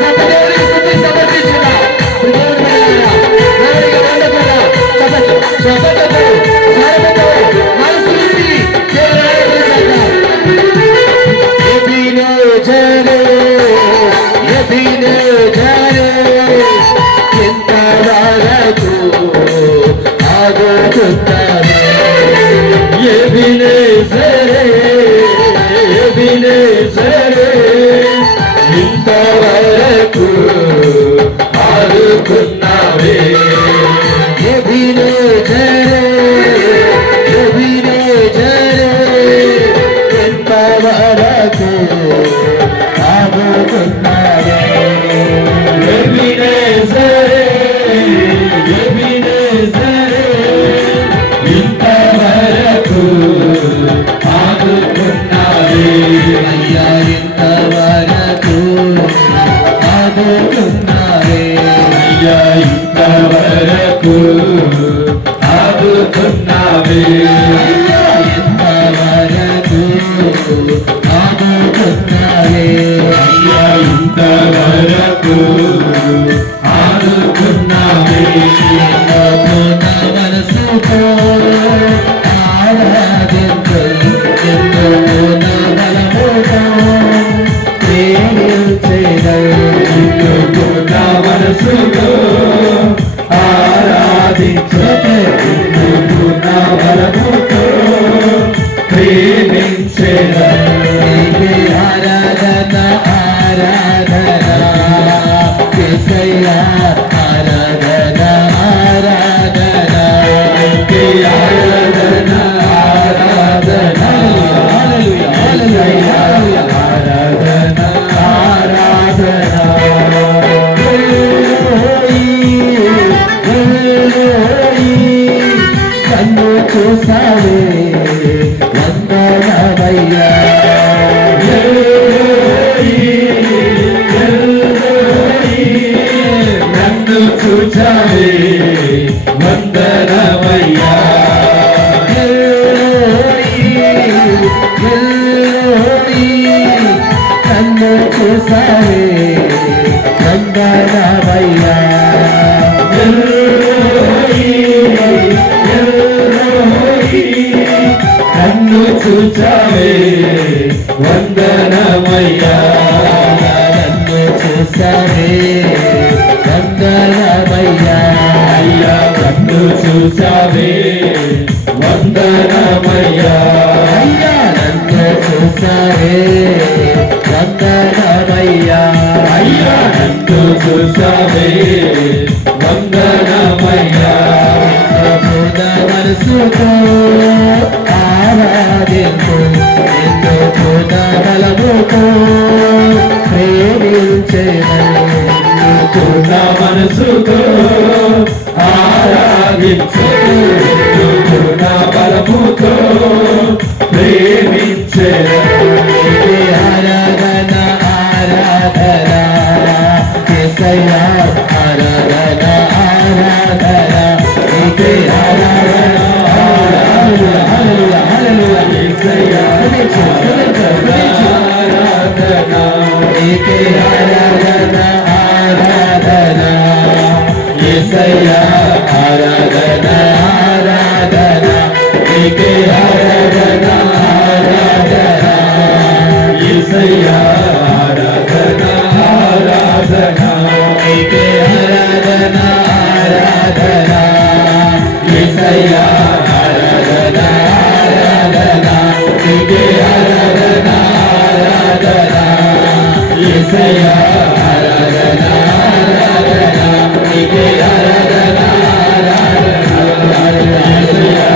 గొప్ప దేవుడికి స్తుతి సమర్పించుదాం. దేవుని బిడ్డలారా, ఎవరికి ఉండకుండా చప్పట్లతో, స్వరముతో, మనసు విప్పి దేవుని ఆరాధిద్దాం. ఎబినేజరే, ఎబినేజరే, ఎంతవరకు ఆగుతున్నావే? ఎబినేజరే, ఎబినేజరే, ఇంతవరకు ఆదుకున్నావే. ఎబినేజరే, ఎబినేజరే, ఎంతవరకు ఆదుకున్నావే. ఎబినేజరే, ఎబినేజరే, ఇంతవరకు ఆదుకున్నావే. అయ్యా ఇంతవరకు ఆదుకున్నావే. అయ్యా ఇంతవరకు ఆదుకున్నావే. అయ్యా ఇంతవరకు ఆదుకున్నావే. అయ్యా ఇంతవరకు ఆదుకున్నావే. మనసుతో ఆరాధించు, ఎంతో బలముతో మనసుతో ఆరాధించు, బలముతో ప్రేమించేదా. ఆరాధన ఆరాధన యేసయ్యా, ఆరాధన ఆరాధన ఆరాధన ఆరాధన హల్లెలూయా ఆరాధన ఆరాధన. కన్ను చూసావే వందనమయ్యా. నన్ను చూచావే వందనమయ్యా. నన్ను చూసావే వందనమయ్యా. నన్ను చూచావే వందనమయ్యా. నన్ను చూసావే వందనమయ్యా. అయ్యా నన్ను చూసావే వందనమయ్యా. అయ్యా నన్ను చూసావే వందనమయ్యా. అయ్యా నన్ను చూసావే వందనమయ్యా. మనసుతో ఆరాధించు, ఎంతో బలముతో ప్రేమించేను. మనసుతో ఆరాధించు, ఎంతో బలముతో ప్రేమించేను. ఆరాధన ఆరాధన యేసయ్యా, ఆరాధన ఆరాధన నీకే ఆరాధన. హల్లెలూయా హల్లెలూయా యేసయ్యా, ఆరాధన నీకే ఆరాధన ఆరాధన యేసయ్యా, ఆరాధన ఆరాధన నీకే ఆరాధన ఆరాధన యేసయ్యా, ఆరాధన ఆరాధన నీకే ఆరాధన ఆరాధన యేసయ్యా, ఆరాధన ఆరాధన నీకే ఆరాధన ఆరాధన యేసయ్యా, ఆరాధన ఆరాధన నీకే ఆరాధన ఆరాధన యేసయ్యా,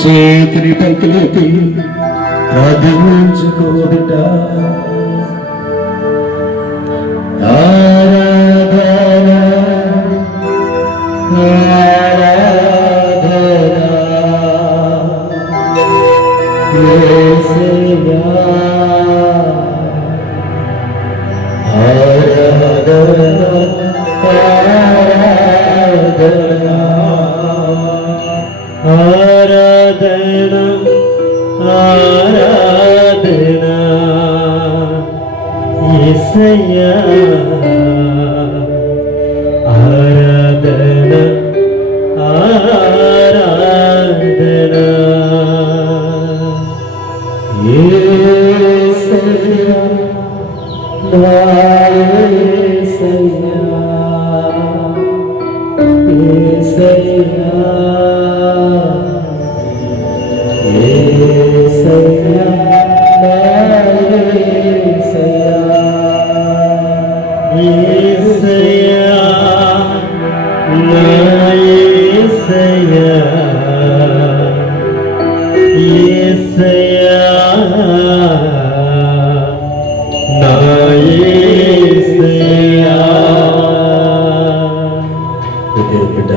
చేతిని పైకి లేపి ప్రార్థించుకోబిడ్డ. ఆరాధన ఆరాధన యేసయ్యా ఆరాధన ఆరాధన ఆరాధన యేసయ్యా ఆరాధన ఆరాధన యేసయ్యా నా యేసయ్యా యేసయ్యా యేసయ్యా నా యేసయ్యా యేసయ్యా నా యేసయ్యా యేసయ్యా నా యేసయ్యా. బిడ్డ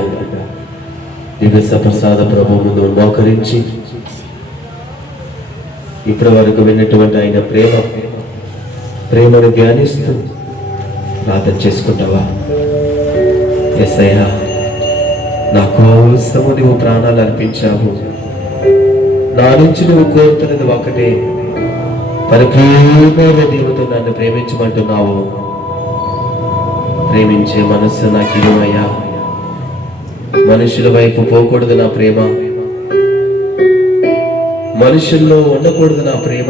దివ్య సప్రసాద ప్రభు ముందు మోకరించి ఇప్పటి వరకు విన్నటువంటి ఆయన ప్రేమను ధ్యానిస్తూ ప్రార్థన చేసుకుంటావా? యేసయ్యా నా కోసము నువ్వు ప్రాణాలు అర్పించావు, నా నుంచి నువ్వు కోరుతున్నది ఒకటే, పరిపూర్ణ దేవుతో నన్ను ప్రేమించమంటున్నావు. ప్రేమించే మనస్సు నాకు ఇవ్వయ్యా. మనుషుల వైపు పోకూడదు నా ప్రేమ, మనుషుల్లో ఉండకూడదు నా ప్రేమ.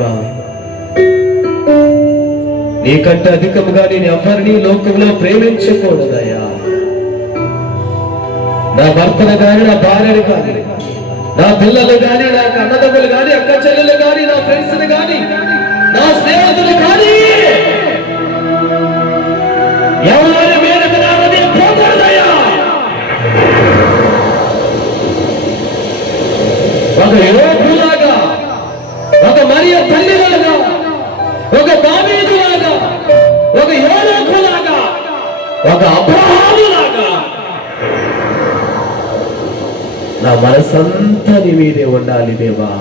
నీకంటే అధికముగా నేను ఎవరిని లోకంలో ప్రేమించకూడదయ్యా. నా భర్తను కానీ, నా భార్యను కానీ, నా పిల్లలు కానీ, నా అన్నదమ్ములు కానీ, అక్క చెల్లెలు కానీ, నా ఫ్రెండ్స్ కానీ, నా స్నేహితులు కానీ ఎవరి మీద పోకూడదయ్యా. ఒక యోగులాగా, ఒక మరియ తల్లిలాగా, ఒక దావీదులాగా, ఒక యోనాకులాగా, ఒక అబ్రహాములాగా నా మనసంతా నీ మీదే ఉండాలి దేవా.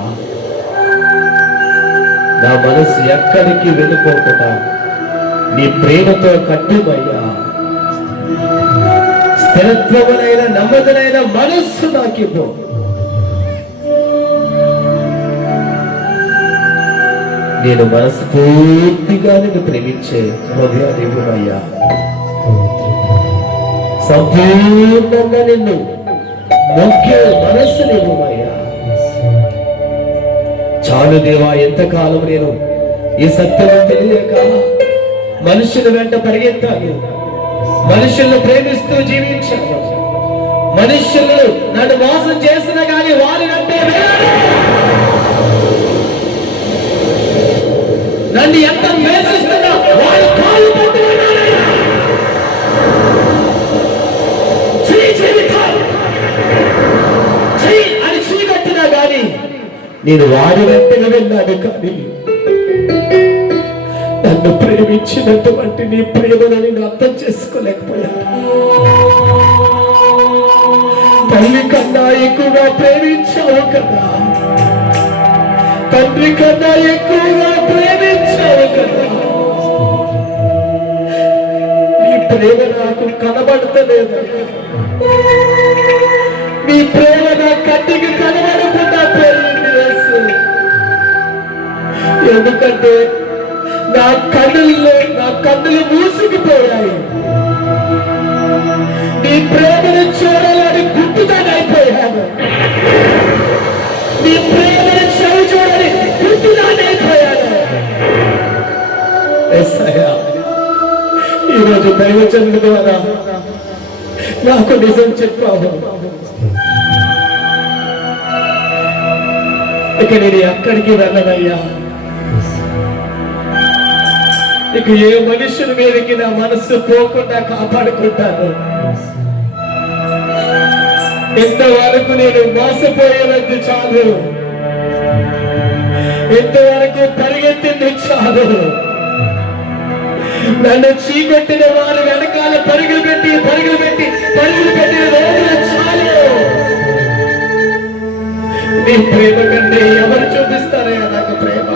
నా మనసు ఎక్కడికి వెళ్ళిపోకుండా నీ ప్రేమతో కట్టుమయ్యా. స్థిరత్వమునైన నమ్మదనైన మనస్సు నాకివ్వు. నేను మనస్ఫూర్తిగా నిన్ను ప్రేమించే హృదయాన్ని ఇవ్వమయ్యా. సంపూర్ణంగా నిన్ను మొక్కే మనస్సుని ఇవ్వమయ్యా. చాలు దేవా, ఎంతకాలం నేను ఈ సత్యం తెలియక మనుషుల వెంట పరిగెత్తాను, మనుషులను ప్రేమిస్తూ జీవించాను. మనుషులు నన్ను మోసం చేసిన కానీ వారి వెంటే నన్ను ఎంత ద్వేషిస్తున్నా వారు కాలు పట్టుకున్నానయ్యా. అని చీకట్టినా కానీ నేను వారి వెంటనే వెళ్ళాను. కానీ నన్ను ప్రేమించినటువంటి నీ ప్రేమను నేను అర్థం చేసుకోలేకపోయాను. తల్లి కన్నా ఎక్కువగా ప్రేమించావు కదా, తండ్రి కన్నా ఎక్కువగా ప్రేమించావు కదా. నీ ప్రేమ నాకు కనబడతలేదు. నీ ప్రేమ నా కంటికి కనబడకుండా పోయింది యేసు. ఎందుకంటే నా కన్నులు మూసుకుపోయాయి. నీ ప్రేమను చూడాలని గుర్తుదానైపోయాను. నీ ప్రేమను చెవి చూడాలని గుర్తుదానైపోయాను. ఈరోజు దైవజనుల ద్వారా నాకు నిజం చెప్పావు. ఇక నేను ఎక్కడికి వెళ్ళనయ్యా. ఇక ఏ మనుషుల మీదకి నా మనస్సు పోకుండా కాపాడుకుంటాను. ఇంతవరకు నేను మోసపోయేది చాలు, ఇంతవరకు పరిగెత్తింది చాలు. నన్ను చీకొట్టిన వారు వెనకాల పరుగులు పెట్టిన రోజులు చాలు. నీ ప్రేమ కంటే ఎవరు చూపిస్తారయ్యా నాకు ప్రేమ?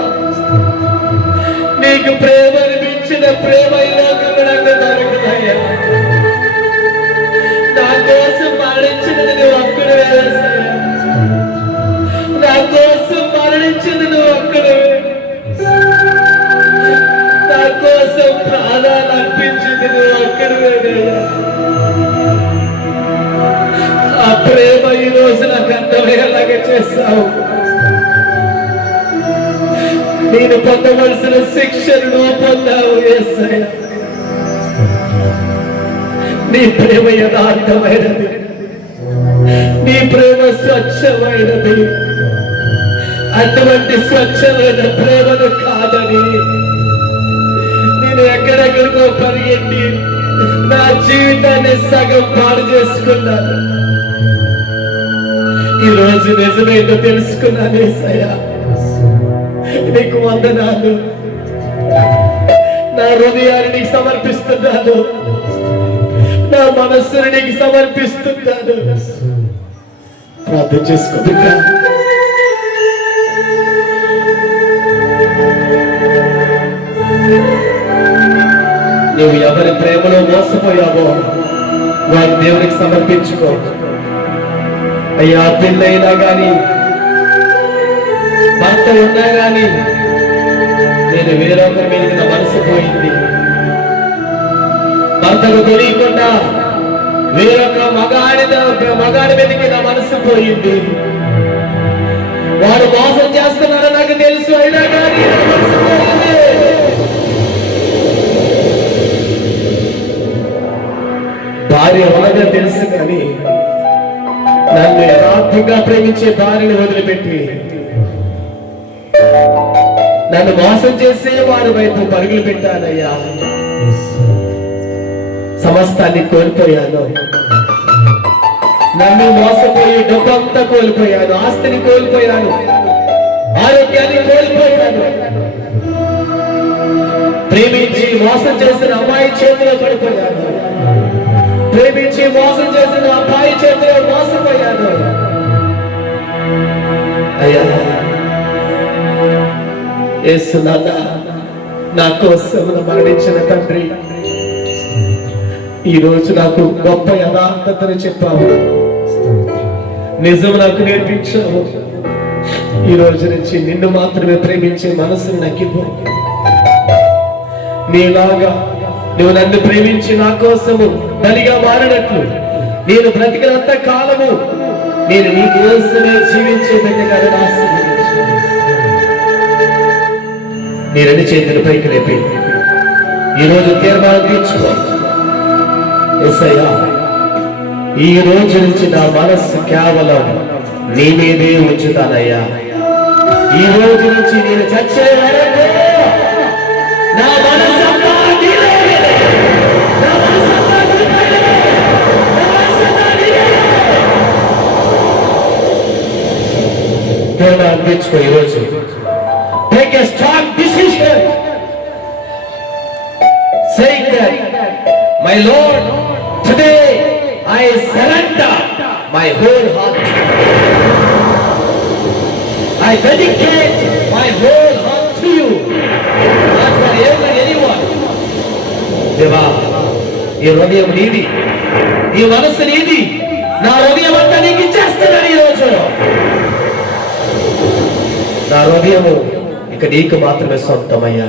నీకు ప్రేమ అనిపించిన ప్రేమ ఈ లోకంలో నాకు దొరకదయ్యా. నా కోసం మరణించినది నువ్వు ఒక్కడే వేసయ్యా. నా కోసం మరణించింది నువ్వు ఒక్కడే. నా కోసం ప్రాణాలు అర్పించింది నువ్వు ఒక్కడివేనయ్యా. ఆ ప్రేమ ఈ రోజు నాకు అర్థమయ్యేలాగా చేస్తావు. నేను పొందవలసిన శిక్షను నువ్వు పొందావు యేసయ్యా. నీ ప్రేమ యథార్థమైనది, నీ ప్రేమ స్వచ్ఛమైనది. అటువంటి స్వచ్ఛమైన ప్రేమను కాదని నేను ఎక్కడెక్కడికో పరిగెట్టి నా జీవితాన్ని సగం పాడు చేసుకున్నాను. ఈ రోజు నిజమేంటో తెలుసుకున్నాను యేసయ్యా. నీకు వందనాలు. నా హృదయాన్ని నీకు సమర్పిస్తున్నాను, నా మనస్సుని నీకు సమర్పిస్తున్నాను. ప్రార్థన చేసుకో బిడ్డ. నువ్వు ఎవరి ప్రేమలో మోసపోయావో వారి దేవునికి సమర్పించుకో. అయ్యా, పెళ్ళైనా గాని భర్త ఉన్నా గాని నేను వేరొకరి మీదకి నా మనసు పోయింది. భర్తకు తెలియకుండా వేరొక మగాడి మీదకి నా మనసు పోయింది. వాడు మోసం చేస్తున్నారని నాకు తెలుసు, అయినా కానీ నా మనసు పోయింది. భార్య ఉన్నదని తెలుసు కానీ నన్ను యథార్థంగా ప్రేమించే భార్యను వదిలిపెట్టి నన్ను మోసం చేసే వారి వైపు పరుగులు పెట్టానయ్యా. సమస్తాన్ని కోల్పోయాను. నన్ను మోసపోయి డబ్బంతా కోల్పోయాను, ఆస్తిని కోల్పోయాను, ఆరోగ్యాన్ని కోల్పోయాను. ప్రేమించి మోసం చేసిన అమ్మాయి చేతిలో పడిపోయాను, ప్రేమించి మోసం చేసిన అబ్బాయి చేతిలో మోసపోయాను. అయ్యా యేసు నాన్న, నా కోసం మరణించిన తండ్రి, ఈ రోజు నాకు గొప్ప యథార్థతను చెప్పావు, నిజం నాకు నేర్పించావు. ఈ రోజు నుంచి నిన్ను మాత్రమే ప్రేమించే మనసును నక్కిపో. నీలాగా నువ్వు నన్ను ప్రేమించి నా కోసము బలిగా మారినట్లు నేను బ్రతికినంత కాలము నేను నీ కోసమే జీవించే బిడ్డగా ఆశీర్వదించు. నీ రెండు చేతులు పైకి లేపి ఈరోజు తీర్మానం తీర్చుకో. యేసయ్యా, ఈ రోజు నుంచి నా మనస్సు కేవలం నీ మీదే ఉంచుతానయ్యా. ఈ రోజు నుంచి నేను చచ్చే వరకు నా మనసు తీర్చుకో. ఈరోజు take a strong decision saying that my Lord, today I surrender my whole heart. I dedicate my whole heart to you, not for anyone. దేవా, ఈ హృదయం నీది, ఈ మనస్సు నీది, నా హృదయం అంతా నీకు ఇచ్చేస్తున్నాను. ఈరోజు నా హృదయము ఇక నీకు మాత్రమే సొంతమయ్యా.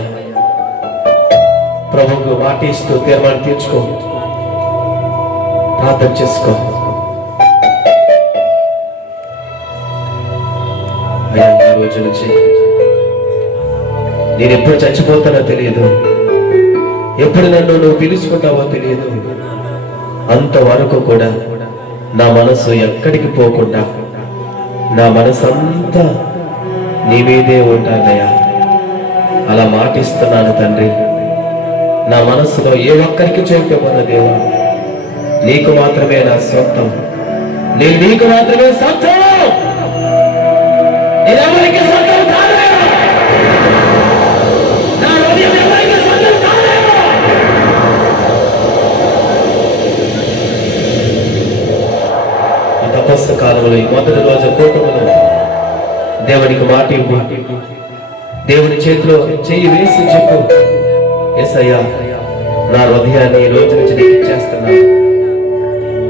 ప్రభువుకు మాటిస్తూ తీర్మానం తీర్చుకో, ప్రార్థన చేసుకో. అయ్యా, ఈ రోజు నుంచి నేను ఎప్పుడు చచ్చిపోతానో తెలియదు, ఎప్పుడు నన్ను నువ్వు పిలుచుకుంటావో తెలియదు. అంతవరకు కూడా నా మనసు ఎక్కడికి పోకుండా నా మనసు అంతా నీ మీదే ఉంటానయ్యా. అలా మాటిస్తున్నాను తండ్రి. నా మనసులో ఏ ఒక్కరికి చూపమన్న దేవా, నీకు మాత్రమే నా సొంతం, నేను నీకు మాత్రమే సొంతం, నేనెవరికి సొంతం కాలేను. నా హృదయం ఎవరికి సొంతం కాలేను. ఈ తపస్సు కాలంలో ఈ మొదటి రోజు కూటములో దేవునికి మాట ఇవ్వు. దేవుని చేతిలో చెయ్యి వేసి చెప్పు, యేసయ్యా నా హృదయాన్ని ఈ రోజు నుంచి నీకు ఇచ్చేస్తున్నాను,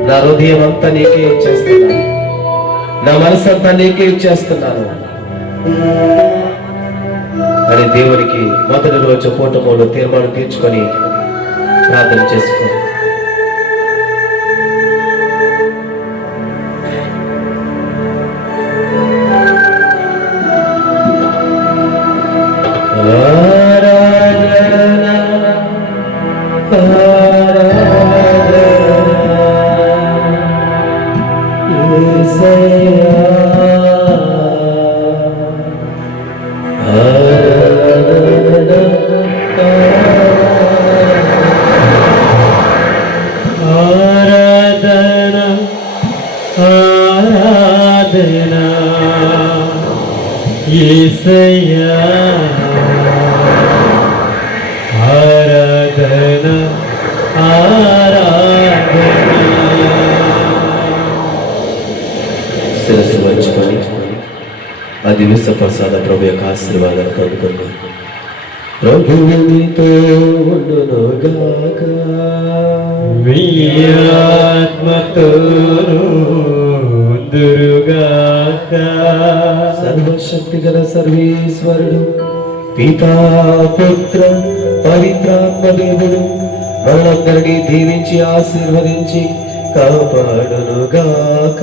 నా హృదయం అంతా నీకే ఇచ్చేస్తున్నాను, నా మనసు అంతా నీకే ఇచ్చేస్తున్నాను అని దేవునికి మొదటి రోజు కూటములో తీర్మానం తీర్చుకొని ప్రార్థన చేసుకో. యేసయ్యా ఆరాధన ఆరాధన. శిరస్సు వంచుకొని అది విశ్వప్రసాద ప్రభు యొక్క ఆశీర్వాదాలు పొందుకుందాం. ప్రభువు నీతో ఉండునుగాక, మీ ఆత్మతోను ఉందురుగాక. సర్వశక్తి గల సర్వేశ్వరుడు పితా పుత్ర పవిత్రాత్మ దేవుడు మనందరినీ దీవించి ఆశీర్వదించి కాపాడునుగాక.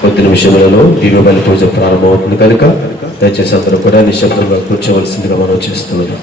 కొద్ది నిమిషములలో దివ్య బలి పూజ ప్రారంభమవుతుంది కనుక దయచేసి అందరూ కూడా నిశ్శబ్దంగా కూర్చోవలసిందిగా మనం చేస్తున్నాం.